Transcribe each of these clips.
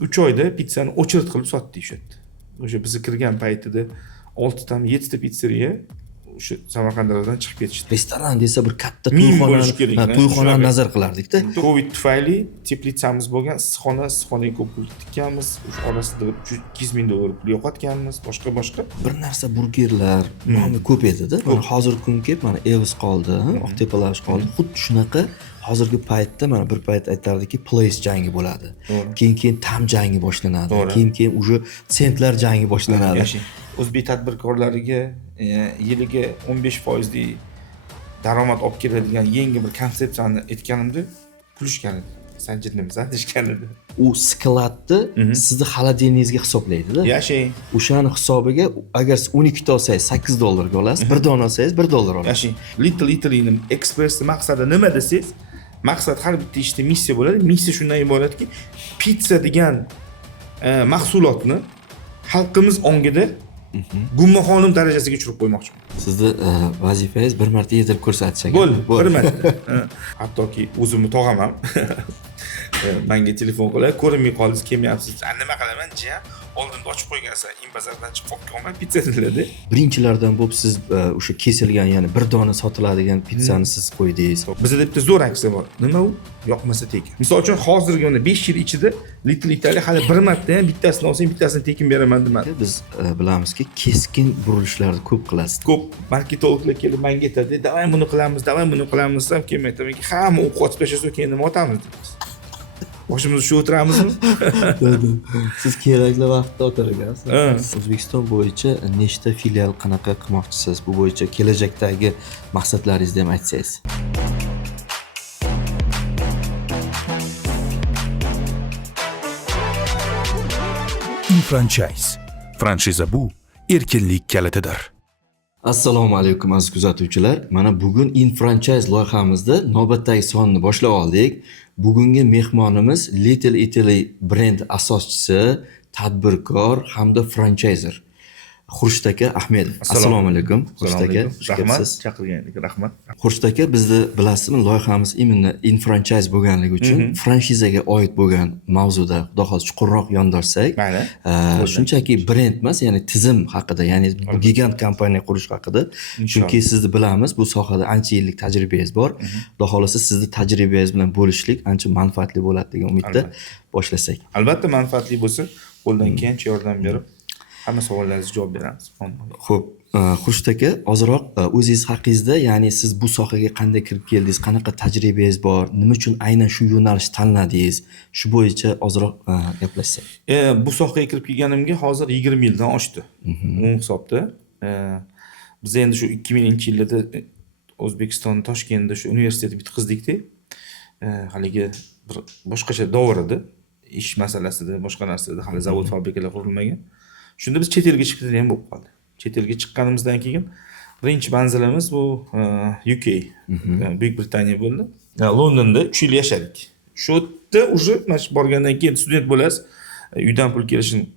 3 oyda pizzani o'chirt qilib sotdik shu yerda. O'sha biz kirgan paytida 6 tami 7 ta pizzeriya o'sha Samarqandlardan chiqib ketishdi. Restoran desa bir katta Ming bo'lishi kerak, to'yxonani nazar qilardik-da. Covid tufayli teplitsamiz bo'lgan, issiqxonaga ko'p pul tikkanmiz. O'sha orasida $200,000 pul yo'qotganmiz, boshqa. Bir narsa burgerlar nomi ko'p edi-da. Mana hozirgi kun kelib mana Evis qoldi, Oqtepalash qoldi. Xuddi shunaqa hozirgi paytda mana bir payt aytardiki, place jangi bo'ladi. Keyin tam jangi boshlanadi. Keyin o'sha sentlar jangi boshlanadi. O'zbek tadbirkorlariga yiliga 15% daromad olib keladigan yangi bir konsepsiyani aytganimda kulishgan edi. Sen jinnimisan deshgan edi. U skladni sizni xolodilningizga hisoblaydi-da. Yashang. O'shani hisobiga agar siz 12 ta olsangiz $8 ga olasiz, bir dona olsangiz $1 olasiz. Yashang. Little Italy'ning Express maqsadi nima desangiz, maqsad har bitta ishda missiya bo'ladi. Missiya shundan iboratki, pizza degan mahsulotni xalqimiz ongida gummaxonim darajasiga tushirib qo'ymoqchiman. Sizni vazifangiz bir marta yedirib ko'rsatish ekan. Bo'ldi, bir marta. Hattoki o'zimni tog'am ham menga telefon qilib, ko'rinmay qoldingiz, kelmayapsiz. Nima qilaman, jiyan? Oldinda ochib qo'ygansan, imbazardan chiqib qolgan pizza diladi. Birinchilardan bo'lib siz o'sha kesilgan, ya'ni bir dona sotiladigan pizzani siz qo'ydingiz. Bizda bitta zo'r aksiya bor. Nima u? Yoqmasa tekin. Misol uchun hozirgi mana 5 yil ichida Little Italy hali bir marta ham bittasini olsang, bittasini tekin beraman demadi. Biz bilamizki, keskin burilishlarni ko'p qilasiz. Ko'p marketologlar kelib menga aytadi, "Davay buni qilamiz, davay buni qilamiz" desam, kelmaydi. Hamma o'qib tashlasa, keyin nima otamiz deymiz. Boshimizni shu o'tiramizmi? Siz kerakli vaqtda otar ekansiz. O'zbekiston bo'yicha nechta filial qanaqa qilmoqchisiz? Bu bo'yicha kelajakdagi maqsadlaringizni ham aytsangiz. Franchise. Franshiza bu erkinlik kalitidir. Assalomu alaykum aziz kuzatuvchilar. Mana bugun Franchise loyihamizda navbatdagi sonni boshlab oldik. Bugungi mehmonimiz Little Italy brend asoschisi, tadbirkor hamda franchizer Xurshid aka Ahmedov. Assalomu alaykum. Xurshid aka, rahmat. Chaqirganingiz rahmat. Xurshid aka, bizni bilasizmi, loyihamiz imенно franchise bo'lganligi uchun franshizaga oid bo'lgan mavzuda xudo xohlasa chuqurroq yondashsak, shunchaki brend emas, ya'ni tizim haqida, ya'ni gigant kompaniya qurish haqida. Chunki sizni bilamiz, bu sohada ancha yillik tajribangiz bor. Xudo xohlasa sizni tajribangiz bilan bo'lishlik ancha manfaatli bo'ladi degan umidda boshlasak. Albatta manfaatli bo'lsa, qo'ldan kelgancha yordam berib hamma savollaringizga javob beramiz. Xo'p, Xurshid aka, ozroq o'zingiz haqingizda, ya'ni siz bu sohaga qanday kirib keldingiz, qanaqa tajribangiz bor, nima uchun aynan shu yo'nalishni tanladingiz, shu bo'yicha ozroq gaplashsak. Bu sohaga kirib kelganimga hozir 20 yildan oshdi. U hisobda. Biz endi shu 2000-yilda O'zbekiston Toshkentda shu universitetni bitkizdik-da. Haligi bir boshqacha davr edi. Ish masalasida, boshqa narsada hali zavod, fabrikalar qurilmagan. Shunda biz chet elga chiqadigan bo'lib qoldi. Chet elga chiqqanimizdan keyin birinchi manzilimiz bu UK, Buyuk Britaniya bo'ldi. Londonda 3 yil yashadik. Shu yerda уже borgandan keyin student bo'lasiz, uydan pul kelishini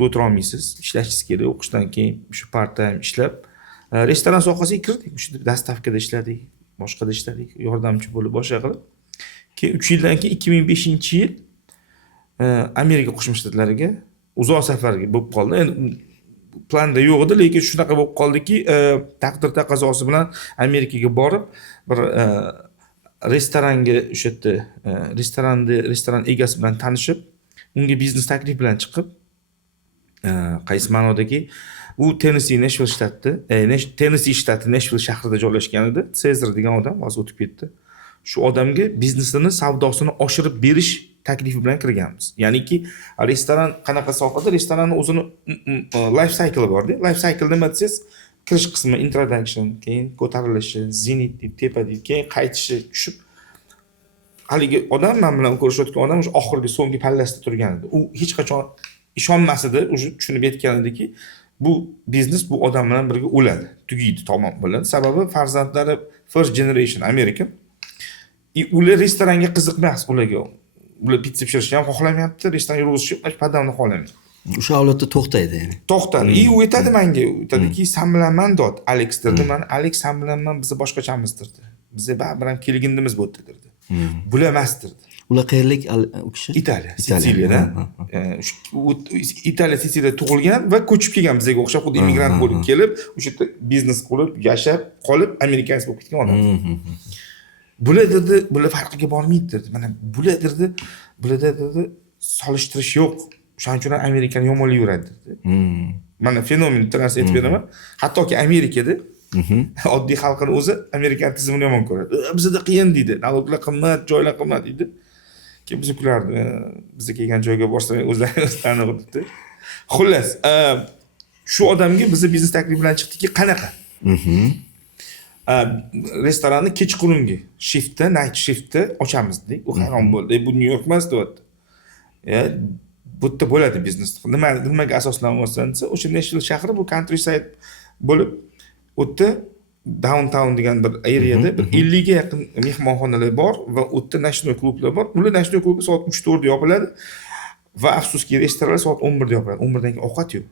o'tira olmaysiz, ishlashingiz kerak. O'qishdan keyin shu part time ishlab, restoran sohasiga kirdik. Shunda dastavkada ishladik, boshqada ishladik, yordamchi bo'lib boshqa qilib. Keyin 3 yildan keyin 2005-yil Amerika Qo'shma Shtatlariga uzoq safarga bo'lib qoldi. Endi planda yo'q edi, lekin shunaqa bo'lib qoldiki, taqdir taqozosi bilan Amerikaga borib, bir restoranga o'sha yerda restoran egasi bilan tanishib, unga biznes taklif bilan chiqib, qaysi ma'nodaki, u Tennessee shtati Nashville shahrida joylashgan edi. Cesar degan odam hozir o'tib ketdi. Shu odamga biznesini, savdosini oshirib berish taklifi bilan kirganmiz. Ya'niki restoran qanaqa sohada, restoranning o'zini life cycle bor-da. Life cycle nima desangiz, kirish qismi introduction, keyin ko'tarilishi, zenit deb tepa deb, keyin qaytishi, tushib haligi odam, men bilan ko'rishayotgan odam o'sha oxirgi so'nggi pallasida turgan edi. U hech qachon ishonmas edi, o'sha tushunib yetgan ediki, bu biznes bu odam bilan birga o'ladi, tugaydi, tamom bo'ladi. Sababi farzandlari first generation American. Ular restoranga qiziqmas, ularga. Ular pizza pishirishni ham xohlamayapti, restoranga yurg'izishni padamni xohlamaydi. O'sha holatda to'xtaydi, ya'ni. To'xtadi. U aytadi menga, aytadiki, "Sen bilan men dot, Alex" dedi. Men "Alex, sen bilan men biz boshqachamiz" dedi. Bizga baribir ham kelgindimiz bo'ldi dedi. Bular emas dedi. Ular qayerlik u kishi? Italiya, Sitsiliyadan. Italiya, Sitsiliyada tug'ilgan va ko'chib kelgan bizga o'xshab, xuddi immigrant bo'lib kelib, o'sha yerda biznes qilib, yashab, qolib, amerikanец bo'lib ketgan odam. Bular dedi, bular farqiga bormaydi dedi. Mana bular dedi, bularda dedi solishtirish yo'q. Shuning uchun Amerikani yomonlayveradi dedi. Mana fenomen bitta narsa aytib beraman. Hattoki Amerikada oddiy xalqning o'zi Amerikan tizimini yomon ko'radi. Bizda qiyin deydi. Naloglar qimmat, joylar qimmat deydi. Keyin biz kulardi. Bizga kelgan joyga borsang o'zlarini qilibdi. Xullas, shu odamga biz biznes taklif bilan chiqdikki, qanaqa? Restoranni kechqurungi shiftda, night shiftda ochamiz dedik. U hayron bo'ldi. Bu New York emas deyapti. Bu yerda bo'ladi biznes. Nimaga asoslanmoqsan desa, o'sha Nashville shahri bu countryside bo'lib, u yerda downtown degan bir areada bir 50 ga yaqin mehmonxonalar bor va u yerda national klublar bor. Ular national klubi soat 3-4 da yopiladi va afsuski restoranlar soat 11 da yopiladi. 11 dan keyin ovqat yo'q.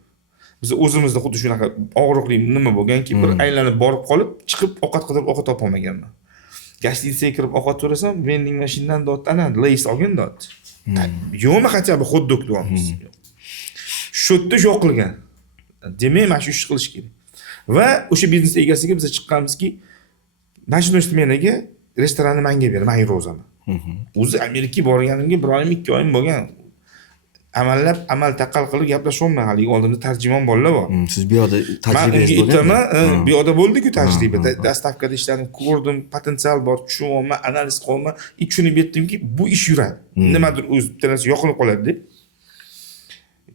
Biz o'zimizda xuddi shunaqa og'riqli nima bo'lganki, bir aylanib borib qolib, chiqib ovqat qidirib ovqat topa olmaganman. Gastinitsiyaga kirib ovqat so'rasam, vending mashinadan dot ana Lays olgin dot. Yo'qmi хотя бы hot-dog deyapmiz. Shu yerda yo'q qilgan. Demak, mana shu ish qilish kerak. Va o'sha biznes egasiga biz chiqqanmizki, National restoranni menga ber, men ro'zaman. O'zi Amerikaga borganimga 1 oyim 2 oyim bo'lgan. Amal taqal qilib gaplasholmay, hali oldimda tarjimon bolalar bor. Siz bu yoqda tajribangiz bo'lgan. Bu yoqda bo'ldi-ku tajriba. Dastavkada ishlarni ko'rdim, potensial bor, tushunolmay, analiz qilolmay, tushunib yetdimki, bu ish yuradi. Nimadir o'z bitta narsa yoqilib qoladi-da.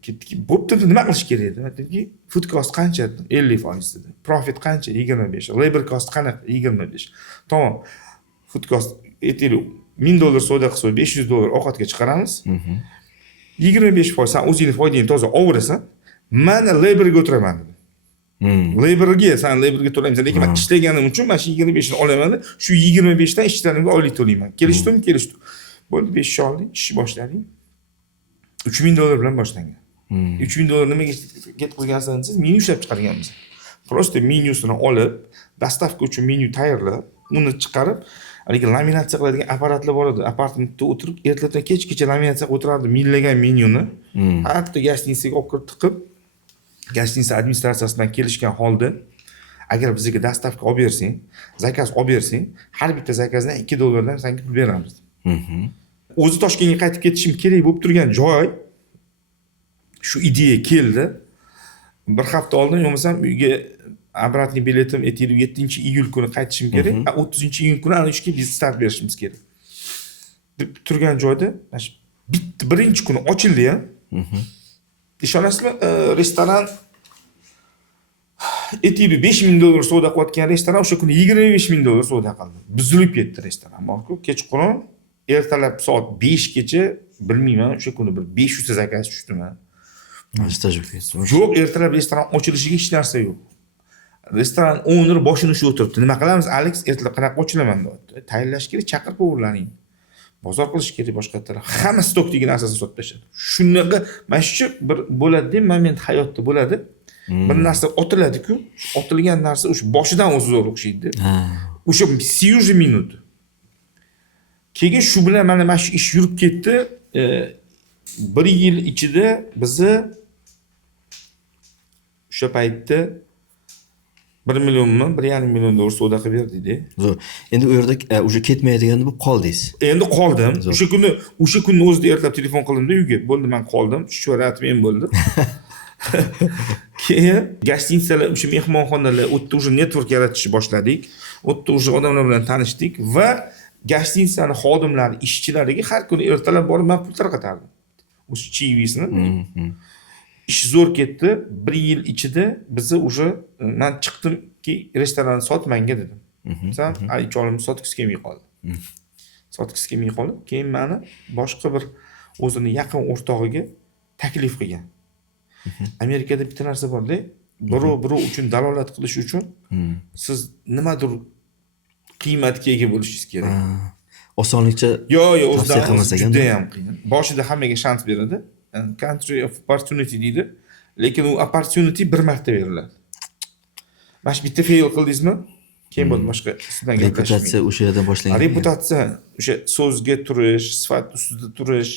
Ketdiki, bo'pti, nima qilish kerak edi? Aytdimki, food cost qancha? 50% dedi. Profit qancha? 25. Labor cost qanaqa? 25. Tamom. Food cost aytaylik, $1000 savdo qilsa $500 ovqatga chiqaramiz. 25% sen o'zingni foydangni toza olverasan, mana laborga o'tiraman dedi. Laborga, sen laborga to'laysan, lekin men ishlaganim uchun mana shu 25 ni olaman, shu 25 dan ishlarimga oylik to'layman. Kelishdim. Bo'ldi, 5 oylik ish boshladik. $3000 bilan boshlangan. $3000 nimaga ketkazgansan desiz, menyu ishlab chiqarganmiz. Prosta menyusini olib, dastavka uchun menyu tayyorlab, uni chiqarib, haligi laminatsiya qiladigan apparatlar bor edi. Apartamentda o'tirib, ertalabdan kechgacha laminatsiya qilib o'tirardi, millagan menyuni. Hatto gastinitsiyaga olib kirib tiqib, gastinitsa administratsiyasidan kelishgan holda, agar bizga dastavka olib bersang, zakaz olib bersang, har bitta zakazdan $2 dan senga pul beramiz. O'zi Toshkentga qaytib ketishim kerak bo'lib turgan joy shu ideya keldi. Bir hafta oldin yo'masam uyga обратный biletim 7-iyul kuni qaytishim kerak. 30-iyul kuni ana ishga biz start berishimiz kerak. Deb turgan joyda birinchi kuni ochildi ham. Ishonasizmi, restoran $5000 savdo qilayotgan restoran o'sha kuni $25000 savdo qildi. Buzilib ketdi restoran. Borku, kechqurun ertalab soat 5 gacha bilmayman, o'sha kuni bir 500 ta zakaz tushdimi. Yo'q, ertalab restoran ochilishiga hech narsa yo'q. Restoran owner boshini shu o'tiribdi. Nima qilamiz, Alex? Ertalab qanaqa ochilaman deyapti. Tayyorlash kerak, chaqirib o'g'irlaning. Bozor qilish kerak boshqa taraf. Hamma stokdagi narsasini sotib tashladi. Shunaqa mana shu bir bo'ladi, moment hayotda bo'ladi. Bir narsa otiladi-ku, otilgan narsa o'sha boshidan o'zi zo'r o'xshaydi. O'sha siyuji minut. Keyin shu bilan mana shu ish yurib ketdi. 1 yil ichida bizni o'sha paytda 1 millionmi, 1,5 million dollar savdo qilib berdik-da. Zo'r. Endi u yerda o'sha ketmaydiganda bo'lib qoldingiz. Endi qoldim. O'sha kunni o'zida ertalab telefon qildim-da uyga. Bo'ldi, men qoldim. Shurat men bo'ldi. Keyin gastinitsalar, o'sha mehmonxonalar, o'tda o'sha network yaratishni boshladik. O'tda o'sha odamlar bilan tanishdik va gastinitsaning xodimlari, ishchilariga har kuni ertalab borib men pul tarqatardim. O'sha chivisini. Ish zo'r ketdi. 1 yil ichida bizni o'sha men chiqdimki, restoranni sotmanga dedim. Sen aycholim sotgisi kelmay qoldi. Sotgisi kelmay qolib, keyin meni boshqa bir o'zini yaqin o'rtog'iga taklif qilgan. Amerikada bitta narsa bor-da, birov uchun dalolat qilish uchun siz nimadir qiymatga ega bo'lishingiz kerak. Osonlikcha yo'q, o'zidan juda ham qiyin. Boshida hammaga shans beradi. Country of opportunity deydi. Lekin u opportunity bir marta beriladi. Mana shu bitta fail qildingizmi? keyin bo'ldi boshqa ustidan reputatsiya o'sha yerdan boshlangan. reputatsiya o'sha so'zga turish, sifat ustida turish,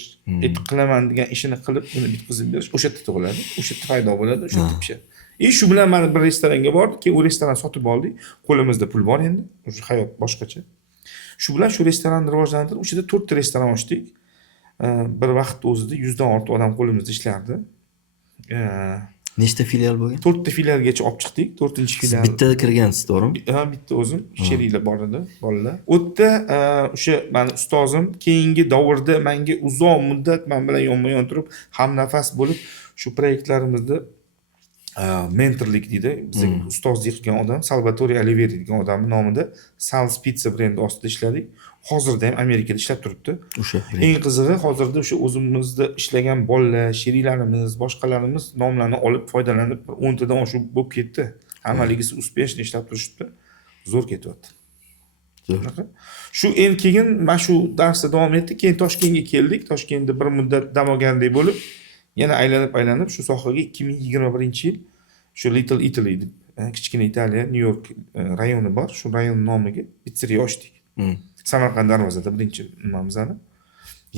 etik qilaman degan ishini qilib uni bitkazib berish o'sha yerda tug'iladi, o'sha yerda paydo bo'ladi, o'sha yerda pishadi. Shu bilan mana bir restoranga bordik, keyin u restoran sotib oldik. Qo'limizda pul bor endi, o'sha hayot boshqacha. Shu bilan shu restoranni rivojlantirib, o'sha yerda 4 ta restoran ochdik. Bir vaqtda o'zida 100 dan ortiq odam qo'limizda ishlardi. Nechta filial bo'lgan? 4 ta filialgacha olib chiqdik. 4-filial. Bittada kirgansiz, to'g'rimi? Bitta o'zim, sheriklar bor edi, bolalar. U yerda o'sha meni ustozim keyingi davrda menga uzoq muddat men bilan yonma-yon turib, hamnafas bo'lib, shu proyektlarimizda mentorlik deydi. Bizga ustozlik qilgan odam Salvatore Oliveri degan odamning nomida Sal's Pizza brendi ostida ishladik. Hozirda ham Amerikada ishlab turibdi. O'sha. Eng qizig'i hozirda o'sha o'zimizda ishlagan bolalar, sheriklarimiz, boshqalarimiz nomlarini olib foydalanib 10 tadan oshib bo'lib ketdi. Hammaligisi uspешно ishlab turishibdi. Zo'r ketyapti. Zo'r. Shu endi keyin mana shu darsda davom etdi. Keyin Toshkentga keldik. Toshkentda bir muddat dam olgandek bo'lib, yana aylanib shu sohaga 2021-yil shu Little Italy deb kichkina Italiya, New York rayoni bor. Shu rayon nomiga pizzeriya ochdik. Samarqand darvozada birinchi nimamizani.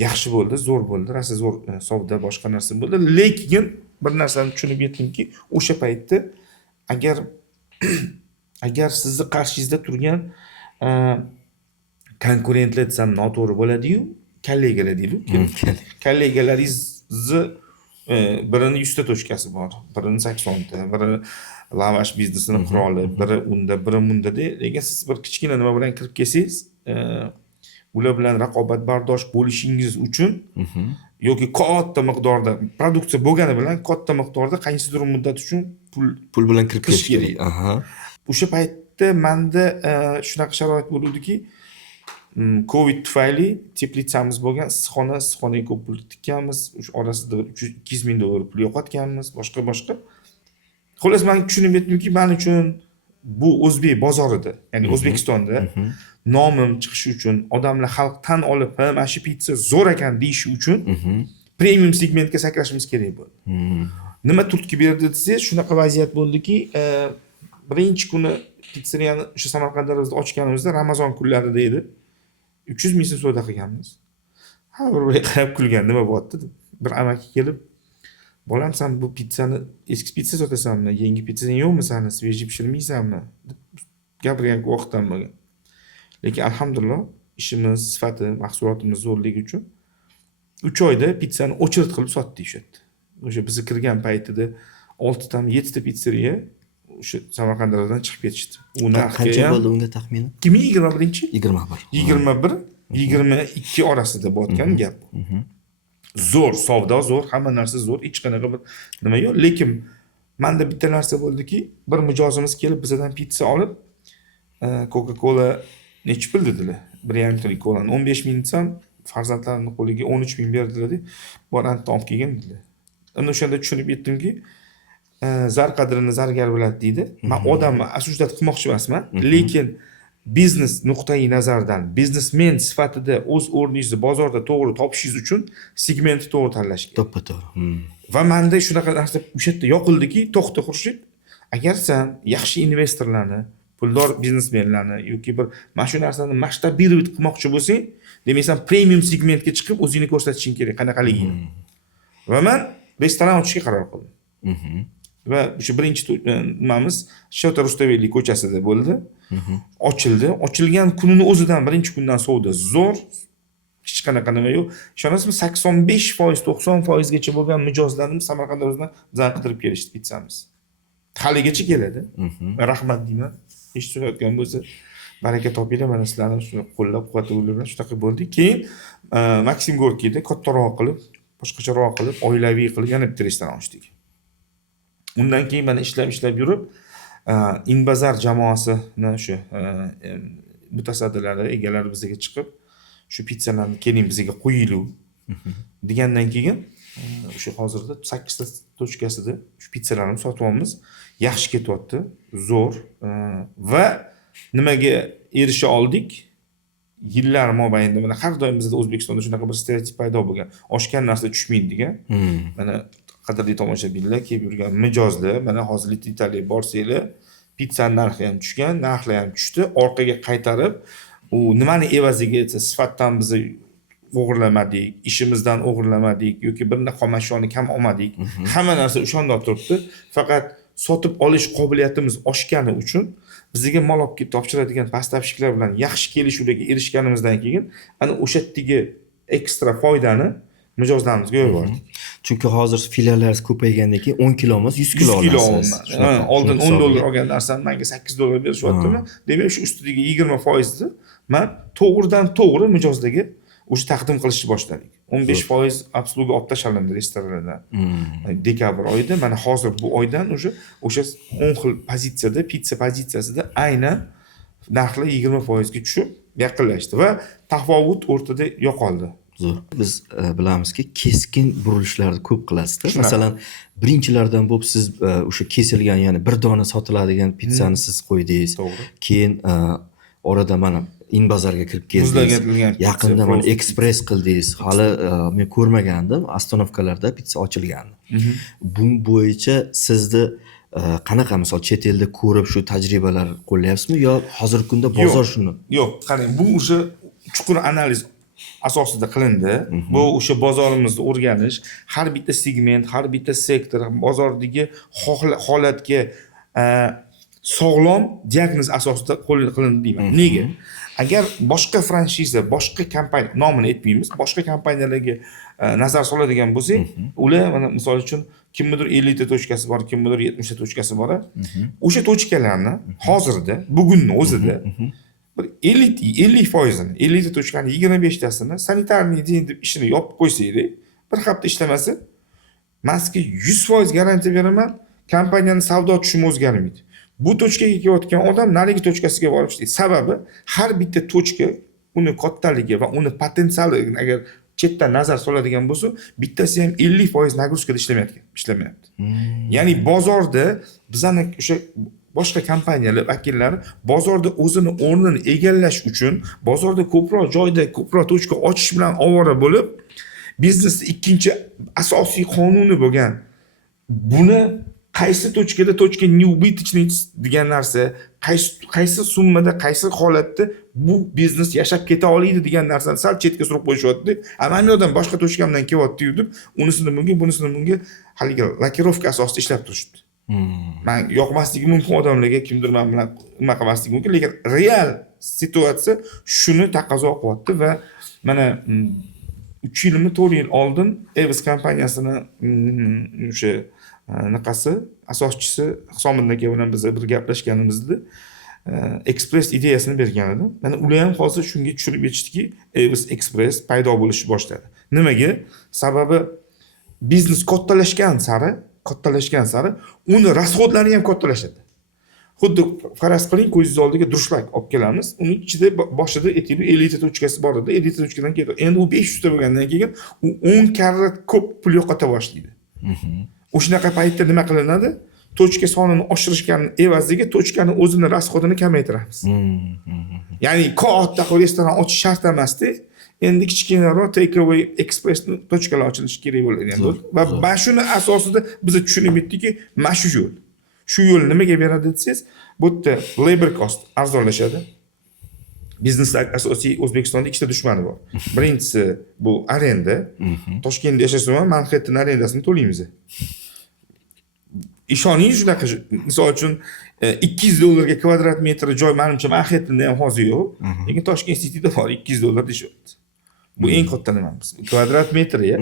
Yaxshi bo'ldi, zo'r bo'ldi, rosa zo'r savdo, boshqa narsa bo'ldi. Lekin bir narsani tushunib yetdimki, o'sha paytda agar sizni qarshingizda turgan konkurentlar desam noto'g'ri bo'ladi-yu, kollegalar deylik. Kollegalaringizni birini 100 ta to'shkasi bor, birini 80 ta, biri lavash biznesini qiroli, biri unda, biri bunda de. Lekin siz bir kichkina nima bilan kirib kelsangiz, ular bilan raqobatbardosh bo'lishingiz uchun yoki katta miqdorda produksiya bo'lgani bilan katta miqdorda qaysidir muddat uchun pul bilan kirib ketish kerak. O'sha paytda menda shunaqa sharoit bo'luvdiki, Covid tufayli teplitsamiz bo'lgan, issiqxonaga ko'p pul tikkanmiz, o'sha orasida 200 ming dollar pul yo'qotganmiz, boshqa. Xullas men tushunib yetdimki, men uchun bu o'zbek bozorida, ya'ni O'zbekistonda nomim chiqishi uchun, odamlar xalq tan olib, mana shu pizza zo'r ekan deyishi uchun premium segmentga sakrashimiz kerak bo'ldi. Nima turtki berdi desangiz, shunaqa vaziyat bo'ldiki, birinchi kuni pizzeriyani o'sha Samarqandimizda ochganimizda Ramazon kunlarida edi. 300 ming so'm savdo qilganmiz. Bir qarab kulgan, nima bo'lyapti deb. Bir amaki kelib, "Bolam, sen bu pizzani eski pizza sotasanmi? Yangi pizzang yo'qmi sani? Sveji pishirmaysanmi?" deb gapirgan vaqtdan bo'lgan. Lekin alhamdulillah, ishimiz, sifati, mahsulotimiz zo'rligi uchun 3 oyda pizzani o'chirt qilib sotdik shu yerda. O'sha biz kirgan paytida 6 ta, 7 ta pizzeriya o'sha Samarqanddan chiqib ketishdi. U narxga qancha bo'ldi unda taxminan? 2021-chi? 21. 22 orasida bo'tgan gap. Zo'r savdo, zo'r, hamma narsa zo'r, hech qanaqa bir nima yo'q. Lekin menda bitta narsa bo'ldiki, bir mijozimiz kelib bizdan pizza olib, Coca-Cola nechi pul dedilar? 1,5 litr kolani 15 ming desam, farzandlarimning qo'liga 13 ming berdilar deb, bor anta olib kelgan dedilar. Endi o'shanda tushunib yetdimki, zar qadrini zargar biladi deydi. Men odamni asujdat qilmoqchi emasman, lekin biznes nuqtai nazardan, biznesmen sifatida o'z o'rningizni bozorda to'g'ri topishingiz uchun segmentni to'g'ri tanlash kerak. To'ppa-to'g'ri. Va menda shunaqa narsa o'sha yerda yoqildiki, to'xta Xurshid, agar sen yaxshi investorlarni, puldor biznesmenlarni yoki bir mana shu narsani masshtabirovать qilmoqchi bo'lsang, demak sen premium segmentga chiqib o'zingni ko'rsatishing kerak, qanaqaligini. Va men restoran ochishga qaror qildim. Va o'sha birinchi nimamiz Shota Rustaveli ko'chasida bo'ldi. Ochildi. Ochilgan kunini o'zidan birinchi kundan savdo zo'r. Hech qanaqa nima yo'q. Ishonasizmi, 85%, 90% gacha bo'lgan mijozlarimiz Samarqandda o'zidan bizani qidirib kelishdi pizzamiz. Haligacha keladi. Rahmat deyman. Eshitayotgan bo'lsa, baraka topinglar, mana sizlarni shuni qo'llab-quvvatlayverman. Shunaqa bo'ldi. Keyin Maksim Gorkiyda kattaroq qilib, boshqacharoq qilib, oilaviy qilib yana bitta restoran ochdik. Undan keyin mana ishlab yurib, Inbazar jamoasini o'sha mutasaddilari, egalari bizga chiqib, shu pizzalarni keling bizga qo'yinglar degandan keyin o'sha hozirda 8 ta tochkasida shu pizzalarni sotib olamiz. Yaxshi ketyapti, zo'r va nimaga erisha oldik? Yillar mobaynida mana har doim bizda O'zbekistonda shunaqa bir stereotip paydo bo'lgan. Oshgan narsa tushmaydi degan. Mana qadrli tomoshabinlar, kelib yurgan mijozlar, mana hozir Italiyaga borsanglar, Pitsa narxi ham tushgan, narxlar ham tushdi. Orqaga qaytarib, u nimani evaziga sifatdan biz o'g'irlamadik, ishimizdan o'g'irlamadik yoki bir xomashoni kam olmadik. Hamma narsa o'shanda turibdi. Faqat sotib olish qobiliyatimiz oshgani uchun bizga mal olib kelib topshiradigan поставщикlar bilan yaxshi kelishuvlarga erishganimizdan keyin ana o'sha yerdagi ekstra foydani mijozlarimizga yubordik. Chunki hozir filiallaringiz ko'paygandan keyin 10 kilo emas, 100 kilo 100 kilo olasiz. olman. Oldin 10 dollar olgan narsani menga 8 dollar berishyaptimi? Demak, shu ustidagi 20% ni men to'g'ridan-to'g'ri mijozlarga o'sha taqdim qilishni boshladik. 15% obsluga olib tashlandi restoranlardan. Dekabr oyida, mana hozir bu oydan o'sha 10 xil pozitsiyada, pitsa pozitsiyasida aynan narxlar 20% ga tushib yaqinlashdi va tafovut o'rtada yo'qoldi. Zo'r. Biz bilamizki, keskin burilishlarni ko'p qilasizda. Masalan, birinchilardan bo'lib siz o'sha kesilgan, ya'ni bir dona sotiladigan pizzani siz qo'ydingiz. Keyin orada mana Inbazarga kirib keldingiz. Yaqinda mana ekspress qildingiz. Hali men ko'rmagandim, ostanovkalarda pizza ochilgandi. Bu bo'yicha sizni qanaqa misol chet elda ko'rib shu tajribalar qo'llayapsizmi yo hozirgi kunda bozor shuni? Yo'q, qarang, bu o'sha chuqur analiz asosida qilindi. Bu o'sha bozorimizni o'rganish, har bitta segment, har bitta sektor bozordagi holatga sog'lom diagnoz asosida qilindi deyman. Nega? Agar boshqa franshiza, boshqa kompaniya, nomini aytmaymiz, boshqa kompaniyalarga nazar soladigan bo'lsak, ular mana misol uchun kimnidir 50 ta tochkasi bor, kimnidir 70 ta tochkasi bor. O'sha tochkalarni hozirda, bugunning o'zida bir 50%ni, 50 ta tochkani 25 tasini sanitarniy deb ishini yopib qo'ysaydik, bir hafta ishlamasa, mazki 100% garantiya beraman, kompaniyaning savdo tushumi o'zgarmaydi. Bu tochkaga kelayotgan odam narigi tochkasiga borib ishlaydi. Sababi har bitta tochka uni kattaligi va uni potensiali agar chetdan nazar soladigan bo'lsa, bittasi ham 50% nagruzkada ishlamayapti. Ya'ni bozorda bizani o'sha boshqa kompaniyalar vakillari bozorda o'zini o'rnini egallash uchun, bozorda ko'proq joyda ko'proq tochka ochish bilan ovora bo'lib, biznesning ikkinchi asosiy qonuni bo'lgan buni qaysi tochkada tochka neubitичный degan narsa, qaysi summada, qaysi holatda bu biznes yashab keta oladi degan narsani sal chetga surib qo'yishyapti. Amaliyotdan boshqa tochkamdan kelyapti deb, unisini bunga, bunisini bunga haligi lakirovka asosida ishlab turishdi. Men yoqmasligi mumkin odamlarga, kimdir men bilan nima qilmasligi mumkin, lekin real situatsiya shuni taqozo qilyapti va mana 3 yilmi 4 yil oldin Evis kompaniyasini o'sha naqasi asoschisi Hisomiddin aka bilan biz bir gaplashganimizda Express ideyasini bergan edi. Mana ular ham hozir shunga tushirib yetishdiki, Evis Express paydo bo'lishni boshladi. Nimaga? Sababi biznes kattalashgan sari uni rasxodlari ham kattalashadi. Xuddi faraz qiling, ko'zingiz oldiga durshlag olib kelamiz. Uni ichida boshida aytaylik 50 ta tochkasi bor edi, 50 ta tochkadan ketdi. Endi u 500 ta bo'lgandan keyin u 10 karra ko'p pul yo'qota boshlaydi. O'shanaqa paytda nima qilinadi? Tochka sonini oshirishgan evaziga tochkani o'zini rasxodini kamaytiramiz. Ya'ni katta restoran ochish shart emasdi. Endi kichkinaroq take away express tochkalar ochilishi kerak bo'lgan bo'ldi. Va mana shuni asosida biz tushunib yetdikki, mana shu yo'l. Shu yo'l nimaga beradi desangiz, bu yerda labor cost arzonlashadi. Biznesda asosiy O'zbekistonda ikkita dushmani bor. Birinchisi bu arenda. Toshkentda yashasam ham Manhattan arendasini to'laymiz. Ishoning shunaqa, misol uchun 200 dollarga kvadrat metr joy menimcha Manhattanda ham hozir yo'q, lekin Toshkent Cityda bor 200 dollar deyapti. Bu eng katta nimamiz. Kvadrat metriga.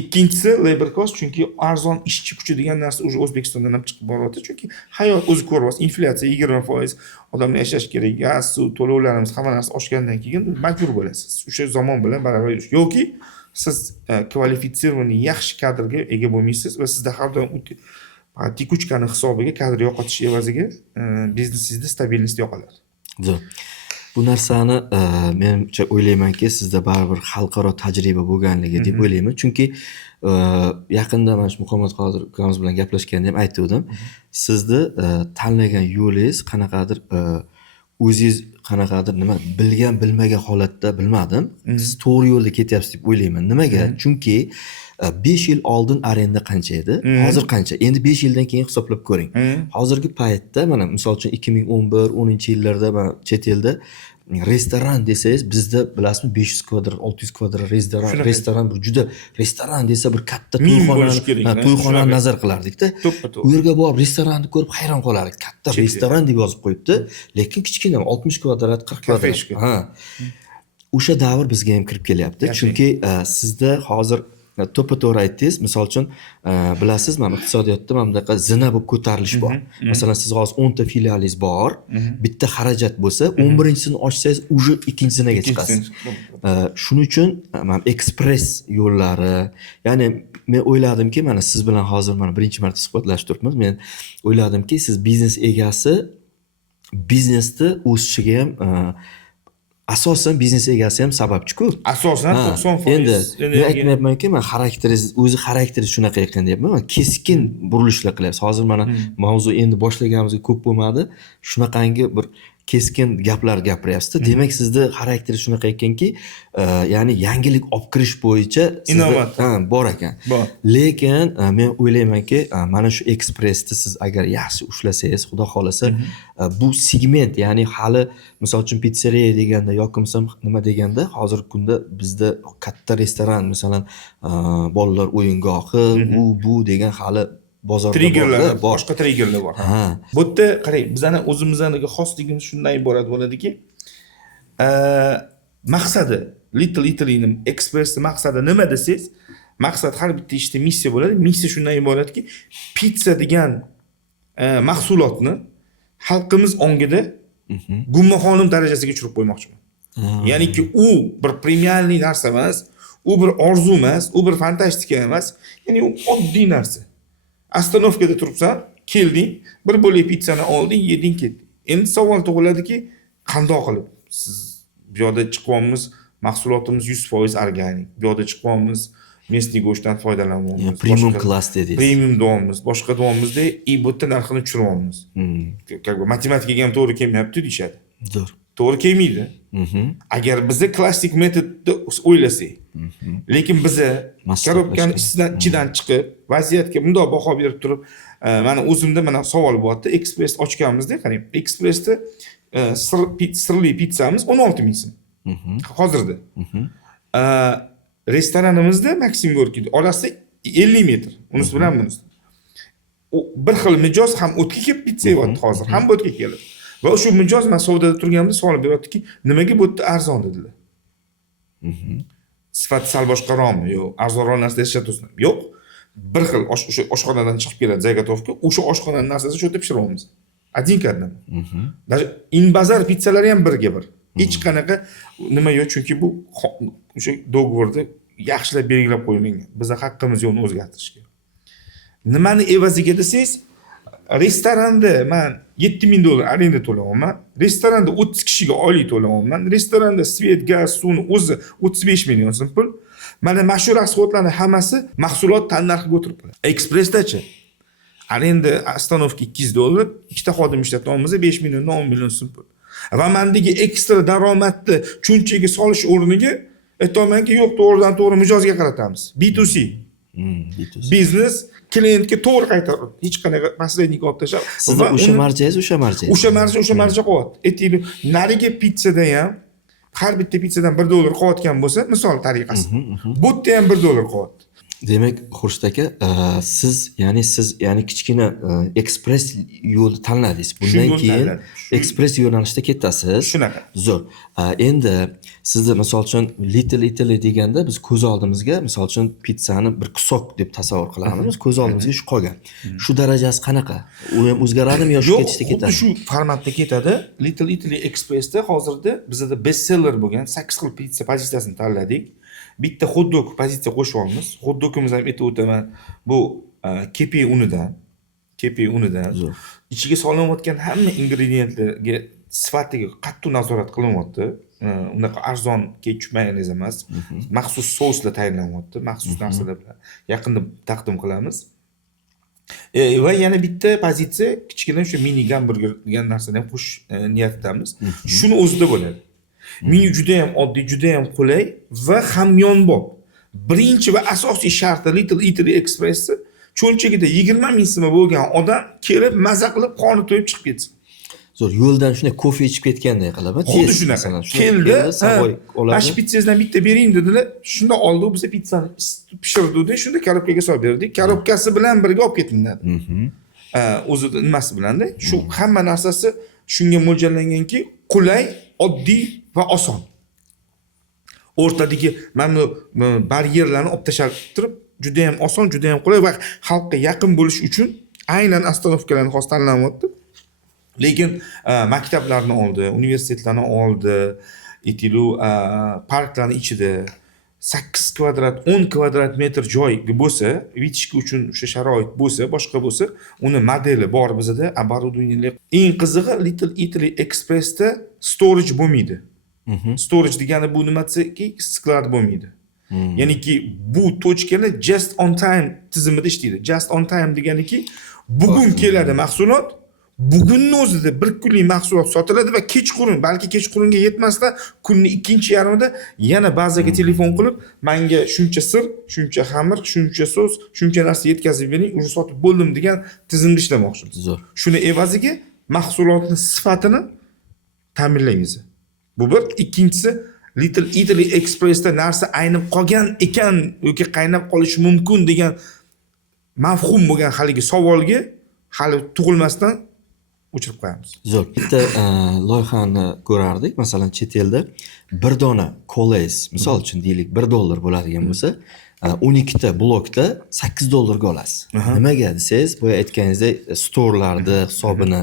Ikkinchisi labor cost, chunki arzon ishchi kuchi degan narsa o'sha O'zbekistondan ham chiqib boryapti, chunki hayot o'zi ko'ryapsiz, inflyatsiya 20%, odamlar yashash kerak, gaz, suv to'lovlarimiz hamma narsa oshgandan keyin majbur bo'lasiz. O'sha zamon bilan baravar yurish. Yoki siz kvalifitsirованный yaxshi kadrga ega bo'lmaysiz va sizda har doim tekuchkani hisobiga kadr yo'qotish evaziga biznesingizda stabilnost yo'qoladi. Zo'r. Bu narsani menimcha o'ylaymanki, sizda baribir xalqaro tajriba bo'lganligi deb o'ylayman. Chunki yaqinda mana shu Muhammad Qodir ukamiz bilan gaplashganda ham aytdim. Sizni tanlagan yo'lingiz qanaqadir o'zingiz qanaqadir nima bilmagan holatda bilmadim. Siz to'g'ri yo'lda ketyapsiz deb o'ylayman. Nimaga? Chunki 5 yil oldin arenda qancha edi? Hozir qancha? Endi 5 yildan keyin hisoblab ko'ring. Hozirgi paytda mana misol uchun 2011-10-yillarda mana chet elda restoran desangiz, bizda bilasizmi 500 kvadrat, 600 kvadrat restoran bu juda restoran desa bir katta to'yxonani nazar qilardik-da. U yerga borib restoranni ko'rib hayron qolardik. Katta restoran deb yozib qo'yibdi, lekin kichkina 60 kvadrat, 40 kvadrat. Ha. O'sha davr bizga ham kirib kelyapti. Chunki sizda hozir to'ppa-to'g'ri aytdingiz. Misol uchun bilasiz, mana iqtisodiyotda mana bunaqa zina bo'lib ko'tarilish bor. Masalan, siz hozir 10 ta filialingiz bor, bitta xarajat bo'lsa, 11-sini ochsangiz, uje ikkinchi zinaga chiqasiz. Shuning uchun mana ekspress yo'llari, ya'ni men o'yladimki, mana siz bilan hozir mana birinchi marta suhbatlashib turibmiz. Men o'yladimki, siz biznes egasi biznesni o'sishiga ham asosan biznes egasi ham sababchi-ku. Asosan 90%. Endi men aytmayapmanki, men xarakteringiz shunaqa ekan deyapman. Men keskin burilishlar qilyapsiz. Hozir mana mavzu endi boshlaganimizga ko'p bo'lmadi. Shunaqangi bir keskin gaplar gapiryapsiz. Demak, sizda xarakteringiz shunaqa ekanki, ya'ni yangilik olib kirish bo'yicha innovator bor ekan. Lekin men o'ylaymanki, mana shu ekspressni siz agar yaxshi ushlasangiz, xudo xolasa, bu segment, ya'ni hali misol uchun pizzeriya deganda yoki nima deganda, hozirgi kunda bizda katta restoran, masalan, bolalar o'yingohi, bu degan hali bozorda triggerlar, boshqa triggerlar bor. Bu yerda qarang, bizani o'zimizning xosligimiz shundan iborat bo'ladiki, maqsadi Little Italy'ning Express maqsadi nima desangiz, maqsad har bitta ishda missiya bo'ladi. Missiya shundan iboratki, pizza degan mahsulotni xalqimiz ongida gummaxonim darajasiga tushirib qo'ymoqchiman. Ya'niki u bir premialniy narsa emas, u bir orzu emas, u bir fantastika emas, ya'ni u oddiy narsa. Astanovkada turibsan, kelding, bir bo'lak pizzani olding, yeding, ketding. Endi savol tug'iladiki, qandoq qilib siz bu yerda chiqyapmiz, mahsulotimiz 100% organik. Bu yerda chiqyapmiz, местный go'shtdan foydalanyapmiz. Premium class dedingiz. Premium deyapmiz, boshqa deyapmizda, bu yerda narxini tushiryapmiz. Matematikaga ham to'g'ri kelmayapti deyshadi. Zo'r. To'g'ri kelmaydi. Agar biza klassik metodda o'ylasak, lekin biza korobkani ichidan chiqib, vaziyatga bundoq baho berib turib, mana o'zimda mana savol bo'lyapti. Express ochganmizda, qarang, Expressda sirli pizzamiz 16 ming so'm. Hozirda. Restoranimizda Maxim Gorkiy orasi 50 metr. Unisi bilan bunisi. Bir xil mijoz ham o'tga kelib pizza yeyapti hozir, ham o'tga keladi. Va o'sha mijoz men savdoda turganimda savol beryaptiki, nimaga bu yerda arzon dedilar. Sifat sal boshqaroqmi? Yo'q, arzonroq narsa yashato'sizmi? Yo'q. Bir xil o'sha oshxonadan chiqib keladi zagotovka, o'sha oshxonaning narsasini shu yerda pishiryapmiz. Adinkadan. Даже inbazar pizzalari ham birga bir. Hech qanaqa nima yo'q, chunki bu o'sha dogovorda yaxshilab belgilab qo'yilgan. Bizning haqqimiz yo'qni o'zgartirishga. Nimani evaziga desangiz, restoranda men $7,000 arenda to'layapman. Restoranda 30 kishiga oylik to'layapman. Restoranda svet, gaz, suvni o'zi 35 million so'm pul. Mana mashhur mahsulotlarning hammasi mahsulot tannarxiga o'tiribdi. Ekspressdachi arenda astanovka $200, ikkita xodim ishlatyapmiz, 5 milliondan 10 million so'm pul. Va mendagi ekstra daromadni chunchaga solish o'rniga aytmanki, yo'q, to'g'ridan to'g'ri mijozga qaratamiz. B2C. Biznes klientga to'g'ri qaytaradi. Hech qanaqa posrednik olib tashlab. Sizda o'sha marjangiz, o'sha marja qo'yadi. Aytaylik, narigi pizzada ham har bitta pizzadan $1 qo'yotgan bo'lsa, misol tariqasi. Bu yerda ham $1 qo'yadi. Demak, Xurshid aka, siz ya'ni kichkina ekspress yo'l tanladingiz. Bundan keyin ekspress yo'nalishda ketasiz. Shunaqa. Zo'r. Endi sizda misol uchun Little Italy deganda biz ko'z oldimizga misol uchun pizzani bir qusok deb tasavvur qilamiz. Ko'z oldimizga shu qolgan. Shu darajasi qanaqa? U ham o'zgaradimi yoki ketishda ketadi? Shu formatda ketadi. Little Italy Expressda hozirda bizda bestseller bo'lgan 8 xil pizza pozitsiyasini tanladik. Bitta hot-dog pozitsiya qo'shyapmiz. Hot-dogimiz ham aytib o'taman, bu kepi unidan. Ichiga solinayotgan hamma ingredientlarga sifatiga qattiq nazorat qilinyapti. Unaqa arzon ketchup mayonez emas, maxsus souslar tayyorlanyapti, maxsus narsalar bilan yaqinda taqdim qilamiz. Va yana bitta pozitsiya kichkina o'sha mini gamburger degan narsani ham qo'sh niyatdamiz. Shuni o'zida bo'ladi. Menyu juda ham oddiy, juda ham qulay va hamyonbop. birinchi va asosiy sharti Little Italy Express'i cho'nchagida 20 ming so'm bo'lgan odam kelib maza qilib qoni to'yib chiqib ketsin. Zo'r, yo'ldan shunday kofe ichib ketganday qilib, Xuddi shunaqa. Keldi, savoy oladi. "Mana shu pizzangizdan bitta bering" dedilar. Shunda oldi, biz pizzani pishirdik, shunda korobkaga solib berdik. Korobkasi bilan birga olib ketiladi. O'zi nimasi bilanda, shu hamma narsasi shunga mo'ljallanganki, qulay, oddiy va oson. O'rtadagi mana bu baryerlarni olib tashlab turib, juda ham oson, juda ham qulay va xalqqa yaqin bo'lish uchun aynan ostanovkalarni xos tanlanyapti. Lekin maktablarni oldi, universitetlarni oldi, etilu parklarning ichida 8 kvadrat, 10 kvadrat metr joy bo'lsa, bitishki uchun o'sha sharoit bo'lsa, boshqa bo'lsa, uni modeli bor bizda, оборудованиелар. Eng qizig'i Little Italy Express'da storage bo'lmaydi. Storage degani bu nima desaki, sklad bo'lmaydi. Ya'niki bu tochkani just on time tizimida ishlaydi. Just on time deganiki, bugun keladi mahsulot, bugunning o'zida bir kunlik mahsulot sotiladi va kechqurun, balki kechqurunga yetmasdan kunning ikkinchi yarmida yana bazaga telefon qilib, menga shuncha sir, shuncha xamir, shuncha so'z, shuncha narsa yetkazib bering, uni sotib bo'ldim degan tizimda ishlamoqchimiz. Zo'r. Shuni evaziga mahsulotning sifatini ta'minlaymiz. Bu bir. Ikkinchisi, Little Italy Express'da narsa aynib qolgan ekan yoki qaynab qolishi mumkin degan mafhum bo'lgan haligi savolga hali tug'ilmasdan o'chirib qo'yamiz. Zo'r. Bitta loyihani ko'rardik, masalan, chet elda bir dona koles, misol uchun deylik, $1 bo'ladigan bo'lsa, 12 ta blokda $8 ga olasiz. Nimaga desangiz, boya aytganingizdek, storlarni hisobini,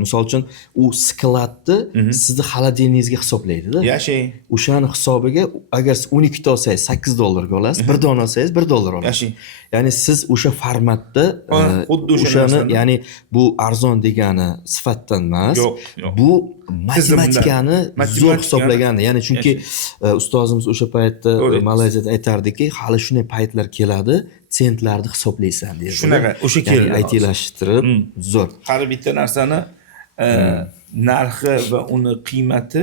misol uchun u skladni sizni xolodilningizga hisoblaydi-da. Yashang. O'shani hisobiga agar siz 12 ta olsangiz $8 ga olasiz, bir dona olsangiz $1 olasiz. Yashang. Ya'ni siz o'sha formatda xuddi o'shani, ya'ni bu arzon degani sifatdan emas, bu matematikani zo'r hisoblagani. Ya'ni chunki ustozimiz o'sha paytda Malayziyada aytardiki, hali shunday paytlar keladi, sentlarni hisoblaysan deydi. Shunaqa, o'sha keldi. Ya'ni aytilashtirib, zo'r. Har bitta narsani narxi va uni qiymati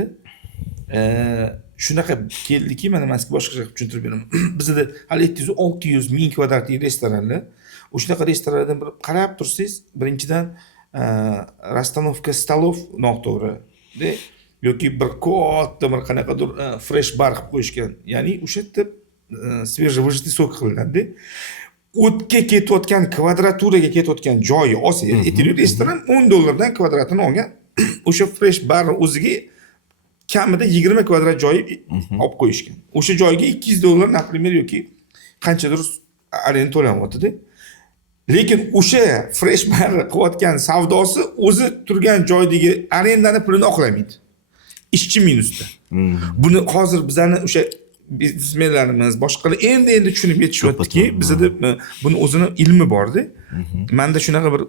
shunaqa keldiki, mana men sizga boshqacha qilib tushuntirib beraman. Bizda hali 700-600 ming kvadratli restoranlar, o'shunaqa restoranlardan bir qarab tursangiz, birinchidan rastanovka stolov noto'g'ri, yoki bir katta bir qanaqadir fresh bar qilib qo'yishgan. Ya'ni o'sha yerda свежевыжатый sok qilinadi. O'tga ketayotgan kvadraturaga ketayotgan joyi olsangiz, aytaylik, restoran $10 dan kvadratini olgan. O'sha fresh bar o'ziga kamida 20 kvadrat joyi olib qo'yishgan. O'sha joyga $200 например yoki qanchadir arenda to'lanyapti-da. Lekin o'sha fresh bar qilayotgan savdosi o'zi turgan joydagi arendani pulini oqlamaydi. Ishchi minusda. Buni hozir bizani o'sha biznesmenlarimiz, boshqalar endi tushunib yetishyaptiki, bizda buni o'zini ilmi bor-da. Menda shunaqa bir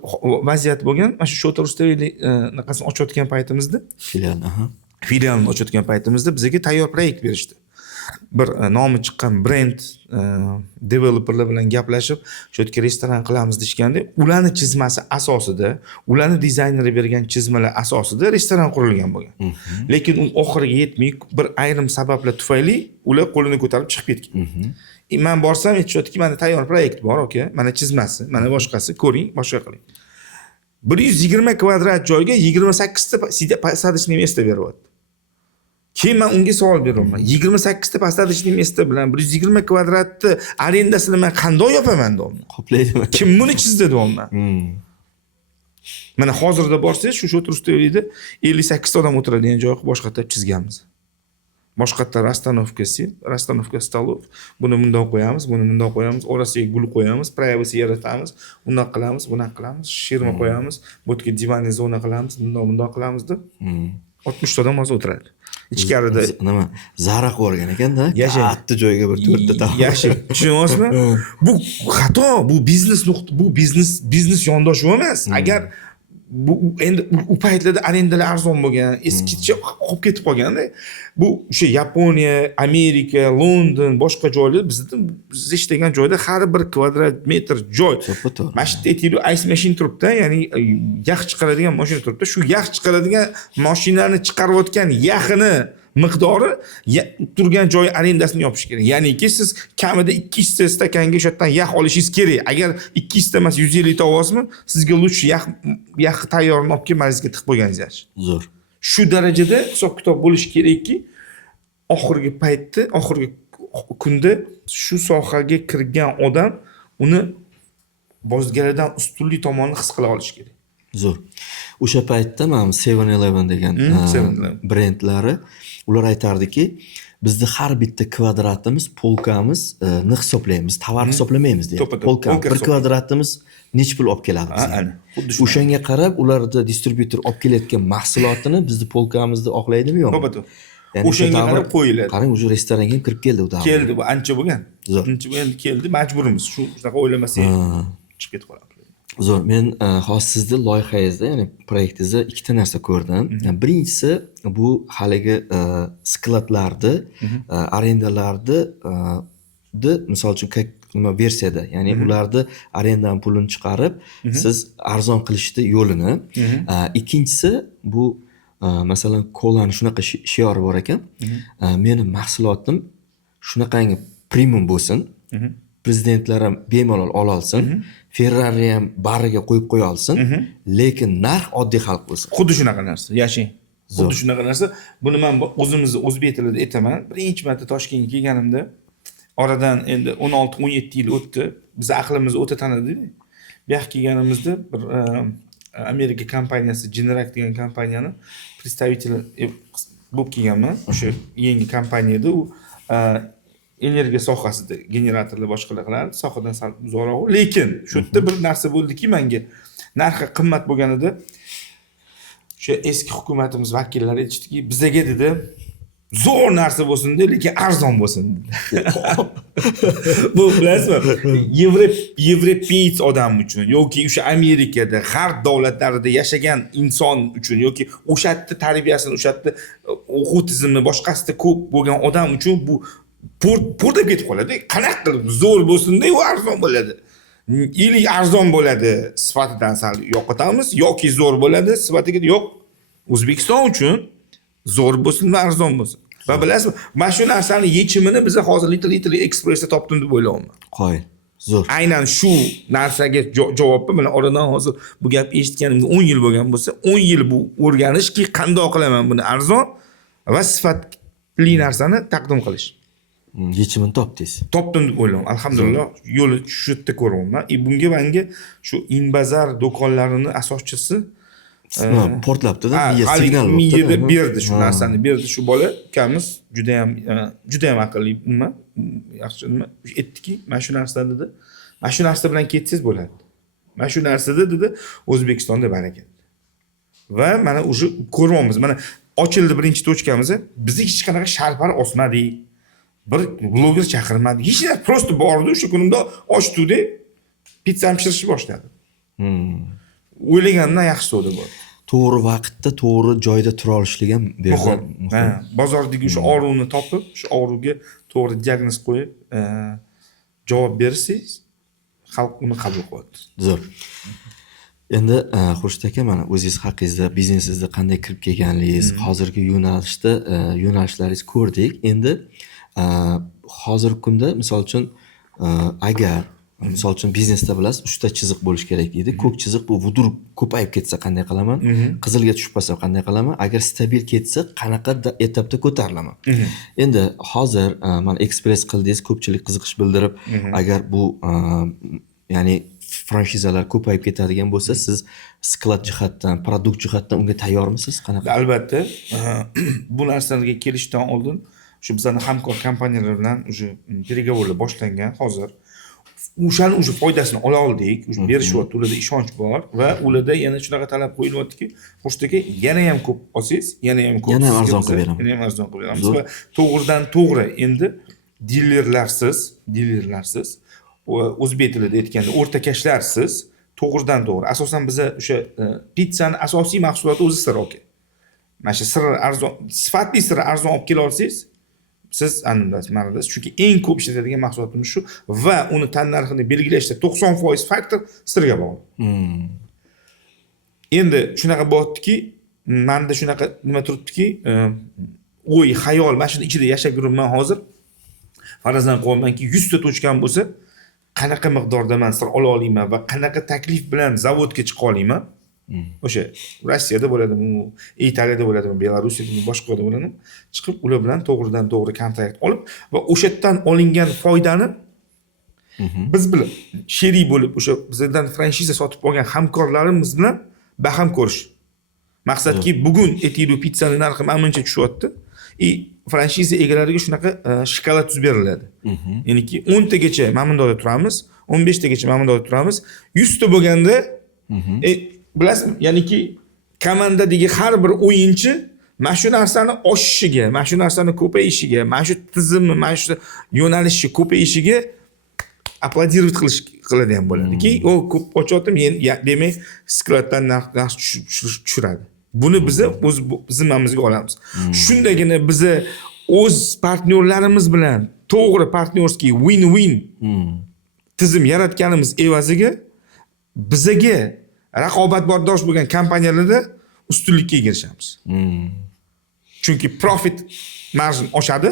vaziyat bo'lgan. Mana shu Shota Rustaveli naqasini ochayotgan paytimizda, filialni ochayotgan paytimizda bizga tayyor proyekt berishdi. Bir nomi chiqqan brend developerlar bilan gaplashib, shu yerga restoran qilamiz deshganda, ularning chizmasi asosida, ularning dizayneri bergan chizmalar asosida restoran qurilgan bo'lgan. Lekin u oxiriga yetmay, bir ayrim sabablar tufayli ular qo'lini ko'tarib chiqib ketgan. Men borsam aytishyaptiki, mana tayyor proyekt bor, aka, mana chizmasi, mana boshqasi, ko'ring, boshqa qiling. 120 kvadrat joyga 28 ta посадочный место beryapti. Keyin men unga savol beraman. 28 ta посадочный место bilan 120 kvadratni arendasini men qanday yopaman deyman. Qoplaydimi? Kim buni chizdi deyman. Mana hozirda borsangiz, shu Turustevida 58 ta odam o'tiradigan joy boshqacha chizganmiz. Boshqacha rastanovka stolov. Buni bundoq qo'yamiz, buni bundoq qo'yamiz, orasiga gul qo'yamiz, privacy yaratamiz, undoq qilamiz, bunaqa qilamiz, shirma qo'yamiz, bo'tga divanli zona qilamiz, bundoq qilamiz deb 60 ta odam hozir o'tiradi. Ichkarida nima zaraq o'rgan ekanda, katta joyga bir 4 ta yashil. Tushunyapsizmi? Bu xato, bu biznes yondashuv emas. Agar bu endi u paytlarda arendalar arzon bo'lgan, eskicha qolib ketib qolganda, bu o'sha Yaponiya, Amerika, London, boshqa joylar bizda biz ishlagan joyda har bir kvadrat metr joy. Mana shu aytaylik, ice machine turibdi, ya'ni yog' chiqaradigan mashina turibdi. Shu yog' chiqaradigan mashinani chiqarayotgan yaxini miqdori turgan joyi arendasini yopish kerak. Ya'niki siz kamida 200 stakanga o'sha yerdan yog' olishingiz kerak. Agar 200 ta emas 150 ta olyapsizmi, sizga lutch yog' tayyorini olib kelib malizga tiqib qo'yganingiz yaxshi. Zo'r. Shu darajada hisob-kitob bo'lishi kerakki, oxirgi paytda, oxirgi kunda shu sohaga kirgan odam uni bozgaridan ustunlik tomonini his qila olishi kerak. Zo'r. O'sha paytda mana 7-Eleven degan brendlari ular aytardiki, bizni har bitta kvadratimiz, polkamiz ni hisoblaymiz, tovar hisoblamaymiz deydi. Polka bir kvadratimiz nech pul olib keladi bizga. O'shanga qarab ularda distributor olib kelayotgan mahsulotini bizni polkamizda oqlaydimi yo'qmi? To'ppa-to'g'ri. O'shanga qarab qo'yiladi. Qarang, уже restoranga ham kirib keldi u davr. Keldi, bu ancha bo'lgan. Ancha endi keldi, majburmiz. Shunaqa o'ylamasak chiqib ketib qolamiz. Zo'r. Men hozir sizni loyihangizda, ya'ni proyektingizda ikkita narsa ko'rdim. Birinchisi bu haligi skladlarni, arendalarni misol uchun nima versiyada, ya'ni ularni arendadan pulini chiqarib, siz arzon qilishni yo'lini. Ikkinchisi bu masalan kolani shunaqa shiori bor ekan. Meni mahsulotim shunaqangi premium bo'lsin. Prezidentlar ham bemalol ola olsin, Ferrari ham bariga qo'yib qo'ya olsin, lekin narx oddiy xalq bo'lsin. Xuddi shunaqa narsa, yashang. Xuddi shunaqa narsa. Buni men o'zimizni o'zbek tilida aytaman. Birinchi marta Toshkentga kelganimda, oradan endi 16-17 yil o'tdi. Biz aqlimiz o'ta tanidi. Bu yoqqa kelganimizda bir Amerika kompaniyasi Generac degan kompaniyani представители bo'lib kelganman. O'sha yangi kompaniya edi. U energiya sohasida generatorlar boshqalar qiladi, sohadan sal uzoqroq. Lekin shu yerda bir narsa bo'ldiki, menga narxi qimmat bo'lganida o'sha eski hukumatimiz vakillari aytishdiki, bizga dedi, zo'r narsa bo'lsin dedi, lekin arzon bo'lsin dedi. Bu bilasizmi? Yevropeyts odam uchun yoki o'sha Amerikada, g'arb davlatlarida yashagan inson uchun yoki o'sha yerda tarbiyasini, o'sha yerda o'quv tizimi boshqasida ko'p bo'lgan odam uchun bu pur deb ketib qoladi. Qanaqa qilib zo'r bo'lsin-da, u arzon bo'ladi. Ili arzon bo'ladi, sifatidan sal yo'qotamiz, yoki zo'r bo'ladi, sifatiga yo'q. O'zbekiston uchun zo'r bo'lsin va arzon bo'lsin. Va bilasizmi, mana shu narsani yechimini biz hozir Little Expressda topdim deb o'ylayapman. Qo'y. Zo'r. Aynan shu narsaga javobni mana oradan hozir bu gap eshitganimga 10 yil bo'lgan bo'lsa, 10 yil bu o'rganishki, qanday qilaman buni arzon va sifatli narsani taqdim qilish. Yechimini topdingiz. Topdim deb o'ylayman. Alhamdulillah, yo'li shu yerda ko'ryapman. Bunga menga shu Inbazar do'konlarining asoschisi portlabdi-da, signal berdi, shu narsani berdi. Shu bola ukamiz juda ham aqlli nima, yaxshi nima aytdiki, mana shu narsa dedi. Mana shu narsa bilan ketsangiz bo'ladi. Mana shu narsada dedi, O'zbekistonda barakat. Va mana o'sha ko'ryapmiz. Mana ochildi birinchi tochkamiz. Biz hech qanaqa sharpar osmadik. Bir bloger chaqirmadi. Hech narsa, prosta bordi, o'sha kunimda ochdi-da, pitsa pishirishni boshladi. O'ylagandan yaxshi so'da bo'ldi. To'g'ri vaqtda, to'g'ri joyda tura olishlik ham muhim. Bozordagi o'sha oruvni topib, o'sha oruvga to'g'ri diagnoz qo'yib, javob bersangiz, xalq uni qabul qiladi. Zo'r. Endi Xurshid aka, mana o'zingiz haqingizda, biznesingizda qanday kirib kelganligingiz, hozirgi yo'nalishlaringiz ko'rdik. Endi hozirgi kunda misol uchun agar misol uchun biznesda bilasiz, 3 ta chiziq bo'lish kerak deydi. Ko'k chiziq bu vudur ko'payib ketsa qanday qilaman? Qizilga tushib qolsam qanday qilaman? Agar stabil ketsa qanaqa etapda ko'tarilaman? Endi hozir mana ekspress qildingiz, ko'pchilik qiziqish bildirib, agar bu ya'ni franshizalar ko'payib ketadigan bo'lsa, siz sklad jihatdan, produkt jihatdan unga tayyormisiz? Qanaqa? Albatta, bu narsalarga kelishdan oldin shu bizning hamkor kompaniyalar bilan o'sha переговорlar boshlangan hozir. O'shani o'sha foydasini ola oldik, o'sha berishyapti, ularda ishonch bor va ularda yana shunaqa talab qo'yilyaptiki, Xurshidga yana ham ko'p olsangiz, yana ham ko'p, yana ham arzon qilib beramiz. Yana ham arzon qilib beramiz va to'g'ridan to'g'ri endi dilerlarsiz, o'zbek tilida aytganda o'rtakashlarsiz, to'g'ridan to'g'ri. Asosan biz o'sha pizzani asosiy mahsuloti o'zi sir oka. Mana shu sir arzon, sifatli sir arzon olib kela olsangiz, siz anladingiz, chunki eng ko'p ishlatadigan mahsulotimiz shu va uni tan narxini belgilashda 90% faktor sirga bog'liq. Endi shunaqa bo'ldiki, menda shunaqa nima turibdiki, o'y, xayol, mana shuni ichida yashab yuribman hozir. Farazdan qo'ymanki 100 ta tochkam bo'lsa, qanaqa miqdorda men sir ola olayman va qanaqa taklif bilan zavodga chiqa olayman? O'sha Rossiyada bo'ladimi, Italiyada bo'ladimi, Belarusiyada boshqa yerda bo'ladimi, chiqib ular bilan to'g'ridan to'g'ri kontrakt olib va o'sha yerdan olingan foydani biz bilan sherik bo'lib, o'sha bizdan franchiza sotib olgan hamkorlarimiz bilan baham ko'rish. Maqsadki bugun Etilu pitssaning narxi menimcha tushyapti. Franchiza egalariga shunaqa shokolad tuz beriladi. Ya'niki 10 tagacha Mamondorda turamiz, 15 tagacha Mamondorda turamiz. 100 ta bo'lganda bilasizmi, ya'niki komandadagi har bir o'yinchi mana shu narsani oshishiga, mana shu narsani ko'payishiga, mana shu tizimni, mana shu yo'nalishni ko'payishiga aplodirovать qiladigan bo'ladiki, o ko'p ochyapti, men demak skladdan narx tushiradi. Buni biz o'z zimmamizga olamiz. Shundagina biz o'z partnyorlarimiz bilan to'g'ri partnyorskiy win-win tizim yaratganimiz evaziga bizaga raqobatbardosh bo'lgan kompaniyalarda ustunlikka erishamiz. Chunki profit marjin oshadi,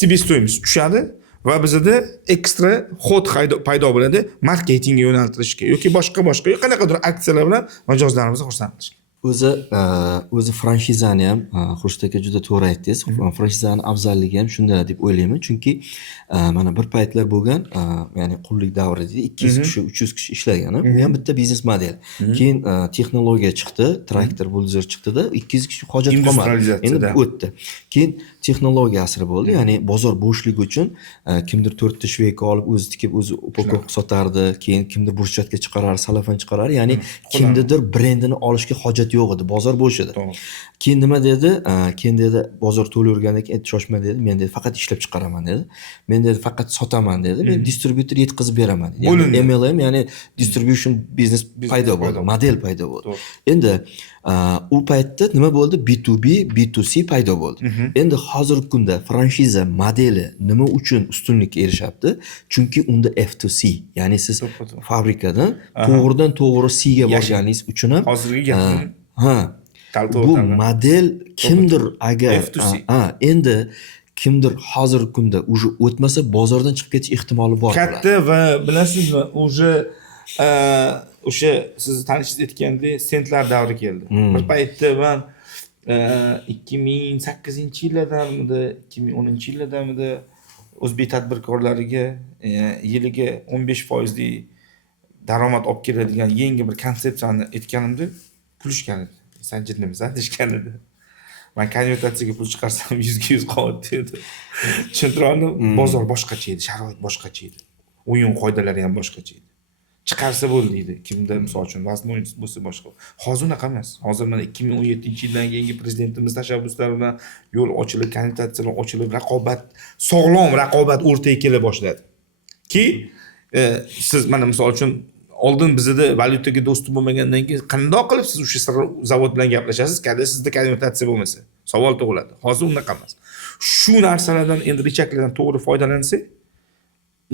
себестоимость tushadi va bizda ekstra xod paydo bo'ladi marketingga yo'naltirishga yoki boshqa qanaqadir aksiyalar bilan mijozlarimizni xursand qilishga. O'zi franshizani ham Xurshid aka juda to'g'ri aytdingiz. Franshizani afzalligi ham shunda deb o'ylayman. Chunki mana bir paytlar bo'lgan, ya'ni qullik davrida 200 kishi, 300 kishi ishlagan. U ham bitta biznes model. Keyin texnologiya chiqdi, traktor, buldozer chiqdi-da, 200 kishi hojat qolmadi. Endi o'tdi. Keyin texnologiya asri bo'ldi. Ya'ni bozor bo'shligi uchun kimdir 4 ta shveyka olib o'zi tikib, o'zi upakov sotardi. Keyin kimdir burchatga chiqarar, salafon chiqarar. Ya'ni kimnidir brendini olishga hojat yo'q edi, bozor bo'sh edi. Keyin nima dedi? Keyin dedi, bozor to'lavergandan keyin shoshma dedi. Men dedi faqat ishlab chiqaraman dedi. Men dedi faqat sotaman dedi. Men distributor yetkazib beraman dedi. Ya'ni MLM, ya'ni distribution business paydo bo'ldi, model paydo bo'ldi. Endi u paytda nima bo'ldi? B2B, B2C paydo bo'ldi. Endi hozirgi kunda franshiza modeli nima uchun ustunlikka erishyapti? Chunki unda F2C, ya'ni siz fabrikadan to'g'ridan to'g'ri C ga borganingiz uchun ham hozirgi gapni bu model kimdir agar endi kimdir hozirgi kunda уже o'tmasa bozordan chiqib ketish ehtimoli bor. Katta va bilasizmi, o'sha siz tanishingiz aytgandek sentlar davri keldi. Bir paytda men 2008-yillardamidi, 2010-yillardamidi o'zbek tadbirkorlariga yiliga 15% daromad olib keladigan yangi bir konsepsiyani aytganimda kulishgan edi. Sen jinnimisan deshgan edi. Men konvertatsiyaga pul chiqarsam 100% qoladi dedi. Tushuntiroldim, bozor boshqacha edi, sharoit boshqacha edi. O'yin qoidalari ham boshqacha edi. Chiqarsa bo'ldi edi. Kimda misol uchun vazn bo'lsa boshqa. Hozir unaqa emas. Hozir mana 2017-yildan keyingi prezidentimiz tashabbuslari bilan yo'l ochilib, konvertatsiyalar ochilib, raqobat, sog'lom raqobat o'rtaga kela boshladi. Ki siz mana misol uchun oldin bizda valyutaga do'sti bo'lmagandan keyin qanday qilib siz o'sha zavod bilan gaplashasiz, kada sizda konvertatsiya bo'lmasa? Savol tug'iladi. Hozir unaqa emas. Shu narsalardan endi richaklardan to'g'ri foydalansa,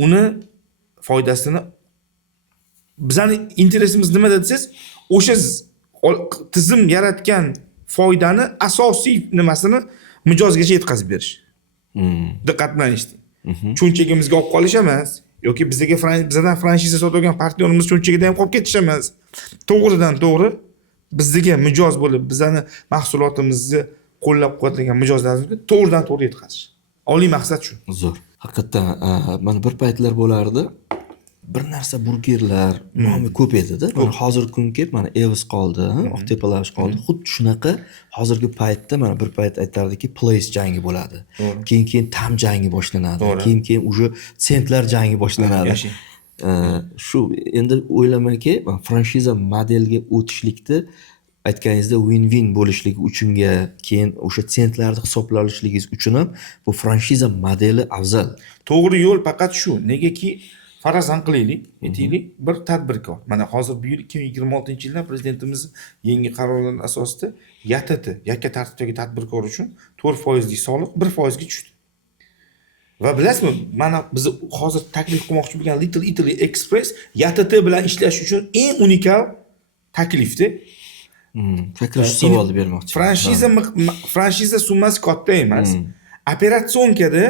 uni foydasini bizning interesimiz nimada desangiz, o'sha tizim yaratgan foydani asosiy nimasini mijozgacha yetkazib berish. Diqqat bilan eshiting. Cho'nchagimizga olib qolish emas, yoki bizdan franchiza sotgan partnyorimiz cho'nchagida ham qolib ketish emas. To'g'ridan to'g'ri bizga mijoz bo'lib, bizning mahsulotimizni qo'llab-quvvatlagan mijozlarimizga to'g'ridan to'g'ri yetkazish. Oliy maqsad shu. Zo'r. Haqiqatan mana bir paytlar bo'lardi. Bir narsa burgerlar nomi ko'p edi-da. Mana hozirgi kunga kelib mana Evs qoldi, Oqtepalar qoldi. Xuddi shunaqa hozirgi paytda mana bir payt aytardiki, place jangi bo'ladi. Keyin tam jangi boshlanadi. Keyin уже sentlar jangi boshlanadi. Shu endi o'ylamanki, franshiza modelga o'tishlikda aytganingizda win-win bo'lishligi uchunga, keyin o'sha sentlarni hisoblashligingiz uchun ham bu franshiza modeli afzal. To'g'ri yo'l faqat shu. Negaki farazan qilaylik, aytaylik, bir tadbirkor. Mana hozir bu yil 2026-yilda prezidentimiz yangi qarorlar asosida YTT, yakka tartibdagi tadbirkor uchun 4% lik soliq 1% ga tushdi. Va bilasizmi, mana biz hozir taklif qilmoqchi bo'lgan Little Italy Express YTT bilan ishlash uchun eng unikal taklifdi. Fakr shu savolni bermoqchi. Franshiza summasi katta emas. Operatsionkada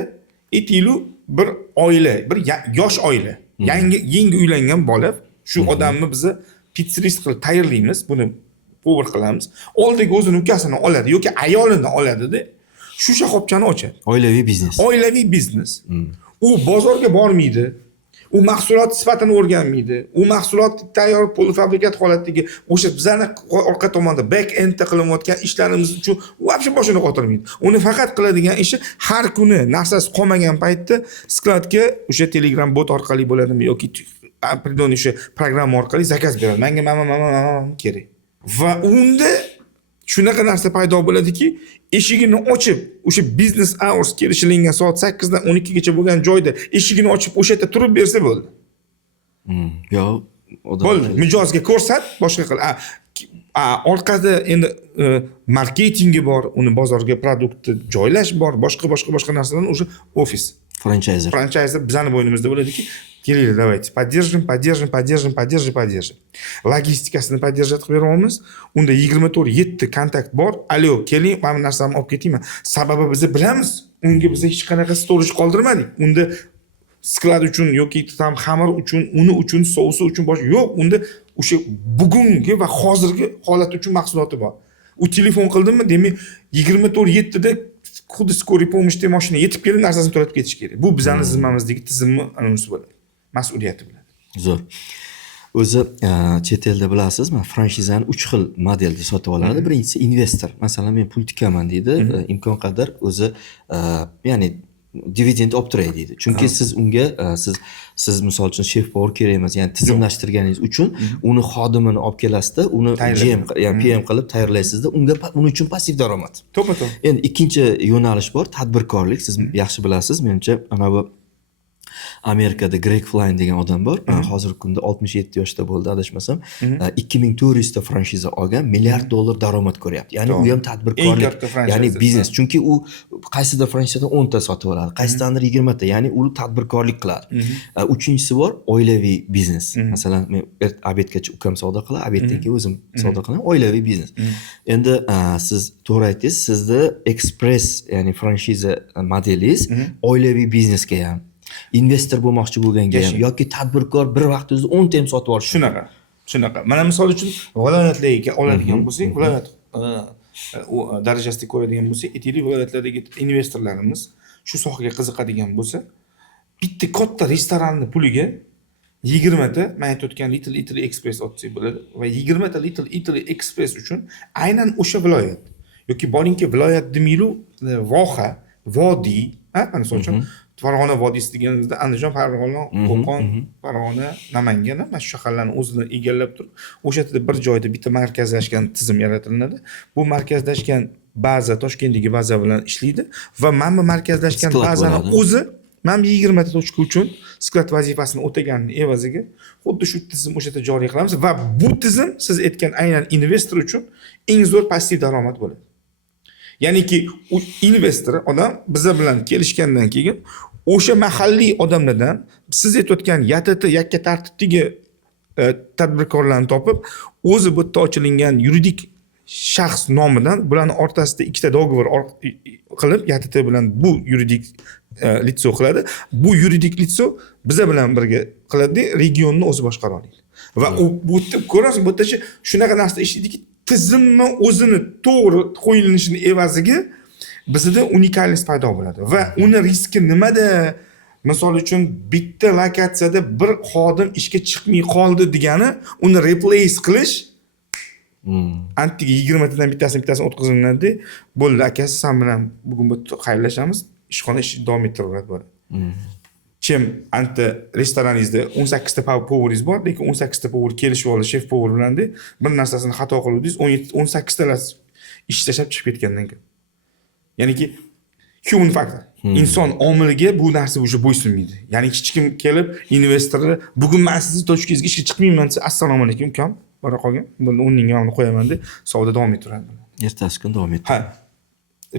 etilu bir oila, bir yosh oila, yangi uylangan bola, shu odamni biz pitserist qilib tayyorlaymiz, buni power qilamiz. Oldiga o'zini ukasini oladi yoki ayolini oladida, shu shoxobchani ochadi. Oilaviy biznes. Oilaviy biznes. U bozorga bormaydi. U mahsulot sifatini o'rganmaydi. U mahsulot tayyor polufabrikat holatdagi o'sha bizani orqa tomonda back endda qilinayotgan ishlarimiz uchun вообще boshini qotirmaydi. Uni faqat qiladigan ishi har kuni narsasi qolmagan paytda skladga o'sha Telegram bot orqali bo'ladimi yoki определенный o'sha programma orqali zakaz beradi. Menga mana kerak. Va unda shunaqa narsa paydo bo'ladiki, eshigini ochib, o'sha business hours kelishilingan soat 8 dan 12 gacha bo'lgan joyda eshigini ochib o'sha yerda turib bersa bo'ldi. Yo, odam Bo'ldi, mijozga ko'rsat, boshqa qil. Orqada endi marketingi bor, uni bozorga produktni joylash bor, boshqa narsadan o'sha ofis. Franchayzer bizani bo'ynimizda bo'ladiki, kelinglar, давайте, поддержим. Logistikasini поддержать qilib beramiz. Unda 24/7 kontakt bor. Allo, keling, mana narsamni olib ketayman. Sababi biz bilamiz, unga biz hech qanaqa storage qoldirmadik. Unda sklad uchun yoki tam xamir uchun, uni uchun, sousi uchun boshqa yo'q. Unda o'sha bugungi va hozirgi holat uchun mahsuloti bor. U telefon qildimmi, demak 24/7 da xuddi skoriy pomoshdagi mashina yetib kelib narsasini to'latib ketish kerak. Bu bizning zimmamizdagi tizimni anonsi bo'ladi. Mas'uliyati bo'ladi. Zo'r. O'zi chet elda bilasizmi, franshizani 3 xil modelda sotib oladi. Birinchisi investor. Masalan, men pul tikaman deydi, imkon qadar o'zi ya'ni dividend olib turay deydi. Chunki siz unga siz misol uchun chef power kerak emas, ya'ni tizimlashtirganingiz uchun uni xodimini olib kelasizda, uni GM ya'ni PM qilib tayyorlaysizda, uning uchun passiv daromad. To'ppa-to'g'ri. Endi ikkinchi yo'nalish bor, tadbirkorlik. Siz yaxshi bilasiz, menimcha, ana bu Amerikada Greg Flynn degan odam bor. Hozirgi kunda 67 yoshda bo'ldi, adashmasam. 2400 ta franshiza olgan, $1 milliard daromad ko'ryapti. Ya'ni u ham tadbirkorlik, ya'ni biznes. Chunki u qaysidir franshizadan 10 ta sotib oladi, qaysidandir 20 ta, ya'ni u tadbirkorlik qiladi. Uchinchisi bor, oilaviy biznes. Masalan, men obedgacha ukam savdo qiladi, obeddan keyin o'zim savdo qilaman, oilaviy biznes. Endi siz to'g'ri aytdingiz, sizda express, ya'ni franshiza modelingiz oilaviy biznesga ham, investor bo'lmoqchi bo'lganga ham yoki tadbirkor bir vaqtida 10 ta ham sotib olish. Shunaqa. Mana misol uchun viloyatlarga oladigan bo'lsak, viloyat darajasida ko'radigan bo'lsak, aytaylik, viloyatlardagi investorlarimiz shu sohaga qiziqadigan bo'lsa, bitta katta restoranning puliga 20 ta, men aytayotgan Little Italy Express otsak bo'ladi va 20 ta Little Italy Express uchun aynan o'sha viloyat yoki boringki viloyat demilu voha, vodiy, mana misol uchun Farg'ona vodiysi deganimizda Andijon, Farg'ona, Qo'qon, Farg'ona, Namangan mana shu shaharlarni o'zini egallab turib, o'sha yerda bir joyda bitta markazlashgan tizim yaratiladi. Bu markazlashgan baza Toshkentdagi baza bilan ishlaydi va mana bu markazlashgan bazani o'zi mana 20 ta tochka uchun sklad vazifasini o'taganini evaziga xuddi shu tizim o'sha yerda joriy qilamiz va bu tizim siz aytgan aynan investor uchun eng zo'r passiv daromad bo'ladi. Ya'niki u investor odam biz bilan kelishgandan keyin o'sha mahalliy odamlardan siz aytayotgan YTT yakka tartibdagi tadbirkorlarni topib, o'zi bu yerda ochilingan yuridik shaxs nomidan bularning o'rtasida ikkita dogovor qilib YTT bilan bu yuridik litso qiladi. Bu yuridik litso biz bilan birga qiladi, regionni o'zi boshqara oladi. Va bu ko'rasiz, bu yerda shunaqa narsa ishlaydiki, tizimni o'zini to'g'ri qo'yilishining evaziga bizda unikallik paydo bo'ladi va uni riski nimada? Misol uchun bitta lokatsiyada bir xodim ishga chiqmay qoldi degani, uni replace qilish antiga 20 tadan bittasini o'tkaziladi. Bo'ldi, akasi, sen bilan bugun bu xayrlashamiz, ishxona ish davom ettiraveradi bo'ladi. Chem anta restoraningizda 18 ta poweringiz bor, lekin 18 ta power kelishib oldi chef power bilan de bir narsasini xato qildingiz, 18 talar ish tashlab chiqib ketgandan keyin. Ya'niki human factor. Inson omiliga bu narsa o'sha bo'ysunmaydi. Ya'ni hech kim kelib investorlar bugun men sizni tochkangizga ishga chiqmayman desa, assalomu alaykum, ukam, bora qolgan. Buni 10 ming yomni qo'yaman deb savdo davom ettiradi. Ertasi kun davom etadi.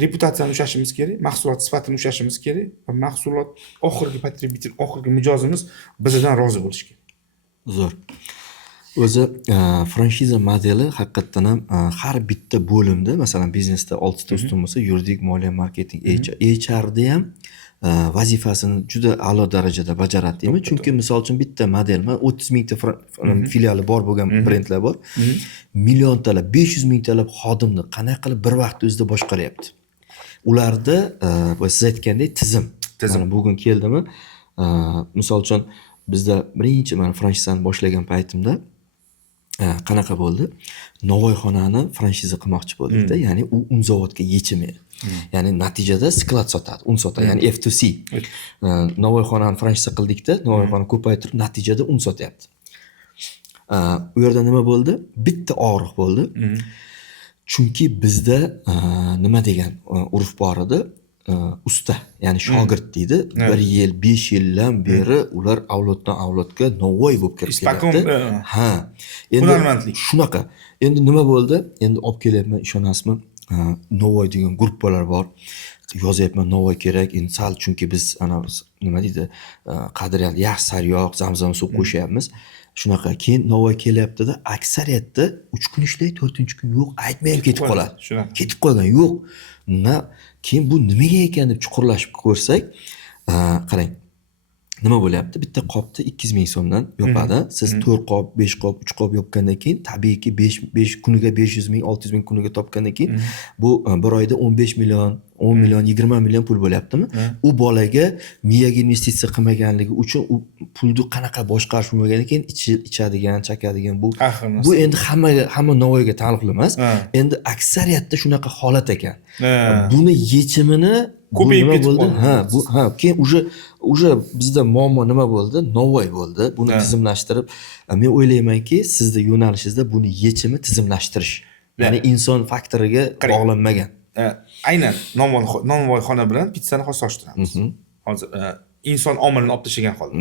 Reputatsiyani ushlashimiz kerak, mahsulot sifatini ushlashimiz kerak va mahsulot oxirgi potrебитель, oxirgi mijozimiz bizdan rozi bo'lishi kerak. Zo'r. O'zi franshiza modeli haqiqatdan ham har bitta bo'limda, masalan, biznesda 6 ta ustun bo'lsa, yuridik, moliya, marketing, HRda ham vazifasini juda a'lo darajada bajaradi deyman. Chunki misol uchun bitta model, 30 mingta filiali bor bo'lgan brendlar bor. Milliontalab, 500 mingtalab xodimni qanday qilib bir vaqt o'zida boshqaryapti. Ularda siz aytgandek tizim. Mana bugun keldimi? Misol uchun bizda birinchi mana franshizani boshlagan paytimda qanaqa bo'ldi? Novvoyxonani franshiza qilmoqchi bo'ldik-da, ya'ni u un zavodga yechimi. Ya'ni natijada sklad sotadi, un sotadi, ya'ni F2C. Novvoyxonani franshiza qildik-da, novvoyxona ko'paytirib natijada un sotyapti. U yerda nima bo'ldi? Bitta og'riq bo'ldi. Chunki bizda nima degan urf bor edi? Usta, ya'ni shogird deydi. 1 yil, 5 yildan beri ular avloddan avlodga novvoy bo'lib kirib kelyapti. Ha. Endi shunaqa. Endi nima bo'ldi? Endi olib kelyapman, ishonasizmi? Novvoy degan gruppalar bor. Yozyapman novvoy kerak. Endi sal chunki biz nima deydi? Qadriyat yaxshi sariyog', zamzam suv qo'shyapmiz. Shunaqa. Keyin novvoy kelyapti-da, aksariyatda 3 kun ishlaydi, 4-kun yo'q, aytmay ham ketib qoladi. Ketib qolgan yo'q. Keyin bu nimaga ekan deb chuqurlashib ko'rsak, qarang. Nima bo'lyapti? Bitta qopni 200 ming so'mdan yopadi. Siz 4 qop, 5 qop, 3 qop yopgandan keyin tabiiyki 5 kuniga 500 ming, 600 ming kuniga topgandan keyin bu bir oyda 15 million, 10 million, 20 million pul bo'lyaptimi? U bolaga miyaga investitsiya qilmaganligi uchun u pulni qanaqa boshqarish bilmagandan keyin ichadigan, chakadigan bu endi hamma novvoyga taalluqli emas. Endi aksariyatda shunaqa holat ekan. Buni yechimini ko'payib ketdi. Keyin уже bizda muammo nima bo'ldi? Novvoy bo'ldi. Buni tizimlashtirib, men o'ylaymanki, sizda yo'nalishingizda buni yechimi tizimlashtirish. Ya'ni inson faktoriga bog'lanmagan. Aynan nonvoyxona bilan pizzani xoslashtiramiz. Hozir inson omilini olib tashlagan holda.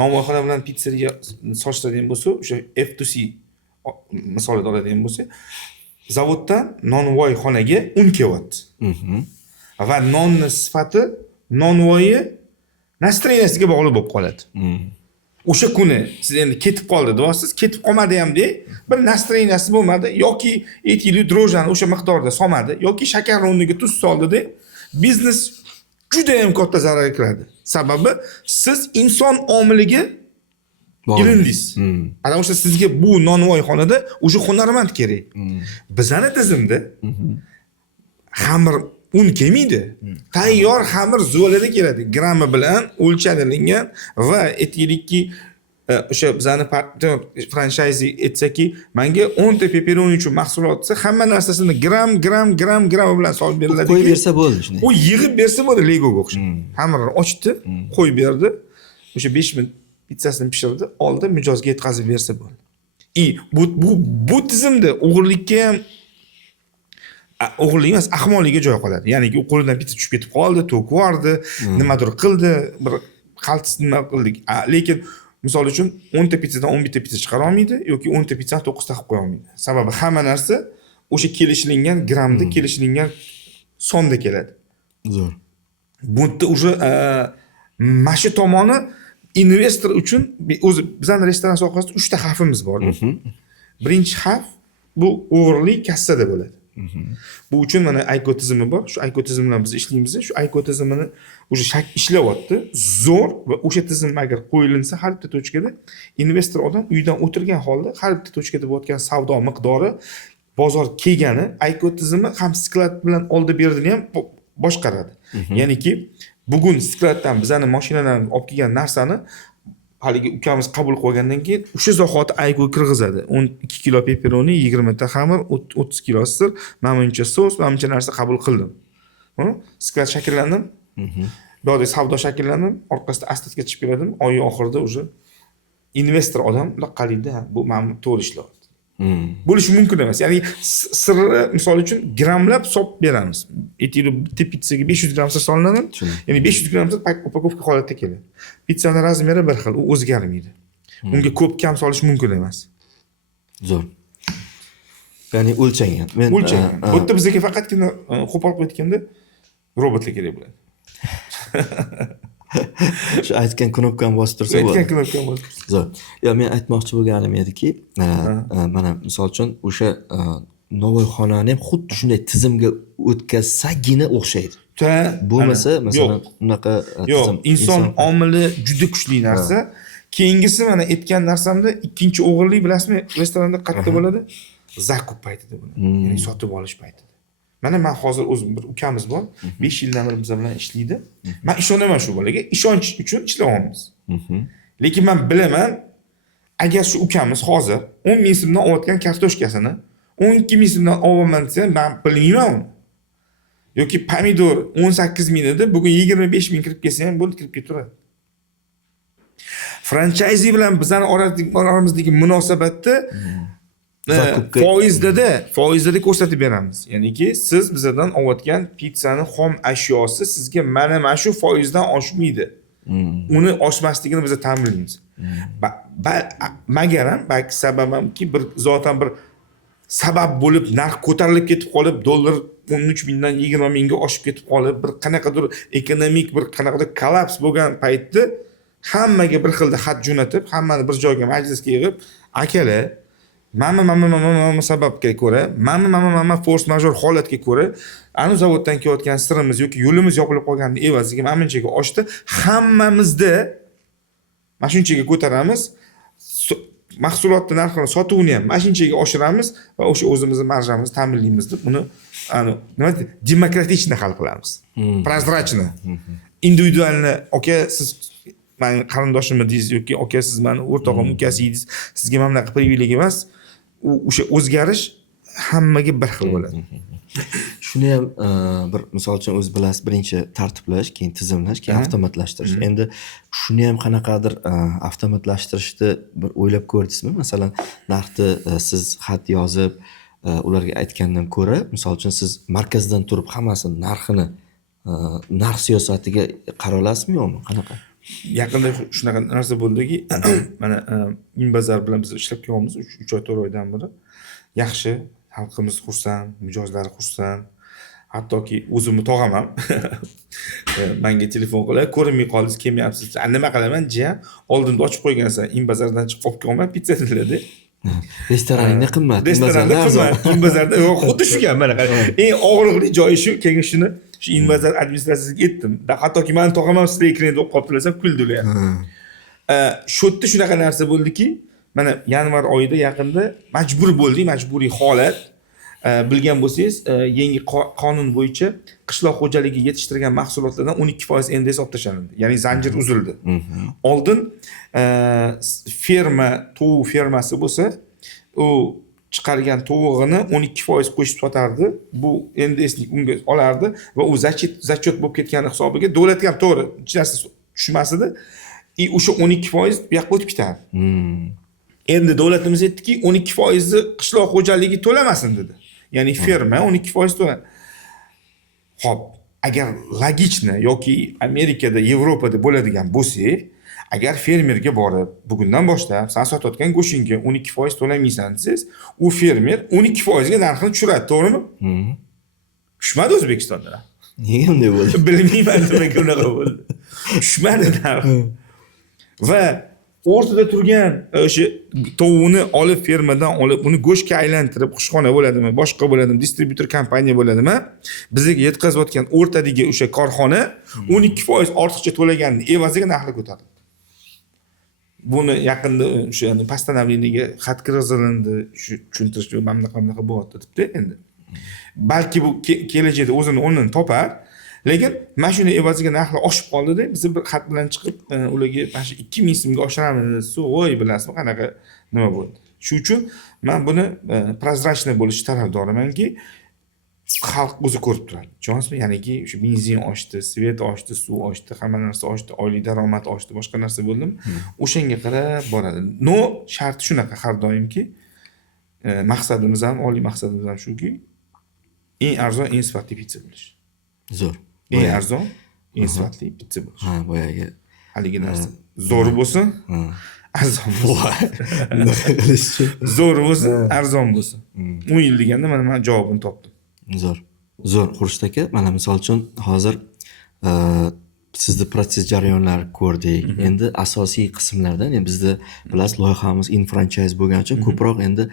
Nonvoyxona bilan pizzeriya solishtiradigan bo'lsa, o'sha F2C misolida oladigan bo'lsa, zavoddan nonvoyxonaga un kelyapti. Va nonni sifati nonvoyi настроенияsiga bog'liq bo'lib qoladi. O'sha kuni siz endi ketib qoldi deyapsiz, ketib qolmadi ham de, bir настроенияsi bo'lmadi yoki etili drojani o'sha miqdorda solmadi yoki shakar o'rniga tuz soldi-da, biznes juda ham katta zararga kiradi. Sababi siz inson omiliga ilindingiz. Ana o'sha sizga bu nonvoyxonada o'sha hunarmand kerak. Bizning tizimda xamir un kelmaydi. Tayyor xamir zo'lada keladi. Grammi bilan o'lchatilgan va aytaylikki o'sha bizning franchise aytsaki, menga 10 ta pepperoni uchun mahsulot desa, hamma narsasini gram bilan solib beriladi. Qo'yib bersa bo'ldi shuni. U yig'ib bersa bo'ldi, Legoga o'xshab. Xamirni ochdi, qo'yib berdi. O'sha 5 minut pizzasini pishirdi, oldi, mijozga yetkazib bersa bo'ldi. Bu tizimda o'g'irlikka ham o'g'irlik emas, ahmoqlikka joy qoladi. Ya'ni u qo'lidan pizza tushib ketib qoldi, to'kib yubordi, nimadir qildi, bir qaltis nima qildik. Lekin misol uchun 10 ta pizzadan 11 ta pizza chiqara olmaydi yoki 10 ta pizzani 9 ta qilib qo'ya olmaydi. Sababi hamma narsa o'sha kelishilgan gramda, kelishilgan sonda keladi. Zo'r. Bu yerda уже mashi tomoni investor uchun o'zi bizning restoran sohasida 3 ta xavfimiz bor. Birinchi xavf bu o'g'irlik kassada bo'ladi. Bu uchun mana ICO tizimi bor. Shu ICO tizim bilan biz ishlaymiz. Shu ICO tizimini o'sha ishlayapti. Zo'r va o'sha tizim agar qo'yilinsa har bitta tochkada investor odam uydan o'tirgan holda har bitta tochkada bo'layotgan savdo miqdori, bozor kelgani ICO tizimi ham sklad bilan oldi berdini ham boshqaradi. Ya'niki bugun skladdan bizning mashinalarni olib kelgan narsani haligi ukamiz qabul qilgandan keyin o'sha zahoti ICO kirgizadi. 12 kilo pepperoni, 20 ta xamir, 30 kilo sir, mana buncha sos, mana buncha narsa qabul qildim. Sklad shakllandim. Bu yerda savdo shakllandim, orqasida asta-sekin chiqib keladim. Oy oxirida o'sha investor odam qalaydi, bu men to'g'ri ishlayapti. Bo'lishi mumkin emas. Ya'ni sirri misol uchun gramlab solib beramiz. Aytaylik, bitta pizzaga 500 gram sir solinadi. Ya'ni 500 gram sir upakovka holatda keladi. Pizzaning razmeri bir xil, u o'zgarmaydi. Unga ko'p kam solish mumkin emas. Zo'r. Ya'ni o'lchangan. O'lchangan. Bu yerda bizga faqatgina qo'pol qo'yayotganda robotlar kerak bo'ladi. Shu aytgan knopkani bosib tursa bo'ladi. Aytgan knopkani bosib. Zo'r. Yo, men aytmoqchi bo'lganim ediki, mana misol uchun o'sha novvoyxonani ham xuddi shunday tizimga o'tkazsagina o'xshaydi. Bo'lmasa, masalan, unaqa yo'q, inson omili juda kuchli narsa. Keyingisi mana aytgan narsamda ikkinchi o'g'irlik bilasizmi, restoranda qayerda bo'ladi? Zakup paytida bo'ladi. Ya'ni sotib olish paytida. Mana men hozir o'zim bir ukamiz bor, 5 yildan beri biz bilan ishlaydi. Men ishonaman shu bolaga, ishonch uchun ishlayapmiz. Lekin men bilaman, agar shu ukamiz hozir 10 ming so'mdan olayotgan kartoshkasini 12 ming so'mdan olaman desa, men bilmayman uni. Yoki pomidor 18 ming edi, bugun 25 ming kirib kelsa ham bo'ldi, kirib ketaveradi. Franchise bilan bizning oramizdagi munosabatda foizda ko'rsatib beramiz. Ya'niki siz bizdan olayotgan pizzani xom ashyosi sizga mana shu foizdan oshmaydi. Uni oshmasligini biz ta'minlaymiz. Magaram balki sababamki bir zotan bir sabab bo'lib narx ko'tarilib ketib qolib, dollar 13 mingdan 20 mingga oshib ketib qolib, bir qanaqadir ekonomik bir qanaqadir kollaps bo'lgan paytda hammaga bir xilda xat jo'natib, hammani bir joyga majlisga yig'ib, akalar, mana sababga ko'ra, mana force major holatga ko'ra, anu zavoddan kelayotgan sirimiz yoki yo'limiz yopilib qolganini evaziga manchaga oshdi. Hammamizda mana shunchaga ko'taramiz. Mahsulotni narxini sotuvini ham mana shunchaga oshiramiz va o'sha o'zimizning marjamizni ta'minlaymiz deb uni nima deydi, demokratichni hal qilamiz. Prozrachni. Individualni, aka siz meni qarindoshimni deysiz yoki aka siz meni o'rtog'im ukasi deysiz, sizga mana bunaqa privilegiya emas. O'sha o'zgarish hammaga bir xil bo'ladi. Shuni ham bir misol uchun o'z bilasiz, birinchi tartiblash, keyin tizimlash, keyin avtomatlashtirish. Endi shuni ham qanaqadir avtomatlashtirishni bir o'ylab ko'rdingizmi? Masalan, narxni siz xat yozib ularga aytgandan ko'ra, misol uchun siz markazdan turib hammasini narxini narx siyosatiga qara olasizmi yo'qmi? Qanaqa? Yaqinda shunaqa narsa bo'ldiki, mana Inbazar bilan biz ishlab kelyapmiz 3 oy 4 oydan beri. Yaxshi, xalqimiz xursand, mijozlari xursand. Hattoki o'zimni tog'am ham menga telefon qilib, ko'rinmay qoldingiz, kelmayapsiz. Nima qilaman, jiyan? Oldinda ochib qo'ygansan, Inbazardan chiqib olib kelman pizza tiladi. Restoraningda qimmat, Inbazarda qimmat. Inbazarda xuddi shu gap mana. Eng og'riqli joyi shu, keyin shuni shu Inbazar administratsiyasiga aytdim. Hattoki meni tog'am ham sizlar ekranda o'qib qolibdilar, kuldilar. Shu yerda shunaqa narsa bo'ldiki, mana yanvar oyida yaqinda majburiy holat. Bilgan bo'lsangiz, yangi qonun bo'yicha qishloq xo'jaligi yetishtirgan mahsulotlardan 12% endi hisob tashlandi. Ya'ni zanjir uzildi. Oldin tovuq fermasi bo'lsa, u chiqargan tovug'ini 12% qo'shib sotardi. Bu endi eslik unga olardi va u zachot bo'lib ketgani hisobiga davlatga ham to'g'ri hech narsa tushmas edi. O'sha 12% bu yoqqa o'tib ketadi. Endi davlatimiz aytdiki, 12% qishloq xo'jaligi to'lamasin dedi. Ya'ni ferma 12% to'laydi. Xo'p, agar logichni yoki Amerikada, Yevropada bo'ladigan bo'lsa, agar fermerga borib, bugundan boshlab sen sotayotgan go'shtingga 12% to'lamaysan desangiz, u fermer 12% ga narxini tushiradi, to'g'rimi? Tushmadi O'zbekistonda. Nega unday bo'ldi? Bilmayman nimaga unaqa bo'ldi. Tushmadi narx. Va o'rtada turgan o'sha tovuqni olib fermadan olib uni go'shtga aylantirib qushxona bo'ladimi, boshqa bo'ladimi, distributor kompaniya bo'ladimi, bizga yetkazayotgan o'rtadagi o'sha korxona 12% ortiqcha to'laganning evaziga narxni ko'tardi. Buni yaqinda o'sha постановлениеga xat kirizildi, shu tushuntirish mana bunaqa bo'lyapti debdi endi. Balki bu kelajakda o'zini o'rnini topar. Lekin mana shuni evaziga narxlar oshib qoldi-da, biz bir xat bilan chiqib ularga mana shu 2000 so'mga oshiramiz. Voy, bilasizmi, qanaqa nima bo'ldi. Shuning uchun men buni prozrachniy bo'lish tarafdorimanki, xalq o'zi ko'rib turadi. Tushunasizmi? Ya'niki o'sha benzin oshdi, svet oshdi, suv oshdi, hamma narsa oshdi, oylik daromad oshdi, boshqa narsa bo'ldimi? O'shanga qarab boradi. No, sharti shunaqa har doimki, maqsadimiz ham, oliy maqsadimiz ham shuki, eng arzon, eng sifatli pizza bo'lish. Zo'r. Eng arzon, eng sifatli pizza bo'lish. Ha, boyagi haligi narsa. Zo'r bo'lsin, arzon bo'lsin. Zo'r bo'lsin, arzon bo'lsin. 10 yil deganda men javobini topdim. Zo'r. Zo'r, Xurshid aka, mana misol uchun hozir sizni protsess jarayonlarini ko'rdik. Endi asosiy qismlardan, endi bizda bilasiz loyihamiz infranchise bo'lgani uchun ko'proq endi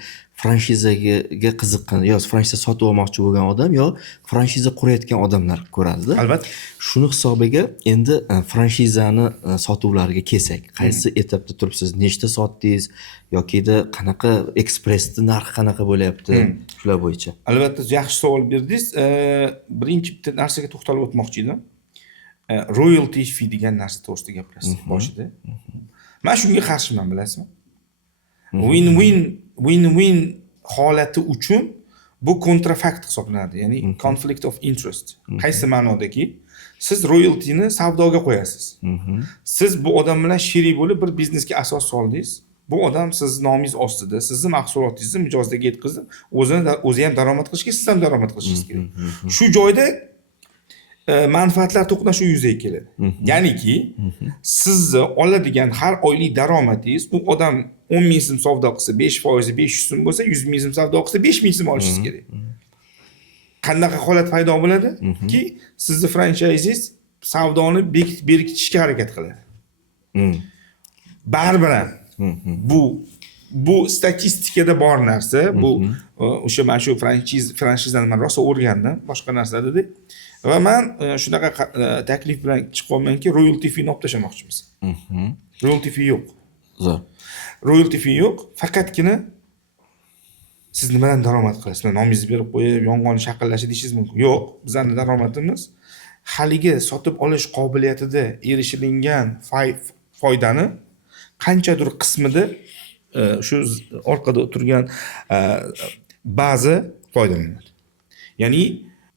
franshizaga qiziqqan, yo franchiza sotib olmoqchi bo'lgan odam, yo franshiza qurayotgan odamlar ko'radida. Albatta. Shuni hisobiga endi franshizani sotuvlariga kelsak, qaysi etapda turibsiz? Nechta sotdingiz yokida qanaqa ekspressda narxi qanaqa bo'lyapti? Shular bo'yicha. Albatta, yaxshi savol berdingiz. Birinchi bitta narsaga to'xtalib o'tmoqchi edim. Royalty fee degan narsa to'g'risida gapirasiz boshida. Men shunga qarshiman, bilasizmi? Win-win holati uchun bu kontrafakt hisoblanadi, ya'ni conflict of interest. Qaysi ma'nodaki, siz royaltyni savdoga qo'yasiz. Siz bu odam bilan sherik bo'lib bir biznesga asos soldingiz. Bu odam siz nomingiz ostida, sizni mahsulotingizni mijozlarga yetkazdi, o'zi ham daromad qilishga, siz ham daromad qilishingiz kerak. Shu joyda manfaatlar to'qnashuvi yuzaga keladi. Ya'niki, sizni oladigan har oylik daromadingiz, u odam 10 ming so'm savdo qilsa, 5% 500 so'm bo'lsa, 100 ming so'm savdo qilsa 5 ming so'm olishingiz kerak. Qanaqa holat paydo bo'ladi ki, sizni franchizengiz savdoni berkitishga harakat qiladi. Baribir ham bu statistikada bor narsa, bu o'sha mana shu franshizani men rosa o'rgandim, boshqa narsalarda. Va men shunaqa taklif bilan chiqyapmanki, royalty fee olib tashlamoqchimiz. Royalty fee yo'q. Zo'r. Royalty fee yo'q, faqatgina siz nimadan daromad qilasiz? Nomingizni berib qo'yib, yong'on shaqallashi deyishingiz mumkin. Yo'q, bizning daromadimiz haligi sotib olish qobiliyatida erishilingan foydani qanchadir qismida shu orqada o'tirgan ba'zi foydalanadi. Ya'ni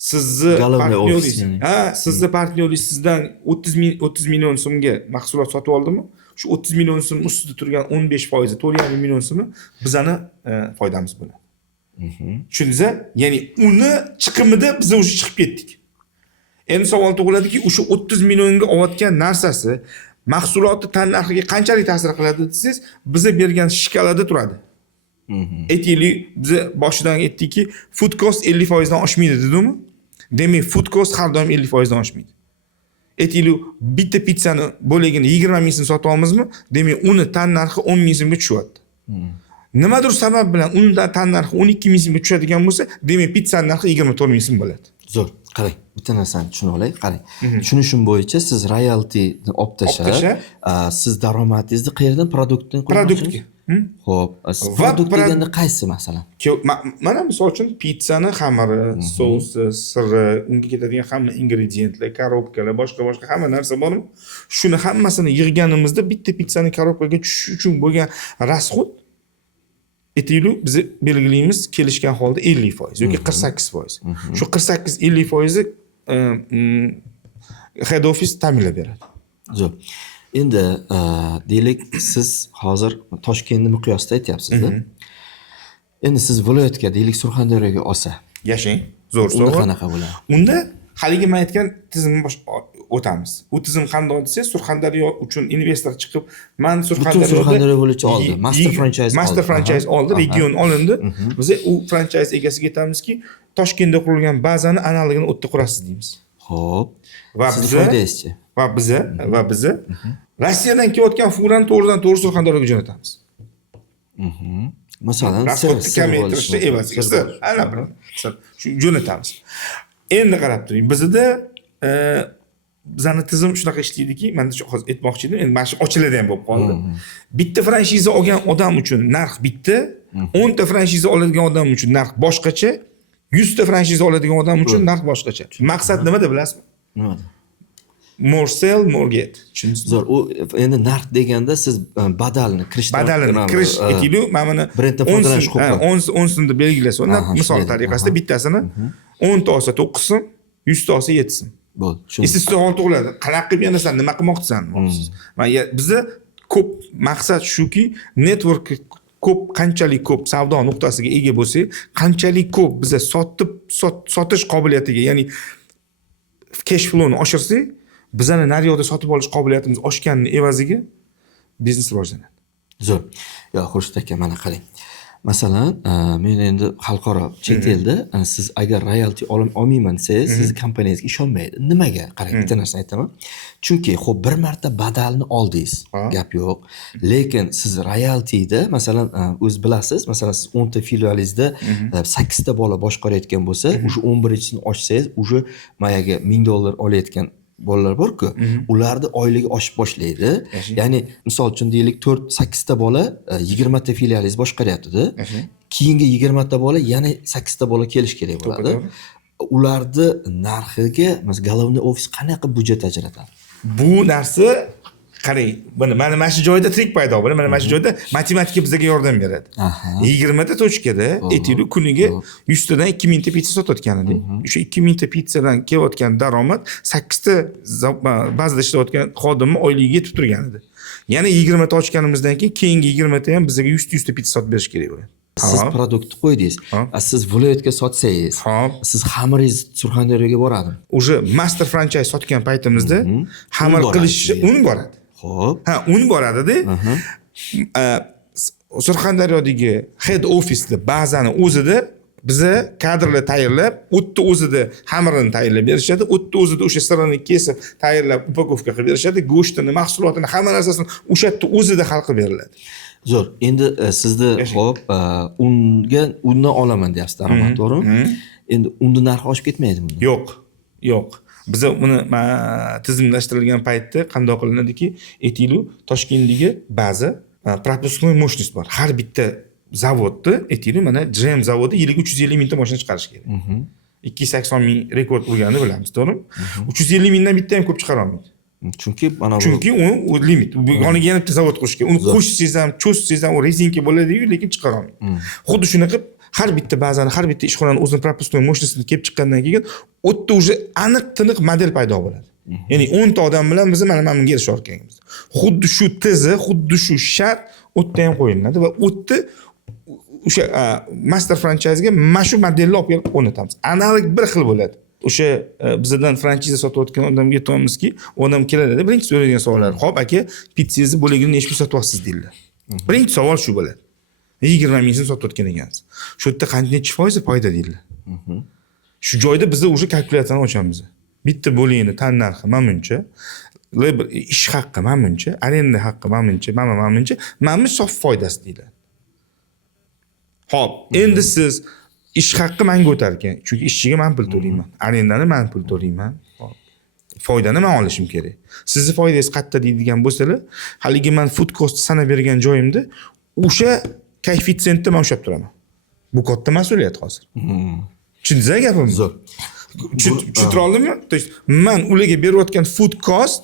sizni partnyoringiz sizdan 30 million so'mga mahsulot sotib oldimi? Shu 30 million so'm ustida turgan 15%, 4,5 million so'mi bizani foydamiz bo'ladi. Tushundingiz? Ya'ni uni chiqimida biz o'sha chiqib ketdik. Endi savol tug'iladiki, o'sha 30 millionga olayotgan narsasi mahsulotni tan narxiga qanchalik ta'sir qiladi desangiz, biza bergan shkalada turadi. Aytaylik, biz boshidan aytdikki, food cost 50% dan oshmaydi dedimi? Demak, food cost har doim 50% dan oshmaydi. Aytaylik, bitta pizzani bo'ligini 20 ming so'm sotib olmizmi? Demak, uni tan narxi 10 ming so'mga tushyapti. Nimadir sabab bilan undan tan narxi 12 ming so'mga tushadigan bo'lsa, demak, pizzaning narxi 24 ming so'm bo'ladi. Zo'r. Qarang, bitta narsani tushunib olay. Qarang. Tushunishim bo'yicha siz royaltyni olib tashlab, siz daromadingizni qayerdan? Produktdan Produktga. Xo'p, produkt deganda qaysi masalan? Mana misol uchun pizzani xamiri, sousi, siri, unga ketadigan hamma ingrediyentlar, korobkalar, boshqa hamma narsa bormi? Shuni hammasini yig'ganimizda bitta pizzaning korobkaga tushishi uchun bo'lgan rasxod aytaylik, biz belgilaymiz kelishgan holda 50% yoki 48%. Shu 48-50% head office ta'minlab beradi. Zo'r. Endi deylik, siz hozir Toshkentni miqyosida aytyapsiz-da. Endi siz viloyatga, deylik, Surxondaryoga olsa, yashang. Zo'r savol. Unda qanaqa bo'ladi? Unda haligi men aytgan tizimni o'tamiz. U tizim qanday desangiz, Surxondaryo uchun investor chiqib, men Surxondaryo bo'yicha oldi. Master franchise oldi, region olindi. Biz u franchise egasiga aytamizki, Toshkentda qurilgan bazani analogini u yerda qurasiz deymiz. Xo'p. Va biz Rossiyadan kelayotgan furani to'g'ridan-to'g'ri Surxondaryoga jo'natamiz. Masalan, rasxodni kamaytirishni evaziga ana bir shu jo'natamiz. Endi qarab turing, bizda bizning tizim shunaqa ishlaydiki, men hozir aytmoqchi edim, endi mana shu ochiladi ham bo'lib qoldi. Bitta franchiza olgan odam uchun narx bitta, 10 ta franchiza oladigan odam uchun narx boshqacha, 100 ta franchiza oladigan odam uchun narx boshqacha. Maqsad nimada bilasizmi? Nimada? More sell, more get. Zo'r. U endi narx deganda siz badalini kirish aytaylik, mana buni brendda foydalanish huquqi 10 so'mda belgilasa, misol tariqasida bittasini 10 ta olsa 9 so'm, 100 ta olsa 7 so'm. Bo'ldi. Siz savol tug'iladi. Qanaqa qilib yana sen nima qilmoqchisan? Bizda ko'p maqsad shuki, network ko'p, qanchalik ko'p savdo nuqtasiga ega bo'lsak, qanchalik ko'p biza sotish qobiliyatiga, ya'ni cash flowni oshirsak, bizani naryoqda sotib olish qobiliyatimiz oshganini evaziga biznes rivojlanadi. Zo'r. Yo, Xurshid aka, mana qarang. Masalan, men endi xalqaro chet elda siz agar royalty olmayman desangiz, sizni kompaniyangizga ishonmaydi. Nimaga? Qarang, bitta narsani aytaman. Chunki xo'p bir marta badalni oldingiz, gap yo'q. Lekin siz royaltyda, masalan, o'z bilasiz, masalan, siz 10 ta filialingizda 8 ta bola boshqarayotgan bo'lsa, o'sha 11-chisini ochsangiz, o'sha mayaga $1000 olayotgan bolalar bor-ku, ularni oyligi oshib boshlaydi. Ya'ni misol uchun deylik 8 ta bola 20 ta filialingiz boshqaryapti-da. Keyingi 20 ta bola yana 8 ta bola kelish kerak bo'ladi. Ularni narxiga головной ofis qanaqa budjet ajratadi? Bu narsa qarang, mana shu joyda trik paydo bo'ladi. Mana shu joyda matematika bizga yordam beradi. 20 ta tochkada aytaylik kuniga 100 tadan 2000 ta pitsa sotayotgan edik. O'sha 2000 ta pitsadan kelayotgan daromad 8 ta bazada ishlayotgan xodimni oyligiga yetib turgan edi. Yana 20 ta ochganimizdan keyin keyingi 20 ta ham bizga 100 ta pitsa sotib berish kerak bo'ladi. Siz produktni qo'ydingiz. Siz viloyatga sotsangiz, siz xamiringiz Surxondaryoga boradimi? O'sha master franchise sotgan paytimizda xamir qilish un boradi. Xo'p. Un boradi-da. Surxondaryodagi head office'da bazani o'zida biza kadrlar tayyorlab, o'tda o'zida xamirini tayyorlab berishadi, o'tda o'zida o'sha sirini kesib, tayyorlab upakovka qilib berishadi, go'shtini, mahsulotini, hamma narsasini o'sha yerda o'zida hal qilib beriladi. Zo'r. Endi sizni xo'p, undan olaman deyapsiz, daromad, to'g'rimi? Endi undan narxi oshib ketmaydimi? Yo'q. Biza uni tizimlashtirilgan paytda qanday qilinadiki, aytaylik, Toshkentdagi ba'zi пропускной мощность bor. Har bitta zavodda, aytaylik, mana GM zavodi yiliga 350 mingta mashina chiqarish kerak. 280 ming rekord bo'lganini bilamiz, to'g'rimi? 350 mingdan bitta ham ko'p chiqara olmaydi. Chunki mana bu Chunki u limit. Yoniga yana bitta zavod qurish kerak. Uni qo'shsangiz ham, cho'zsangiz ham u rezinka bo'ladi-yu, lekin chiqara olmaydi. Xuddi shunaqa har bitta bazani, har bitta ishxonani o'zining пропускной мощностini kelib chiqqandan keyin o'tda уже aniq-tiniq model paydo bo'ladi. Ya'ni 10 ta odam bilan biz mana bunga erishayotganimiz. Xuddi shu tizi, xuddi shu shart o'tda ham qo'yiladi va o'tda o'sha master franchise-ga mana shu modelni olib kelib o'rnatamiz. Analog bir xil bo'ladi. O'sha bizdan franchiza sotayotgan odamga aytamizki, odam keladi, birinchi so'raydigan savollar: "Xo'p, aka, pitsangizni bo'ligini nechta sotyapsiz?" deydilar. Birinchi savol shu bo'ladi. 20 ming so'm sotayotgan ekansiz. Shu yerda qancha foizi foyda deydilar. Shu joyda biz o'sha kalkulyatsiyani ochamiz. Bitta bo'ligini tan narxi manmuncha, labor ish haqqi manmuncha, arenda haqqi manmuncha, mana sof foydasi deyiladi. Xo'p, endi siz ish haqqi menga o'tar ekan, chunki ishchiga men pul to'layman, arendani men pul to'layman. Foydani men olishim kerak. Sizni foydangiz qayerda deydigan bo'lsalar, haligi men food cost sanab bergan joyimda o'sha koeffitsiyentda men ushlab turaman. Bu katta mas'uliyat hozir. Tushundingizmi gapimni? zo'r. Tushuntira oldimmi? То есть men ularga berayotgan food cost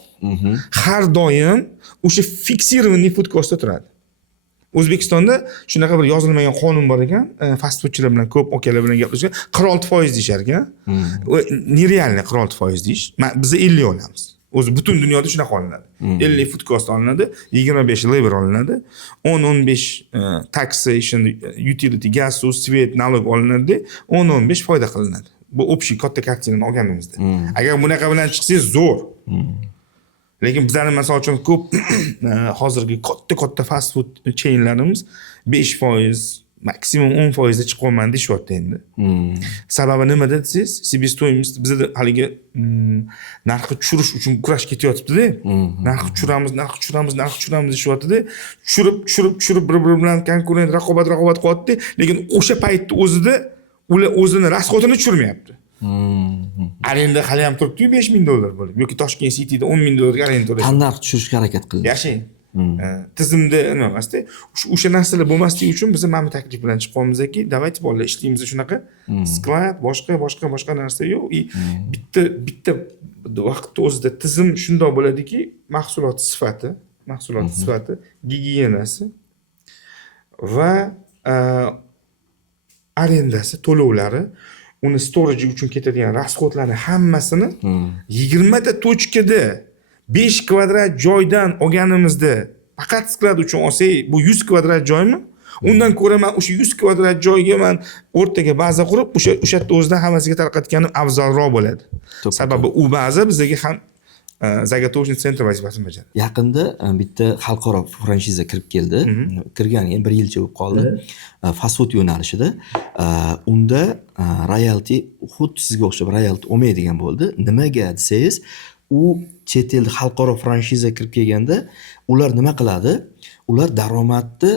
har doim o'sha fiksirованный food costda turadi. O'zbekistonda shunaqa bir yozilmagan qonun bor ekan, fast foodchilar bilan ko'p okalar bilan gaplashgan, 46% deyshar ekan. Nerealniy 46% deyish. Biz 50 olamiz. O'zi butun dunyoda shunaqa olinadi. 50 food cost olinadi, 25 labor olinadi, 10-15 taxation, utility, gaz, suv, svet, nalog olinadi, 10-15 foyda qilinadi. Bu общий katta kartinani olganimizda. Agar bunaqa bilan chiqsangiz zo'r. Lekin bizlarning masalan uchun ko'p hozirgi katta fast food chainlarimiz 5%, maksimum 10% da chiqolmayman deyapti endi. Sababi nimada desangiz, себестоимость bizda haligi narxni tushirish uchun kurash ketyapti-da. Narxni tushiramiz deyapti-da. Tushirib bir-biri bilan konkurent raqobat qilyapti, lekin o'sha paytda o'zida ular o'zini rasxodini tushirmayapti. Arenda hali ham turibdi-yu $5000 bo'lib, yoki Toshkent Cityda $10,000 ga arenda to'lash. Qanday tushirishga harakat qildi? Yashang. Tizimda nima emasda, o'sha narsalar bo'lmasligi uchun biz mana bu taklif bilan chiqqanmizki, давайте bolalar ishlaymiz shunaqa. Sklad, boshqa narsa yo'q. Bitta vaqtda o'zida tizim shunday bo'ladiki, mahsulot sifati, gigiyenasi va arendasi, to'lovlari, uni storage uchun ketadigan rasxodlarning hammasini 20 ta tochkada 5 kvadrat joydan olganimizda faqat sklad uchun olsak, bu 100 kvadrat joymi? Undan ko'ra men o'sha 100 kvadrat joyga men o'rtaga baza qurib, o'sha yerda o'zidan hammasiga tarqatganim afzalroq bo'ladi. Sababi u baza bizga ham Zagotovочный sentr vazifasini bajaradi. Yaqinda bitta xalqaro franshiza kirib keldi. Kirganiga 1 yilcha bo'lib qoldi. Fast food yo'nalishida. Unda royalty xuddi sizga o'xshab royalty olmaydigan bo'ldi. Nimaga desangiz, u chet elda xalqaro franshiza kirib kelganda ular nima qiladi? Ular daromadni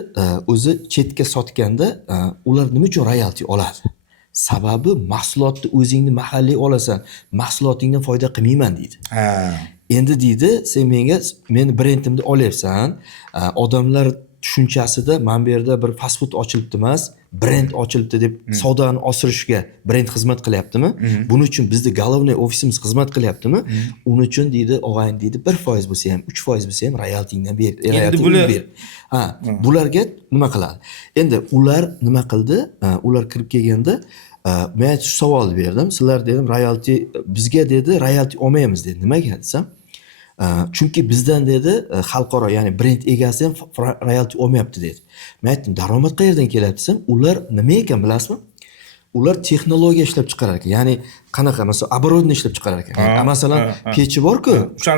o'zi chetga sotganda ular nima uchun royalty oladi? Sababi mahsulotni o'zingni mahalliy olasan, mahsulotingdan foyda qilmayman deydi. Endi deydi, sen meni brendimni olyapsan, odamlar tushunchasida men bu yerda bir fast food ochilibdi emas, brend ochilibdi deb savdoni oshirishga brend xizmat qilyaptimi? Buning uchun bizning головной ofisimiz xizmat qilyaptimi? Uning uchun deydi, og'ayin deydi, 1% bo'lsa ham, 3% bo'lsa ham royaltingdan ber. Endi bular bularga nima qiladi? Endi ular nima qildi? Ular kirib kelganda men shu savolni berdim. Sizlar dedim, royalty bizga dedi, royalty olmaymiz dedi. Nimaga desam? Chunki bizdan dedi, xalqaro, ya'ni brend egasi ham royalty olmayapti dedi. Men aytdim, daromad qayerdan kelyapti desam, ular nima ekan bilasizmi? Ular texnologiya ishlab chiqarar ekan. Ya'ni qanaqa, masalan, оборудование ishlab chiqarar ekan. Masalan, pechi bor-ku,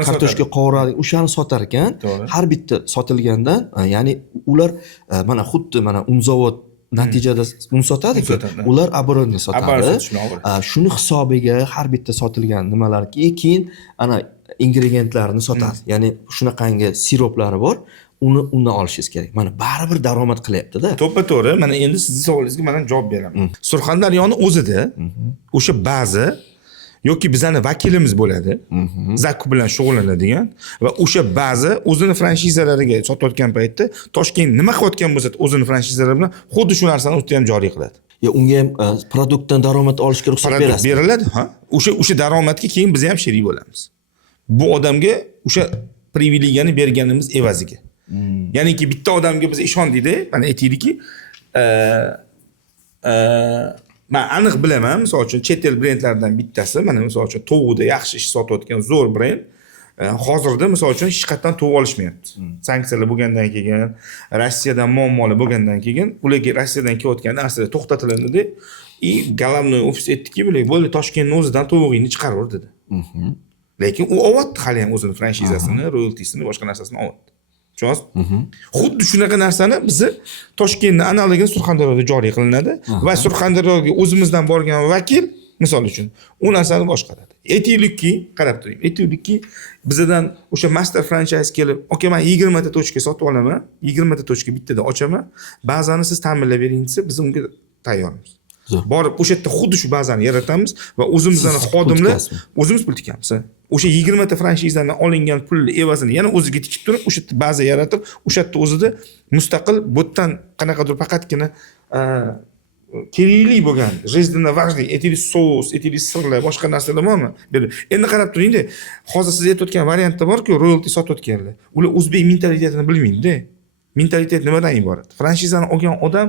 kartoshka qovuradi, o'shani sotar ekan. Har bitta sotilgandan, ya'ni ular mana xuddi mana unzavod natijada un sotadi-ku, ular оборудование sotadi. Shuni hisobiga har bitta sotilgan nimalarki, keyin ana ingrediyentlarni sotadi. Ya'ni shunaqangi siroplari bor. Undan olishingiz kerak. Mana baribir daromad qilyapti-da. To'ppa-to'g'ri. Mana endi sizning savolingizga men javob beraman. Surxondaryoni o'zida o'sha ba'zi yoki bizning vakilimiz bo'ladi. Zakup bilan shug'ullanadigan va o'sha ba'zi o'zini franshizalariga sotayotgan paytda Toshkent nima qilayotgan bo'lsa, o'zini franshizalari bilan xuddi shu narsani o'zida ham joriy qiladi. Unga ham produktdan daromad olishga ruxsat berasiz. Beriladi, ha. O'sha daromadga keyin biz ham sherik bo'lamiz. Bu odamga o'sha privilegiyani berganimiz evaziga. Ya'niki bitta odamga biz ishondikda, mana aytaylikki, men aniq bilaman, misol uchun chet el brendlaridan bittasi, mana misol uchun tovuqda yaxshi ish sotayotgan zo'r brend, hozirda misol uchun hech qayerdan tovuq olishmayapti. Sanksiyalar bo'lgandan keyin, Rossiyadan muammolar bo'lgandan keyin, ularga Rossiyadan kelayotgan narsalar to'xtatildi. Головной ofis aytdiki, bo'ldi Toshkentning o'zidan tovuqingni chiqarib dedi. Lekin u olyapti hali ham o'zini franshizasini, royaltisini, boshqa narsasini olyapti. Tushunasizmi? Xuddi shunaqa narsani bizni Toshkentning analogini Surxondaryoda joriy qilinadi va Surxondaryoga o'zimizdan borgan vakil, misol uchun, u narsani boshqaradi. Aytaylikki, qarab turing. Aytaylikki, bizdan o'sha master franchise kelib, "Okay, men 20 ta tochka sotib olaman, 20 ta tochka bittada ochaman, bazani siz ta'minlab bering" desa, biz unga tayyormiz. Borib o'sha yerda xuddi shu bazani yaratamiz va o'zimizdan xodimlar o'zimiz pul tikamiz. O'sha 20 ta franshizdan olingan pulni evazini yana o'ziga tikib turib, o'sha yerda baza yaratib, o'sha yerda o'zida mustaqil botdan qanaqadir faqatgina kerakli bo'lgan, жизненно важный, aytaylik sos, aytaylik sirlar, boshqa narsalar bormi? Endi qarab turingda, hozir siz aytayotgan variantda bor-ku, royalty sotayotganlar. Ular o'zbek mentalitetini bilmaydi-da. Mentalitet nimadan iborat? Franshizani olgan odam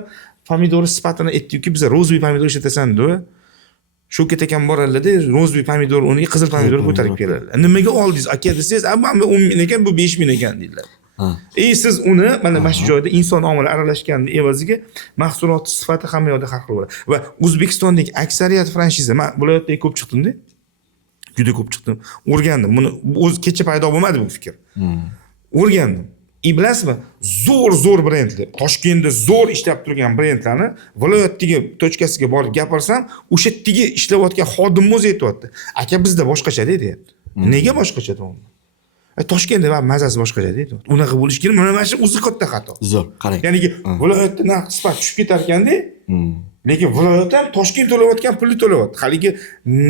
pomidor sifatini aytdiki, biz rozviy pomidor ishlatasan-da. Shu ketakan boradilar-da, rozviy pomidor, uni qizil pomidor ko'tarib keladilar. Nimaga oldingiz aka desangiz, "Bu 10 ming ekan, bu 5 ming ekan" deydilar. Siz uni mana shu joyda inson omili aralashgani evaziga mahsulot sifati hamma yoqda har xil bo'ladi. Va O'zbekistondagi aksariyat franshiza, men viloyatda ko'p chiqdim-da. Juda ko'p chiqdim. O'rgandim. Buni o'z kecha paydo bo'lmadi bu fikr. O'rgandim. Bilasizmi? Zo'r brendlar, Toshkentda zo'r ishlab turgan brendlarni viloyatdagi tochkasiga borib gapirsam, o'sha yerdagi ishlayotgan xodim o'zi aytayapti. Aka, bizda boshqacha deyapti. Nega boshqacha deyapti? Toshkentda va mazasi boshqacha deydi. Unaqa bo'lish kerak. Mana shu o'zi katta xato. Zo'r, qarang. Ya'ni viloyatda narx sifat tushib ketar ekanda, lekin viloyat ham Toshkent to'layotgan pulni to'layapti. Haligi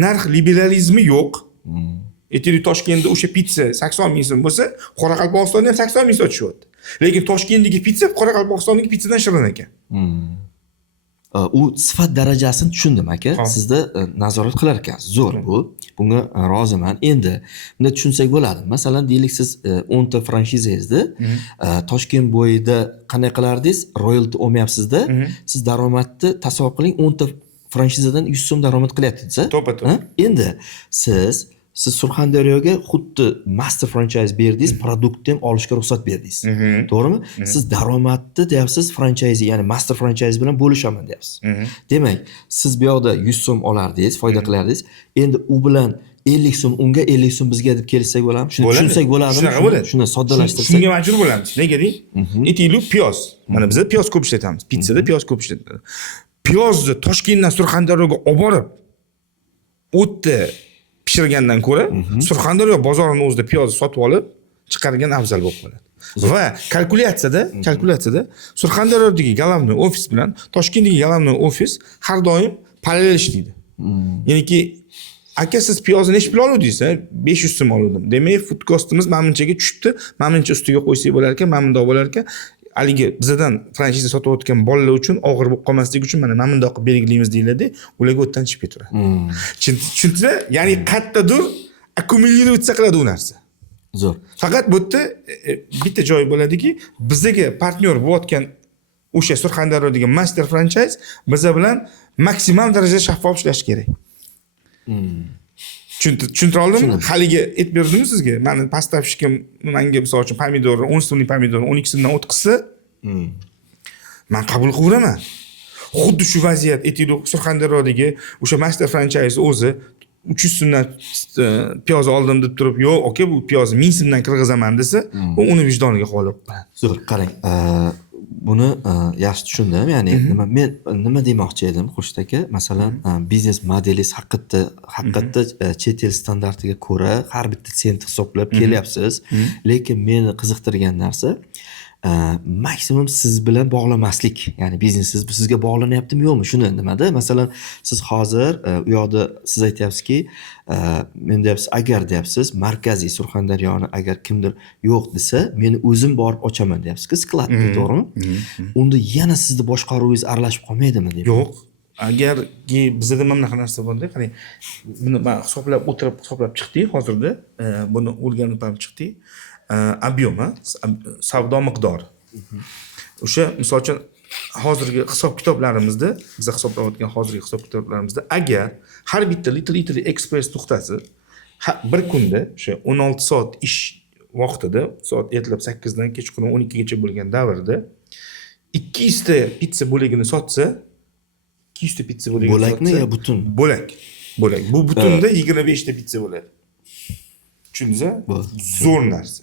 narx liberalizmi yo'q. Aytaylik, Toshkentda o'sha pitsa 80 ming so'm bo'lsa, Qoraqalpog'istonda ham 80 ming sotishyapti. Lekin Toshkentdagi pitsa Qoraqalpog'istondagi pitsadan shirin ekan. U sifat darajasini tushundim aka. Sizda nazorat qilar ekansiz. Zo'r bu. Bunga roziman. Endi bunda tushunsak bo'ladi. Masalan, deylik siz 10 ta franshizangizda Toshkent bo'yida qanday qilardingiz? Royalty olmayapsiz-da. Siz daromadni tasavvur qiling, 10 ta franshizadan 100 so'm daromad qilyapsiz. To'ppa-to'g'ri. Endi siz Surxondaryoga xuddi master franchise berdingiz, produktni ham olishga ruxsat berdingiz. To'g'rimi? Siz daromadni deyapsiz, franchise, ya'ni master franchise bilan bo'lishaman deyapsiz. Demak, siz bu yoqda 100 so'm olardingiz, foyda qilardingiz. Endi u bilan 50 so'm unga 50 so'm bizga deb kelsak bo'ladimi? Shuni tushunsak bo'ladimi? Shunaqa bo'ladi. Shuni soddalashtirsak. Shunga majbur bo'lamiz. Nega deng? Aytaylik, piyoz. Mana bizda piyoz ko'p ishlatamiz. Pizzada piyoz ko'p ishlatiladi. Piyozni Toshkentdan Surxondaryoga olib borib, o'tda pishirgandan ko'ra, Surxondaryo bozorining o'zida piyozni sotib olib, chiqargan afzal bo'lib qoladi. Va kalkulyatsiyada Surxondaryodagi Galavnoy ofis bilan Toshkentdagi Galavnoy ofis har doim parallel ishlaydi. Ya'niki aka siz piyozni necha pul oluvdingiz? 500 so'm oldim. Demak, food costimiz mamnunchaga tushibdi. Mamnuncha ustiga qo'ysak bo'lar ekan, mamnundoq bo'lar ekan. Haligi bizdan franchiza sotib o'tgan bolalar uchun og'ir bo'lib qolmasligi uchun mana mamnundoq qilib belgilaymiz deyiladi. Ularga o'tdan chiqib ketaveradi. Tushundingizmi? Ya'ni qayerdadir akkumulyatsiya qiladi u narsa. Zo'r. Faqat bu yerda bitta joyi bo'ladiki, bizga partnyor bo'layotgan o'sha Surxondaryodagi master franchise biza bilan maksimal darajada shaffof ishlash kerak. Tushuntira oldimmi? Haligi aytib berdim sizga. Mani поставщикim menga misol uchun pomidorni 10 so'mlik pomidorni 12 so'mdan o'tkazsa, men qabul qilaman. Xuddi shu vaziyat aytaylik Surxondaryodagi o'sha master franchise o'zi 300 so'mdan piyoz oldim deb turib, yo'q, aka bu piyozni 1000 so'mdan kirg'izaman desa, u uni vijdoniga qo'yib qo'yadi. Zo'r, qarang. Buni yaxshi tushundim. Ya'ni men nima demoqchi edim, Xurshid aka? Masalan, biznes modelingiz haqiqatda chet el standartiga ko'ra har bitta sent hisoblab kelyapsiz. Lekin meni qiziqtirgan narsa maksimum siz bilan bog'lamaslik. Ya'ni biznesingiz sizga bog'lanyaptimi yo'qmi? Shuni nimada? Masalan, siz hozir u yoqda siz aytyapsizki, men deyapsiz, agar deyapsiz, markaziy Surxondaryoni agar kimdir yo'q desa, meni o'zim borib ochaman deyapsiz-ku, skladni, to'g'rimi? Unda yana sizni boshqaruvingiz aralashib qolmaydimi deb. Yo'q. Agarki bizda mana bunaqa narsa bo'ldi, qarang, buni men hisoblab chiqdik hozirda, buni o'rganib ham chiqdik. Объем, savdo miqdori. O'sha misol uchun hozirgi hisob kitoblarimizda, biz hisoblayotgan hozirgi hisob kitoblarimizda agar har bitta litr express to'xtasi bir kunda o'sha 16 soat ish vaqtida, soat ertalab 8 dan kechqurun 12 gacha bo'lgan davrda 200 ta pizza bo'lagini sotsa, 200 ta pizza bo'lagini sotsa, bo'lakmi yo butun? Bo'lak. Bu butunda 25 ta pizza bo'ladi. Tushundingizmi? Zo'r narsa.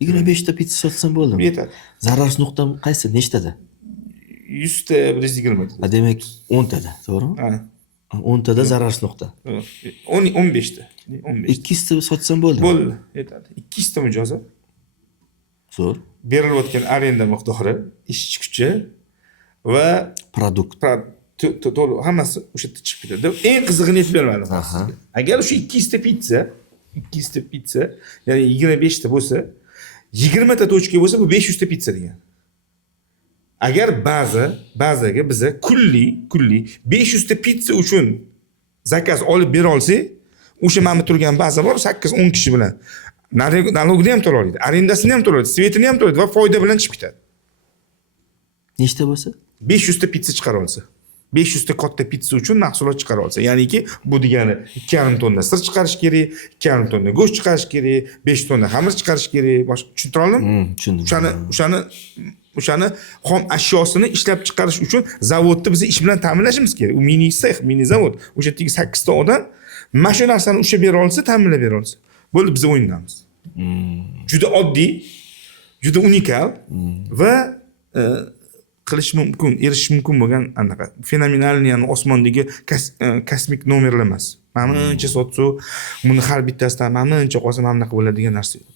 25 ta pizza sotsam bo'ldimi? Yetadi. Zararsiz nuqtam qaysi? Nechtada? 100 ta 120 ta. Demak 10 tada, to'g'rimi? Ha. 10 tada zararsiz nuqta. 15 ta. 15. 200 ta sotsam bo'ldimi? Bo'ldi, yetadi. 200 ta mijozat. Zo'r. Berilayotgan arenda miqdori, ishchi kuchi va Produkt. to'liq hammasi o'sha yerda chiqib ketadi. Eng qizig'ini aytib bermadim sizga. Agar o'sha 200 ta pizza, ya'ni 25 ta bo'lsa, 20 ta tochka bo'lsa, bu 500 ta pizza degan. Agar bazaga biza kulli 500 ta pizza uchun zakaz olib bera olsak, o'sha mana turgan baza bor, 8-10 kishi bilan nalogini ham to'laydi, arendasini ham to'laydi, svetini ham to'laydi va foyda bilan chiqib ketadi. Nechta bo'lsa? 500 ta pizza chiqara olsa. 500 ta katta pizza uchun mahsulot chiqara olsa, ya'niki bu degani 2,5 tonna sir chiqarish kerak, 2,5 tonna go'sht chiqarish kerak, 5 tonna xamir chiqarish kerak. Boshqa tushuntira oldimmi? Tushundim. O'shani xom ashyosini ishlab chiqarish uchun zavodni biz ish bilan ta'minlashimiz kerak. U mini sex, mini zavod. O'sha yerdagi 8 ta odam mana shu narsani ushlab bera olsa, ta'minlab bera olsa. Bo'ldi, biz o'yindamiz. Juda oddiy, juda unikal va qilish mumkin, erishish mumkin bo'lgan anaqa fenomenalniy, ya'ni osmondagi kosmik nomerlar emas. Mamnuncha sotsa, buni har bittasidan mamnuncha qolsa mamnaqa bo'ladigan narsa yo'q.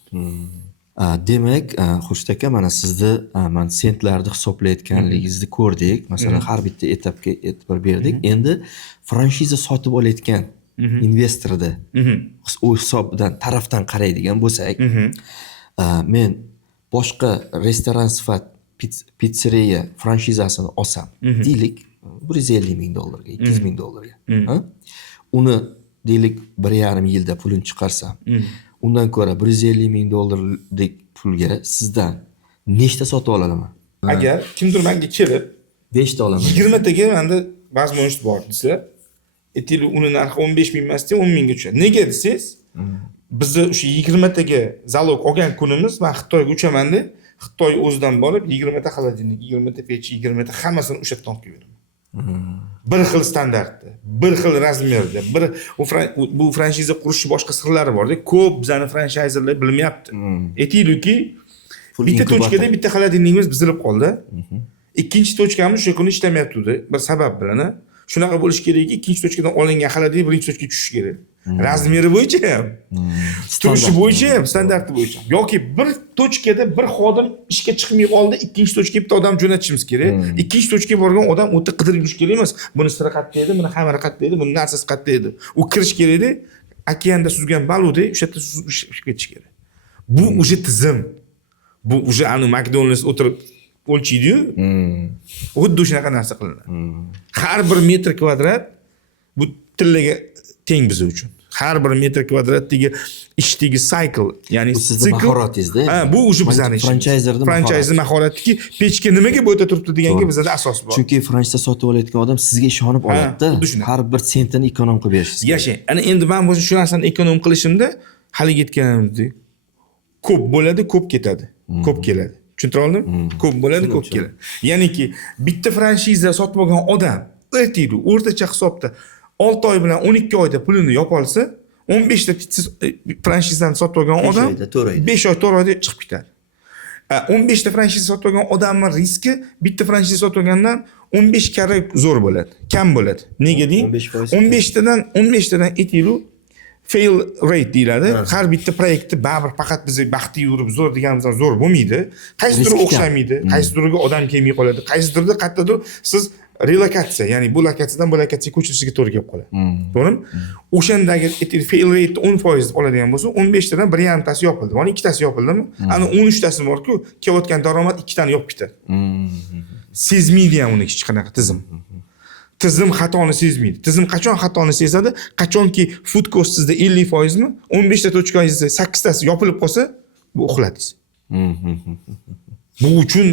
Demak, Xurshid aka, mana sizni men sentlarni hisoblayotganligingizni ko'rdik. Masalan, har bitta etapga e'tibor berdik. Endi franchiza sotib olayotgan investorda u hisobdan tarafdan qaraydigan bo'lsak, men boshqa restoran sifat pizzeriya franchizasini olsam, deylik, $150,000 ga, $200,000 ga. Uni deylik 1,5 yilda pulini chiqarsam, undan ko'ra $150,000 pulga sizdan nechta sotib olaman? Agar kimdir menga kelib 5 ta olaman. 20 taga menda возможность bor desa, aytaylik uni narxi 15,000 emasdan 10,000 ga tushadi. Nega desangiz, biz o'sha 20 taga zalog olgan kunimiz men Xitoyga uchaman deb, Xitoy o'zidan borib 20 ta xolodilnik, 20 ta pech, 20 ta hammasini o'sha yerdan olib keldim. Bir xil standartda, bir xil razmerda, bu franchiza qurishni boshqa sirlari borda. Ko'p bizani franchizerlar bilmayapti. Aytaylikki, bitta tochkada bitta xolodilnikimiz buzilib qoldi. Ikkinchi tochkamiz o'sha kuni ishlamayapti bir sabab bilan. Shunaqa bo'lish kerakki, ikkinchi tochkadan olingan xolodilnik birinchi tochkaga tushishi kerak. Razmeri bo'yicha ham, turishi bo'yicha ham, standarti bo'yicha. Yoki bir tochkada bir xodim ishga chiqmay qoldi, ikkinchi tochkaga bitta odam jo'natishimiz kerak. Ikkinchi tochkaga borgan odam o'ta qidirib yurish kerak emas. Buni siri qayerda edi, buni xamiri qayerda edi, buni narsasi qayerda edi. U kirish kerak-da, okeanda suzgan baludek o'sha yerda suzib ketish kerak. Bu o'sha tizim. Bu o'sha anu McDonald's o'tirib o'lchaydi-yu. Xuddi shunaqa narsa qilinadi. Har bir metr kvadrat bu tillaga teng biz uchun. Har bir metr kvadratdagi ishdagi cycle, ya'ni sizni mahoratingizda. Bu o'sha bizning ishimiz. Franchise mahoratiki pechka nimaga bu yerda turibdi deganga bizda asos bor. Chunki franchiza sotib olayotgan odam sizga ishonib oladi-da. Har bir sentini ekonom qilib berishingiz. Yashang. Ana endi men o'sha shu narsani ekonom qilishimda hali ketganimdek ko'p bo'ladi, ko'p ketadi. Ko'p keladi. Tushuntira oldimmi? Ko'p bo'ladi, ko'p keladi. Ya'niki bitta franchiza sotib olgan odam aytaydi, o'rtacha hisobda 6 oy bilan 12 oyda pulini yopib olsa, 15 ta franchizani sotib olgan odam 5 oy 4 oyda chiqib ketadi. 15 ta franchiza sotib olgan odamning riski bitta franchiza sotib olgandan 15 karra zo'r bo'ladi, kam bo'ladi. Nega deng? 15 tadan aytaylik fail rate deyiladi. Har bitta proyektni baribir faqat biz baxtli yurib zo'r deganimizdan zo'r bo'lmaydi. Qaysidir o'xshamaydi, qaysidirga odam kelmay qoladi, qaysidirda qayerdadir siz relokatsiya, ya'ni bu lokatsiyadan bu lokatsiyaga ko'chirishga to'g'ri kelib qoladi. To'g'rimi? O'shandagi fail rate 10% oladigan bo'lsa, 15 tadan 1.5 tasi yopildi. Mana 2 tasi yopildimi? Ana 13 tasi bor-ku, kelayotgan daromad 2 tani yopib ketadi. Sezmaydi ham uni hech qanaqa tizim. Tizim xatoni sezmaydi. Tizim qachon xatoni sezadi? Qachonki food cost sizda 50% mi? 15 ta tochkangizda 8 tasi yopilib qolsa, bu uxladingiz. Bu uchun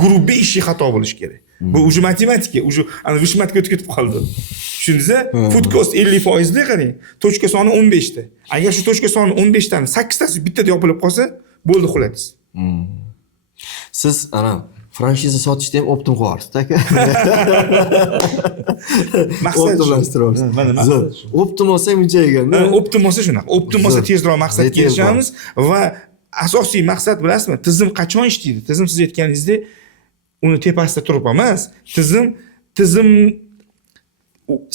grubiy ishi xato bo'lish kerak. Bu o'sha matematika, o'sha ana vishmatga o'tib ketib qoldi. Tushundingizmi? Food cost 50% da qarang, tochka soni 15 ta. Agar shu tochka soni 15 tani 8 tasi bittada yopilib qolsa, bo'ldi uxladingiz. Siz ana franchiza sotishda ham optim qilyapsiz aka. Optimlashtiramiz. Optim olsa buncha eganda. Optim olsa shunaqa. Optim olsa tezroq maqsadga erishamiz va asosiy maqsad bilasizmi? Tizim qachon ishlaydi? Tizim siz aytganingizdek uni tepasida turib emas, tizim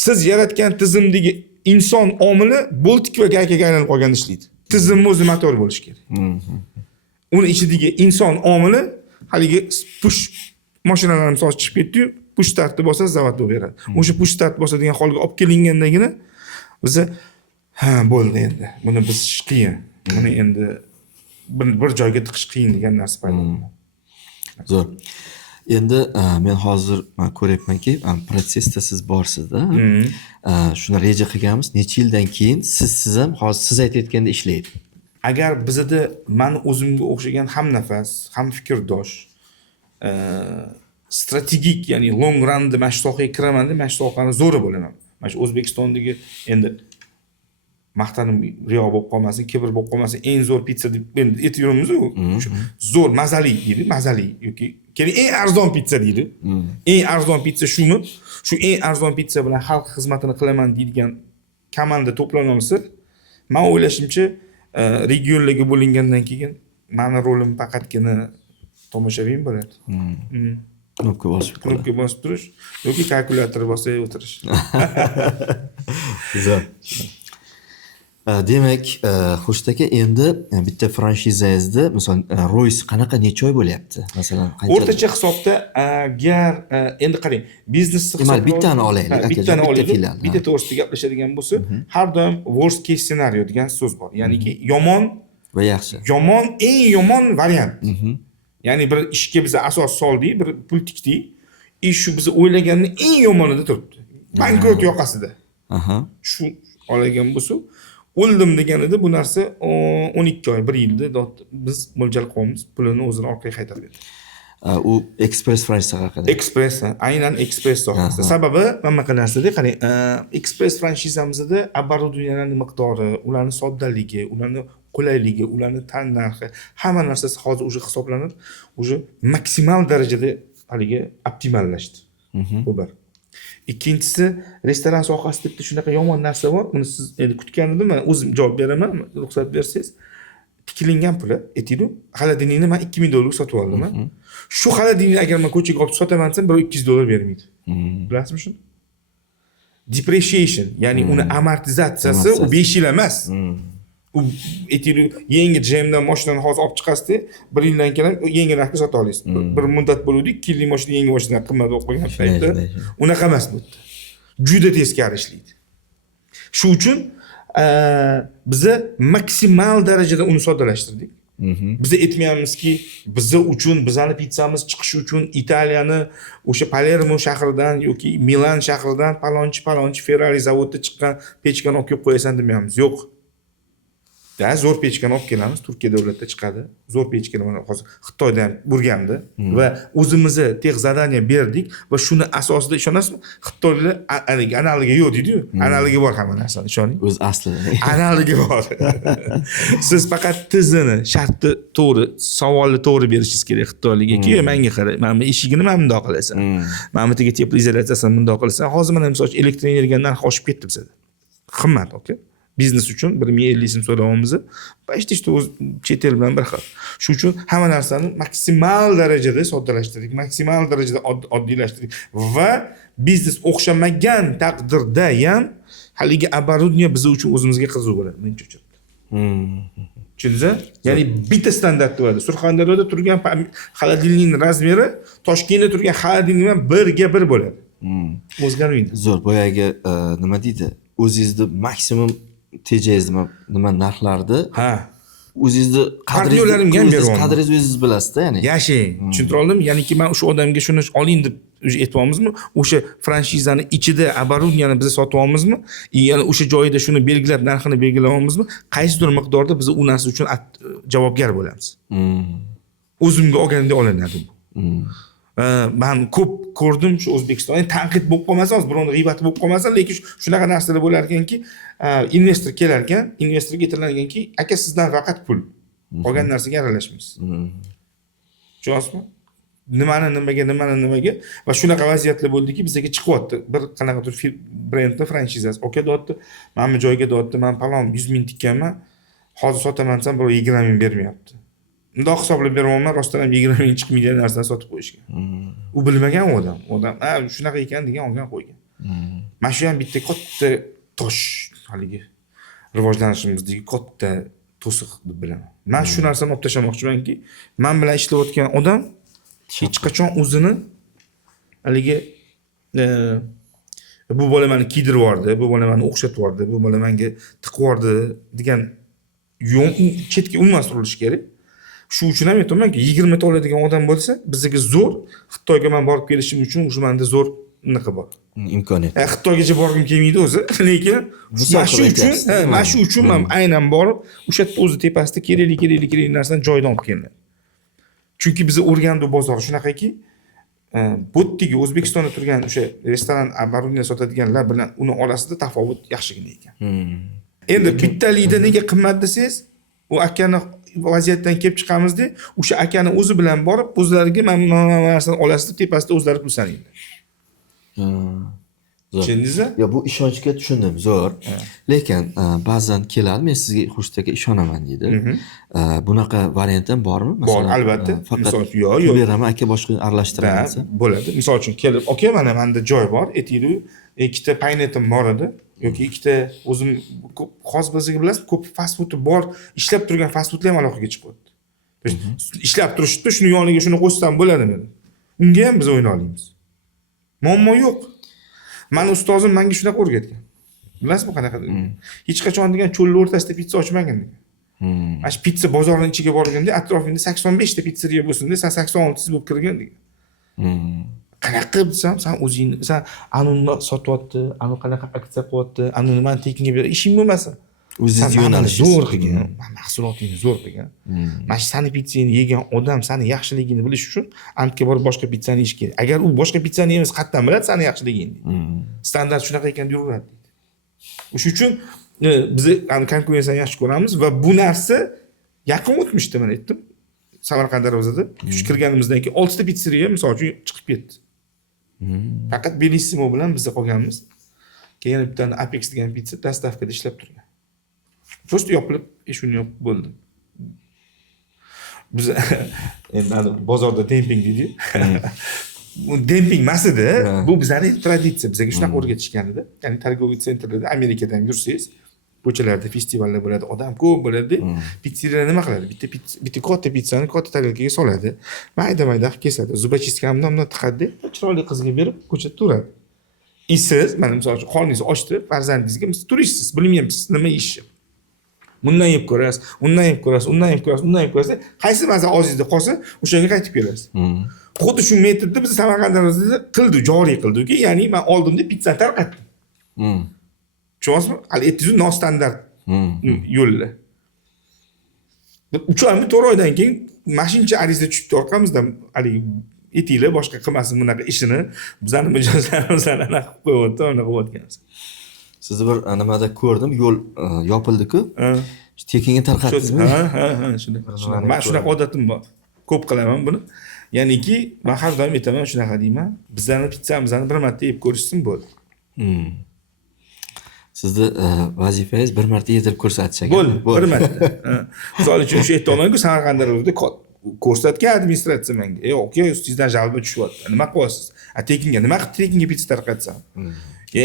siz yaratgan tizimdagi inson omili boltik va gaykaga aylanib qolganda ishlaydi. Tizim o'zi motor bo'lishi kerak. Uni ichidagi inson omili haligi push mashinalarni soch chiqib ketdi-yu, push startni bossa zavod bo'lib beradi. O'sha push start bosadigan holga olib kelingandagina biz bo'ldi endi. Buni biz qiyin. Buni endi bir joyga tiqish qiyin degan narsa paydo bo'ldi. Zo'r. Endi men hozir ko'ryapmanki, protsessda siz borsizda. Shuni reja qilganmiz. Necha yildan keyin siz ham hozir siz aytayotganda ishlaydi. Agar bizda meni o'zimga o'xshagan ham nafas, ham fikrdosh, strategik, ya'ni long runda mana shu sohaga kiraman deb, mana shu sohani zo'ri bo'laman. Mana shu O'zbekistondagi endi maqtanib riyo bo'lib qolmasin, kibr bo'lib qolmasin, eng zo'r pitsa deb endi aytib yuramiz-ku. Zo'r, mazali deydi, mazali yoki keling eng arzon pitsa deydi. Eng arzon pitsa shumi? Shu eng arzon pitsa bilan xalq xizmatini qilaman deydigan komanda to'planolsa, men o'ylashimcha regionlarga bo'lingandan keyin meni rolim faqatgina tomoshabin bo'ladi. Knopka bosib turish yoki kalkulyator bosib o'tirish. Zo'r. Demak, Xurshid aka, endi bitta franchizangizda, masalan, ro'yis qanaqa necha oy bo'lyapti? Masalan, qancha? O'rtacha hisobda agar endi qarang, biznesni hisobda bittani olaylik, bittani olaylik. Bitta to'g'risida gaplashadigan bo'lsa, har doim worst case scenario degan so'z bor. Ya'niki yomon va yaxshi. Yomon, eng yomon variant. Ya'ni bir ishga biz asos soldik, bir pul tikdik. Ish shu biz o'ylaganning eng yomonida turibdi. Bankrot yoqasida. Shu olagan bo'lsa, o'ldim deganida bu narsa 12 oy, 1 yilda biz mo'ljal qilamiz, pulini o'zini orqaga qaytarib beradi. U express franchiza haqida. Express, aynan express sohasida. Sababi mana bunaqa narsada, qarang, express franchizamizda оборудованиyaning miqdori, ularning soddaligi, ularning qulayligi, ularning tan narxi, hamma narsasi hozir o'sha hisoblanib, o'sha maksimal darajada haligi optimallashdi. Bu bir. Ikkinchisi, restoran sohasida bitta shunaqa yomon narsa bor. Uni siz endi kutgan edimman, o'zim javob beraman, ruxsat bersangiz. Tikilingan puli, aytaylik, xolodilnikni men $2000 sotib oldim. Shu xolodilnikni agar men ko'chaga olib sotaman desam, bir $200 bermaydi. Bilasizmi shuni? Depreciation, ya'ni uni amortizatsiyasi u 5 yil emas. U aytaylik, yangi GMdan mashinani hozir olib chiqasizda, 1 yildan keyin yangi narxga sota olasiz. Bir muddat bo'ladi, 2 yillik mashina yangi mashinadan qimmat bo'lib qolgan paytda. Unaqa emas bu. Juda teskari ishlaydi. Shu uchun biza maksimal darajada uni soddalashtirdik. Biz aytmayapmizki, biza uchun, bizani pitssamiz chiqishi uchun Italiyani o'sha Palermo shahridan yoki Milan shahridan palonchi Ferrari zavodda chiqqan pechkani olib kelib qo'yasan demayapmiz. Yo'q. Da zo'r pechkani olib kelamiz, Turkiya davlatida chiqadi. Zo'r pechkani mana hozir Xitoyda ham bo'lgandi va o'zimizni tex zadaniya berdik va shuni asosida ishonasizmi? Xitoylar analogi yo'q deydi-yu. Analogi bor hamma narsani, ishoning. O'z aslida. Analogi bor. Siz faqat tizini, shartni to'g'ri, savolni to'g'ri berishingiz kerak xitoylikka. Menga qara, mana bu eshigini mana bundoq qilasan. Mana bu yerga teplizolyatsiyasini bundoq qilasan. Hozir mana misol uchun elektr energiya narxi oshib ketdi bizda. Qimmat, okay? Biznes uchun 1050 so'm so'rayapmiz. Почти o'z chet el bilan bir xil. Shu uchun hamma narsani maksimal darajada soddalashtirdik, maksimal darajada oddiylashtirdik va biznes o'xshamagan taqdirda ham haligi оборудование biz uchun o'zimizga qiziq bo'ladi, menimcha uchun. Tushundingizmi? Ya'ni bitta standart bo'ladi. Surxondaryoda turgan xolodilnikning razmeri Toshkentda turgan xolodilnik bilan 1:1 bo'ladi. O'zgarmaydi. Zo'r, boyagi nima deydi? O'zingizni maksimum tejayizni nima narxlarni o'zingizni partnyorlarimga ham beryapman. Qadringizni o'zingiz bilasizda, ya'ni. Yashang. Tushuntira oldim? Ya'niki men o'sha odamga shuni oling deb aytibamizmi? O'sha franshizani ichida оборудованияni biz sotyapmizmi? Ya'ni o'sha joyida shuni belgilab, narxini belgilayapmizmi? Qaysidir miqdorda biz u narsa uchun javobgar bo'lamiz. O'zimga olganda olinadi bu. Ben ko'p ko'rdim shu O'zbekistonda, tanqid bo'lib qolmasa, birovni g'iybat bo'lib qolmasa, lekin shunaqa narsalar bo'lar ekanki, investor kelar ekan, investorga aytilar ekanki, aka sizdan faqat pul, qolgan narsaga aralashmaysiz. Tushunyapsizmi? Nimaga va shunaqa vaziyatlar bo'ldiki, bizga chiqyapti. Bir qanaqadir brendni franshizasi aka deyapti, mana bu joyga deyapti, men palon 100 ming tikkanman, hozir sotaman desam, birov 20 ming bermayapti. Bundoq hisoblab beraman, rostdan ham 20 ming chiqmaydigan narsani sotib qo'yishgan. U bilmagan odam, shunaqa ekan degan olgan qo'ygan. Mana shu ham bitta katta tosh, haligi rivojlanishimizdagi katta to'siq deb bilaman. Men shu narsani olib tashlamoqchimanki, men bilan ishlayotgan odam hech qachon o'zini haligi bu bola meni kiydirib yubordi, bu bola meni o'xshatib yubordi, bu bola menga tiqib yubordi degan chetga umuman surilishi kerak. Shu uchun ham aytamanki, 20 ta oladigan odam bo'lsa, bizga zo'r, Xitoyga men borib kelishim uchun o'sha menda zo'r naqa bor. Imkoniyat. Xitoygacha borgim kelmaydi o'zi, lekin mana shu uchun men aynan borib, o'sha yerda o'zi tepasida kerakli narsani joyidan olib keldim. Chunki biz o'rgandik bozor shunaqaki, bu yerdagi O'zbekistonda turgan o'sha restoran оборудование sotadiganlar bilan uni orasida tafovut yaxshigina ekan. Endi bittalikda nega qimmat desangiz, u akani vaziyatdan kelib chiqamizda, o'sha akani o'zi bilan borib, o'zlariga mana narsani olasiz deb tepasida o'zlari pul sanaydi. Tushundingizmi? Ya bu ishonchga tushundim, zo'r. Lekin ba'zan keladi, men sizga Xurshid aka ishonaman deydi. Bunaqa variant ham bormi? Bor, albatta. Misol uchun yo'q. Beraman aka boshqa aralashtiraman desa. Bo'ladi. Misol uchun kelib, "Aka, mana menda joy bor, aytaylik, ikkita paynetim bor edi." yoki ikkita o'zim xos bizga bilasiz, ko'p fast food bor, ishlab turgan fast foodlar ham aloqaga chiqyapti. Ishlab turishdi, shuni yoniga shuni qo'shsam bo'ladimi? Unga ham biz o'yna olamiz. Muammo yo'q. Men ustozim menga shunaqa o'rgatgan. Bilasizmi qanaqa? Hech qachon degan cho'llar o'rtasida pitsa ochmagan degan. Mana shu pitsa bozorning ichiga borganda atrofingda 85 ta pizzeriya bo'lsin desa, sen 86 bo'lib kirgan degan. Qanaqa desam, sen o'zing, sen anonni sotyapti, ani qanaqa aksiya qilyapti, ani nimani tekinga ber, ishing bo'lmasa. O'zingiz yo'nalishingiz zo'r qilgan, mahsulotingni zo'r qilgan. Mana shu sani pizzani yegan odam sani yaxshiligini bilish uchun antga borib boshqa pizzani yeyish kerak. Agar u boshqa pizzani yemas, qayerdan biladi sani yaxshiligingni? Standart shunaqa ekan deyveradi. O'shuning uchun biz konkurensiyani yaxshi ko'ramiz va bu narsa yaqin o'tmishda men aytdim. Samarqand darvozada kirganimizdan keyin 6 ta pizzeriya misol uchun chiqib ketdi. Faqat Bellissimo bilan biz qolganmiz. Keyin bitta Apex degan pitsa dastavkada ishlab turgan. Просто yopilib, ishini yopib bo'ldi. Biz endi bozorda demping deydi. Bu demping emas edi. Bu bizning traditsiya. Bizga shunaqa o'rgatishgan edi. Ya'ni торговый sentrlarda Amerikadan yursangiz, ko'chalarda festivallar bo'ladi, odam ko'p bo'ladi. Pizzeriyalar nima qiladi? Bitta katta pizzani katta tarelkaga soladi. Mayda-mayda kesadi. Zubachistga hamda tiqadi, chiroyli qizga berib ko'chada turadi. Siz, mana misol uchun qorningiz ochdi, farzandingizga siz turishsiz, bilmayapsiz nima yeyishni. Bundan yeb ko'rasiz, undan yeb ko'rasiz, undan yeb ko'rasiz, undan yeb ko'rasiz. Qaysi maza og'zingizda qolsa, o'shanga qaytib kelasiz. Xuddi shu metodda biz Samarqandimizda qildi, joriy qildik-ki, ya'ni men oldimda pizzani tarqatdim. Tushunasizmi? Hali aytdingiz nostandart yo'llar. 3 oymi 4 oydan keyin mashincha ariza tushibdi orqamizdan, haligi etinglar boshqa qilmasin bunaqa ishini, bizani mijozlarimizni anaqa qilib qo'yapti, anaqa qilayotganmiz. Sizni bir nimada ko'rdim, yo'l yopildi-ku. Tekinga tarqatdingizmi? Ha, shunday. Men shunaqa odatim bor. Ko'p qilaman buni. Ya'niki, men har doim aytaman, shunaqa deyman. Bizlarning pizzamizni bir marta yeb ko'rishsin bo'ldi. Sizni vazifangiz bir marta yedirib ko'rsatish ekan. Bo'ldi, bir marta. Misol uchun shu aytolmayman-ku, Samarqandda ko'rsatgan administratsiya menga. Yo'q, ustingizdan jalba tushyapti. Nima qilyapsiz? Tekinga nima qilib tekinga pizza tarqatsam?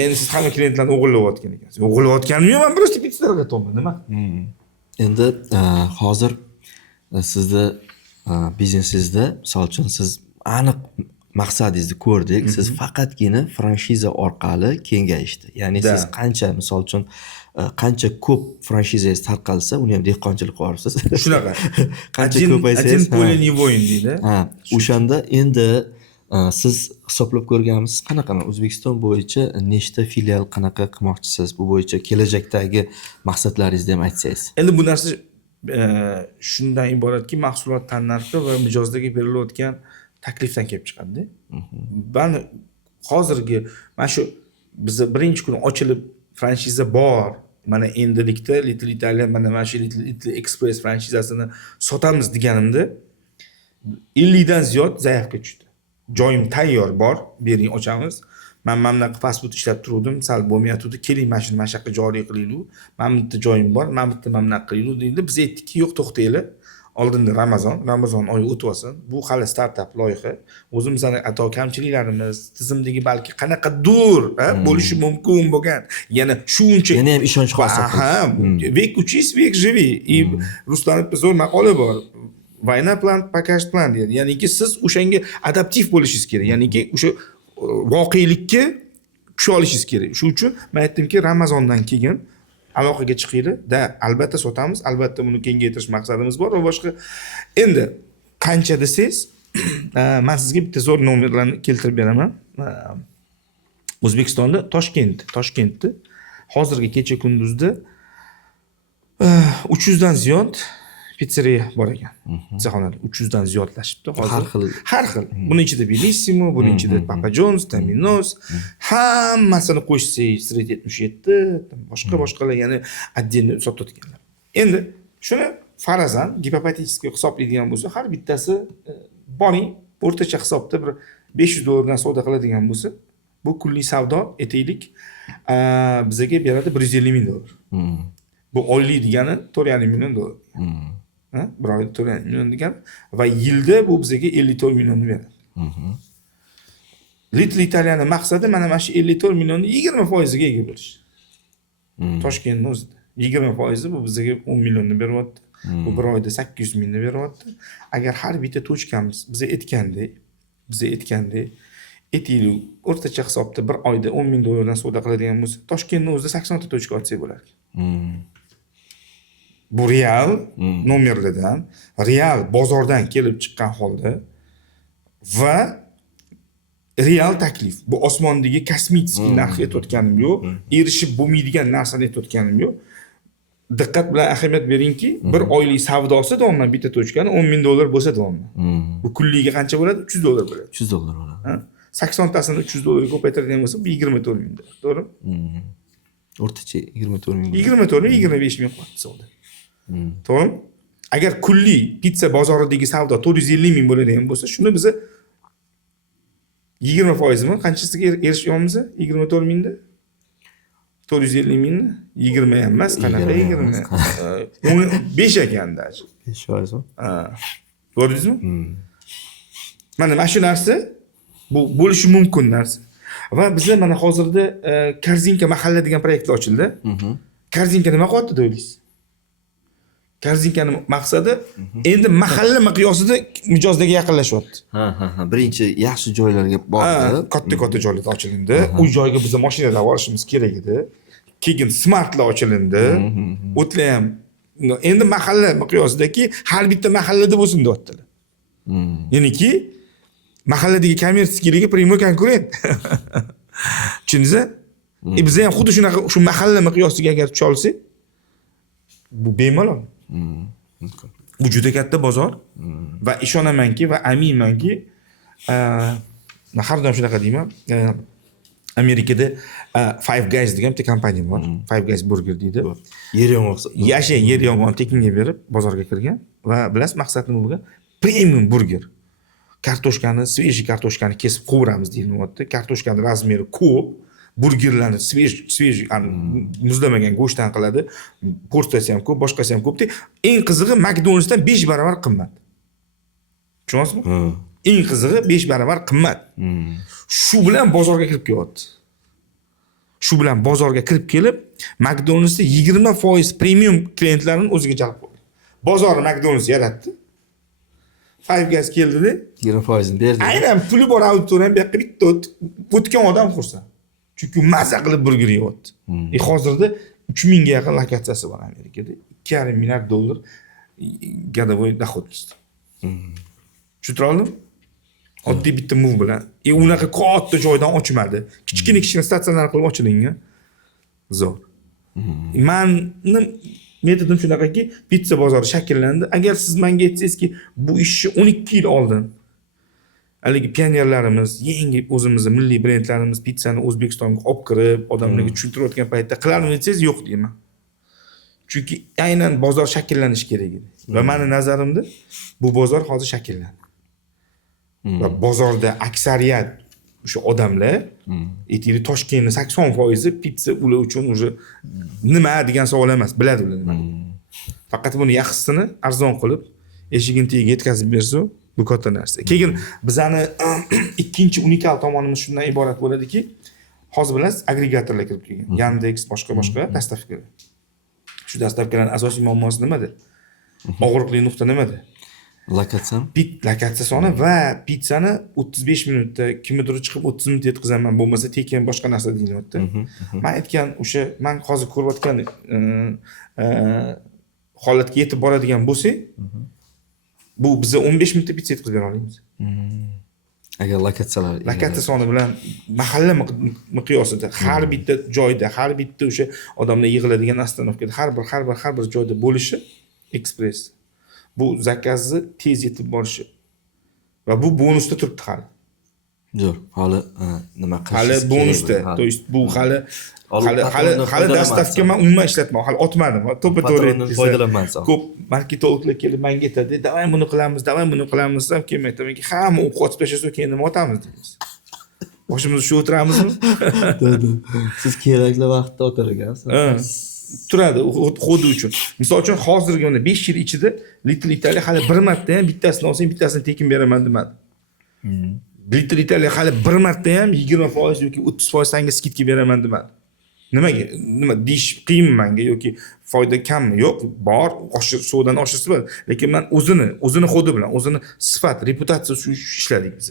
Endi siz hamma klientlarni o'g'irlayotgan ekansiz. O'g'irlayotganimni men просто pizza tarqatyapman, nima? Endi hozir sizni biznesingizda, misol uchun siz aniq maqsadingizni ko'rdik. Siz faqatgina franshiza orqali kengayishdi. Ya'ni siz qancha, misol uchun qancha ko'p franshizangiz tarqalsa, uni ham dehqonchilik qilyapsiz. Shunaqa. Qancha ko'paysangiz, поле voyin deydi. O'shanda endi siz hisoblab ko'rganmisiz, qanaqa O'zbekiston bo'yicha nechta filial qanaqa qilmoqchisiz? Bu bo'yicha kelajakdagi maqsadlaringizni ham aytsangiz. Endi bu narsa shundan iboratki, mahsulot tannarxi va mijozlarga berilayotgan taklifdan kelib chiqadi. Ben hozirgi mana shu bizni birinchi kuni ochilib franshiza bor. Mana endilikda Little Italia, mana shu Little Express franshizasini sotamiz deganimda 50 dan ziyod zaявка tushdi. Joyim tayyor bor, bering ochamiz. Men mamlakat pasport ishlab turdim, sal bo'lmayotdi. Keling, mana shuni mashaqqa joriy qilaylik. Men bitta joyim bor, men bitta mamlakat qilaylik deydi. Biz aytdikki, yo'q, to'xtanglar. Oldinda Ramazon oyi o'tib olsin. Bu hali startap loyiha. O'zimizning ato kamchiliklarimiz, tizimdagi balki qanaqadir bo'lishi mumkin bo'lgan. Yana shuncha yana ham ishonch hosil qilasiz. Vek uchis, vek живи. И Ruslanov zo'r maqola bor. Vayna plan, pakaj plan deydi. Ya'niki siz o'shanga adaptiv bo'lishingiz kerak. Ya'niki o'sha voqelikka tusha olishingiz kerak. Shuning uchun men aytdimki, Ramazondan keyin aloqaga chiqinglar. Albatta sotamiz, albatta buni kengaytirish maqsadimiz bor va boshqa. Endi qancha desangiz, men sizga bitta zo'r nomerlarni keltirib beraman. O'zbekistonda Toshkentda hozirgi kecha kunduzda 300 dan ziyod pizzeriya bor ekan. Pizzaxonalar 300 dan ziyodlashibdi hozir. Har xil. Buning ichida Bellissimo, buning ichida Papa John's, Domino's, hammasini qo'shsangiz 77, boshqalar, ya'ni отдельно sotayotganlar. Endi shuni farazan gipotetik hisoblaydigan bo'lsa, har bittasi boring, o'rtacha hisobda bir $500 dan savdo qiladigan bo'lsa, bu kunlik savdo etaylik bizga beradi $150,000. Bu oylik degani $4,5 million. Bir oyda $4,5 million degan va yilda bu bizga $54 million beradi. Little Italia'ning maqsadi mana shu $54 millionni 20% ga ega bo'lish. Toshkentning o'zida 20% bu bizga $10 millionni beryapti. Bu bir oyda 800 mingni beryapti. Agar har bitta tochkamiz biz aytgandek aytaylik, o'rtacha hisobda bir oyda $10 ming dan savdo qiladigan bo'lsa, Toshkentning o'zida 80 ta tochka ochsak bo'lar. Bu real nomerlardan, real bozordan kelib chiqqan holda va real taklif. Bu osmondagi kosmetik narx aytayotganim yo'q, erishib bo'lmaydigan narsani aytayotganim yo'q. Diqqat bilan ahamiyat beringki, bir oylik savdosi umuman bitta tochkani $10 ming bo'lsa umuman. Bu kunligiga qancha bo'ladi? $300 bo'ladi. $300 bo'ladi. 80 tasini $300 ko'paytiradigan bo'lsa, bu $24 ming. To'g'rimi? O'rtacha $24 ming. 24 ming, 25 ming qiladi savdo. To'g'rimi? Agar kunlik pizza bozoridagi savdo 450 ming bo'ladigan bo'lsa, shuni biz 20%mi? Qanchasiga erishyapmiz? 24 mingda? 450 mingni? 20 ham emas, qanaqa 20? 15 ekanda. 5%mi? Ha. Ko'rdingizmi? Mana shu narsa bu bo'lishi mumkin narsa. Va bizda mana hozirda Korzinka mahalla degan proyektlar ochildi. Korzinka nima qilyapti deysiz? Korzinkaning maqsadi endi mahalla miqyosida mijozlarga yaqinlashyapti. Ha. Birinchi yaxshi joylarga bordi. Katta joylarda ochilindi. U joyga biz mashinalar olishimiz kerak edi. Keyin smartlar ochilindi. O'tlar ham endi mahalla miqyosidagi har bitta mahallada bo'lsin deyaptilar. Ya'niki mahalladagi kommersiyaga primo konkurent. Tushundingizmi? Biz ham xuddi shunaqa shu mahalla miqyosiga agar tusha olsak, bu bemalol. Bu juda katta bozor va ishonamanki va aminmanki, har doim shunaqa deyman, Amerikada Five Guys degan bitta kompaniya bor. Five Guys Burger deydi. Yer yong'oq. Yer yong'oqni tekinga berib bozorga kirgan va bilasiz maqsad nima bo'lgan? Premium burger. Kartoshkani, svejiy kartoshkani kesib qovuramiz deyilyapti. Kartoshkani razmeri ko'p, burgerlarni svejiy muzlamagan go'shtdan qiladi. Porsiyasi ham ko'p, boshqasi ham ko'p. Eng qizig'i McDonald'sdan 5 barobar qimmat. Tushunasizmi? Eng qizig'i 5 barobar qimmat. Shu bilan bozorga kirib kelyapti. Shu bilan bozorga kirib kelib, McDonald'sda 20% premium klientlarni o'ziga jalb qildi. Bozorni McDonald's yaratdi. Five Guys keldi-da, 20% berdi. Aynan puli bor auditoriya bu yoqqa bitta o'tgan odam xursand. Chunki maza qilib burger yeyapti. Hozirda 3000 ga yaqin lokatsiyasi bor Amerikada. $2,5 milliard годовой доход. Tushuntira oldim? Oddiy bitta move bilan. Unaqa katta joydan ochmadi. Kichkina statsiyalar qilib ochilingan. Zo'r. Mening metodim shunaqaki, pizza bozori shakllandi. Agar siz menga aytsangizki, bu ishni 12 yil oldin haligi pionerlarimiz, yangi o'zimizning milliy brendlarimiz pizzani O'zbekistonga olib kirib, odamlarga tushuntirayotgan paytda qilarmi desangiz, yo'q deyman. Chunki aynan bozor shakllanishi kerak edi. Va meni nazarimda bu bozor hozir shakllandi. Va bozorda aksariyat o'sha odamlar, aytaylik Toshkentning 80% pizza ular uchun уже nima degan savol emas, biladi ular nima. Faqat buni yaxshisini arzon qilib, eshigini tagiga yetkazib bersa, bu katta narsa. Keyin bizani ikkinchi unikal tomonimiz shundan iborat bo'ladiki, hozir bilasiz, agregatorlar kirib kelgan. Yandex, boshqa dastavkalar. Shu dastavkalarning asosiy muammosi nimada? Og'riqli nuqta nimada? Lokatsiya soni va pizzani 35 minutda kimnidir chiqib 30 minut yetkazaman, bo'lmasa tekin boshqa narsa deyilyapti. Men aytgan o'sha men hozir ko'rayotgan holatga yetib boradigan bo'lsak, bu biz 15 minutda pizza yetkazib bera olamiz. Agar lokatsiya soni bilan mahalla miqyosida har bitta joyda, har bitta o'sha odamlar yig'iladigan ostanovkada har bir joyda bo'lishi ekspress. Bu zakazni tez yetib borishi va bu bonusda turibdi hali. Zo'r, hali nima qilish? Hali bonusda. To есть bu hali dastavka men umuman ishlatmadim, hali otmadim. To'pa-to'g'ri foydalanmaysan. Ko'p marketologlar kelib menga aytadi, "Davay buni qilamiz", deb kelmaydi. Hamma o'qib otib tashlasa, keyin nima otamiz deymiz. Boshimizni shu o'tiramizmi? Siz kerakli vaqtda o'tirgansiz. Turadi xuddi uchun. Misol uchun hozirgi mana 5 yil ichida Little Italy hali bir marta ham bittasini olsang, bittasini tekin beraman demadi. Little Italy hali bir marta ham 20% yoki 30% sanga skidka beraman demadi. Nimaga? Nima deyish qiyinmi menga yoki foyda kammi? Yo'q, bor, suvdan oshirsa bo'ladi. Lekin men o'zini xodi bilan, o'zini sifat, reputatsiya shu ishladik biz.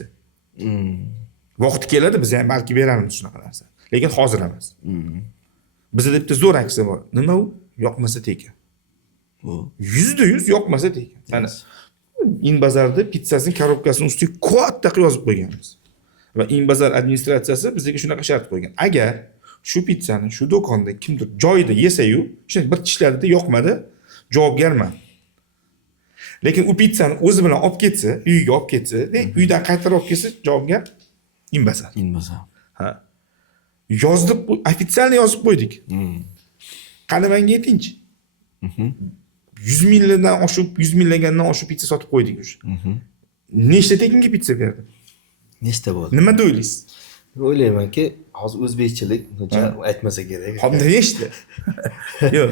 Vaqti keladi, biz ham balki beramiz shunaqa narsa. Lekin hozir emas. Bizda bitta zo'r aksiya bor. Nima u? Yoqmasa tekin. %100 yoqmasa tekin. Mana Inbazarda pizzasining korobkasining ustiga katta qilib yozib qo'yganmiz. Va Inbazar administratsiyasi bizga shunaqa shart qo'ygan. Agar shu pizzani shu do'konda kimdir joyida yesa-yu, shunday bir tishladida yoqmadi, javobgarman. Lekin u pizzani o'zi bilan olib ketsa, uyiga olib ketsa, uydan qaytarib olib kelsa, javobgar Inbazar. Ha. Yozib, ofitsialni yozib qo'ydik. Qani menga aytingchi. 100 milligandan oshib pizza sotib qo'ydik o'sha. Nechta tekinga pizza berdi? Nechta bo'ldi? Nima deysiz? O'ylaymanki, hozir o'zbekchilik uncha aytmasa kerak. Hamda nechta? Yo'q,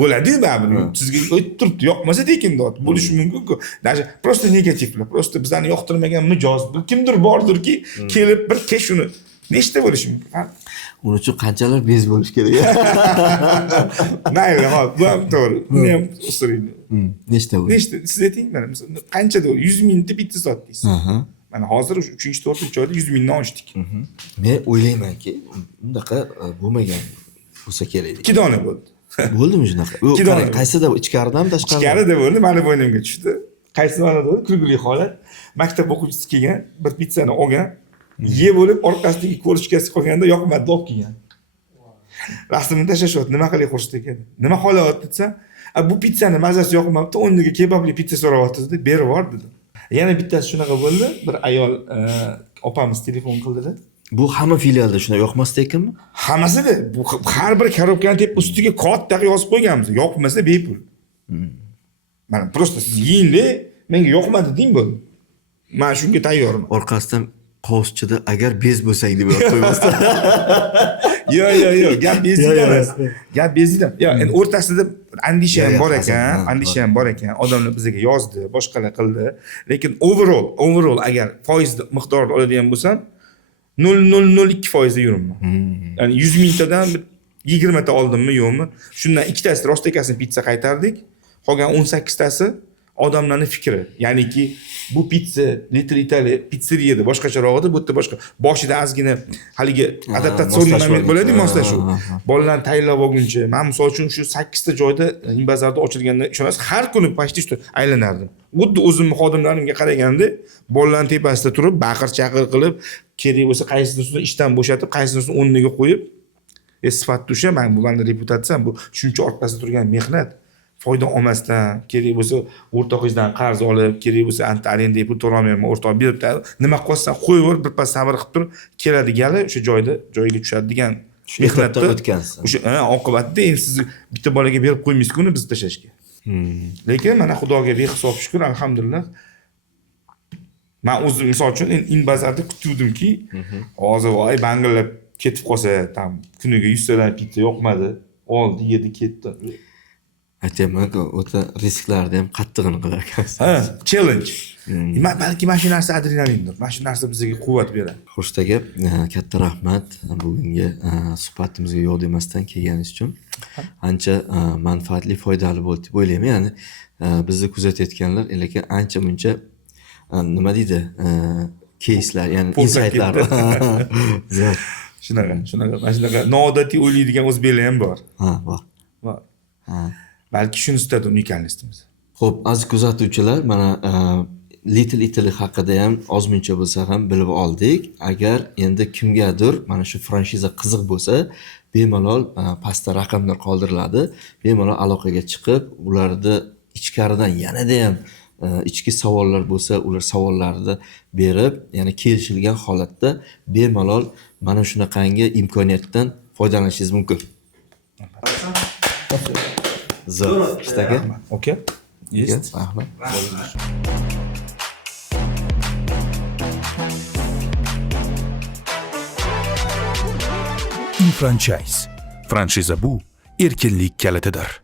bo'ladi-yu baribir. Sizga o'tib turibdi, yoqmasa tekindod. Bo'lishi mumkin-ku. Даже просто negativlar, просто bizlarni yoqtirmagan mijoz, bir kimdir bordirki, kelib bir kesh uni nechta bo'lishi mumkin? Uning uchun qanchalar bez bo'lish kerak? Mayli, hop, bu ham to'g'ri. Uni ham ustiring. Nechta bo'ldi? Nechta? Siz ayting mana, qancha 100 mingta bitta sotdingiz. Mana hozir 3-4 oyda 100 mingdan oshdik. Men o'ylaymanki, bunaqa bo'lmagan bo'lsa kerak. 2 dona bo'ldi. Bo'ldimi shunaqa? Ikki dona. Qaysida ichkaridan tashqaridan? Ichkarida bo'ldi, mani bo'ynimga tushdi. Qaysi mana bo'ldi? Kulgili holat. Maktab o'quvchisi kelgan, bir pizzani olgan, yeb bo'lib orqasidagi ko'rishkasi qolganda yoqmadi, olib kelgan. Rasmini tashlashyapti, nima qilay xursand ekan. Nima holat desa, bu pizzani mazasi yoqmabdi, o'rniga kebabli pizza so'rayapti dedi, berib yubor dedi. Yana bittasi shunaqa bo'ldi, bir ayol opamiz telefon qildi-da. Bu hamma filialda shunday yoqmasdi ekanmi? Hammasida bu har bir korobkani tep ustiga katta yozib qo'yganmiz. Yoqmasa bepul. Mana просто siz yeyingda, menga yoqmadi deng bo'ldi. Men shunga tayyorman. Orqasidan qovuschida agar bez bo'lsang deb yozib qo'ymasdi. Yo'q, gap bezida emas. Gap bezida. Yo'q, endi o'rtasida andisha ham bor ekan, andisha ham bor ekan. Odamlar bizga yozdi, boshqalar qildi. Lekin overall agar foiz miqdorini oladigan bo'lsam, 0.002% yuribman. Ya'ni 100 mingtadan 20 ta oldimmi, yo'qmi? Shundan ikkitasi rostakasini pizza qaytardik. Qolgan 18 tasi odamlarning fikri. Ya'niki bu pizza Little Italy pizzeriyada boshqacharoq edi, bu yerda boshqa. Boshida ozgina haligi adaptatsion moment bo'ladi, moslashuv. Bolalarni tayyorlab olguncha, men misol uchun shu 8 ta joyda bazarda ochilganda ishonasiz, har kuni почти что aylanardim. Xuddi o'zimning xodimlarimga qaraganda, bolalarning tepasida turib, baqir-chaqir qilib, kerak bo'lsa qaysinisini ishdan bo'shatib, qaysinisini o'rniga qo'yib, sifatli o'sha, men bularning reputatsiyam bu shuncha orqasida turgan mehnat. Foyda olmasdan, kerak bo'lsa o'rtog'ingizdan qarz olib, kerak bo'lsa arenda pul to'lamayman, o'rtoq beribdi. Nima qilsan, qo'yib, birpas sabr qilib turib, keladi gali o'sha joyiga tushadi degan mehnatdan o'tgansiz. O'sha oqibatda endi siz bitta bolaga berib qo'ymaysiz uni biz tashlashga. Lekin mana Xudoga behisob shukr, alhamdulillah. Men o'zim misol uchun Inbazarda kutuvdimki, hozir voy bangillab ketib qolsa, tam kuniga 100 tadan pizza yoqmadi, oldi, yedi, ketdi. Aytayman-ku, o'ta risklarni ham qattig'ini qilar ekansiz. Challenge. Balki mana shu narsa adrenalindir. Mana shu narsa bizga quvvat beradi. Xurshid aka, katta rahmat bugungi suhbatimizga yo'q demasdan kelganingiz uchun. Ancha manfaatli, foydali bo'ldi deb o'ylayman. Ya'ni bizni kuzatayotganlar lekin ancha muncha nima deydi? Keyslar, ya'ni insightlar. Shunaqa. Mana shunaqa noodatiy o'ylaydigan o'zbeklar ham bor. Bor. Balki shunisidan unikalligimiz. Xo'p, aziz kuzatuvchilar, mana Little Italy haqida ham ozmuncha bo'lsa ham bilib oldik. Agar endi kimgadir mana shu franshiza qiziq bo'lsa, bemalol pastda raqamlar qoldiriladi. Bemalol aloqaga chiqib, ularni ichkaridan yanada ham ichki savollar bo'lsa, ular savollarini berib, ya'ni kelishilgan holatda bemalol mana shunaqangi imkoniyatdan foydalanishingiz mumkin. Zo'r. Aka. Okay. Есть. Rahmat. Infranchise. Franshiza bu erkinlik kalitidir.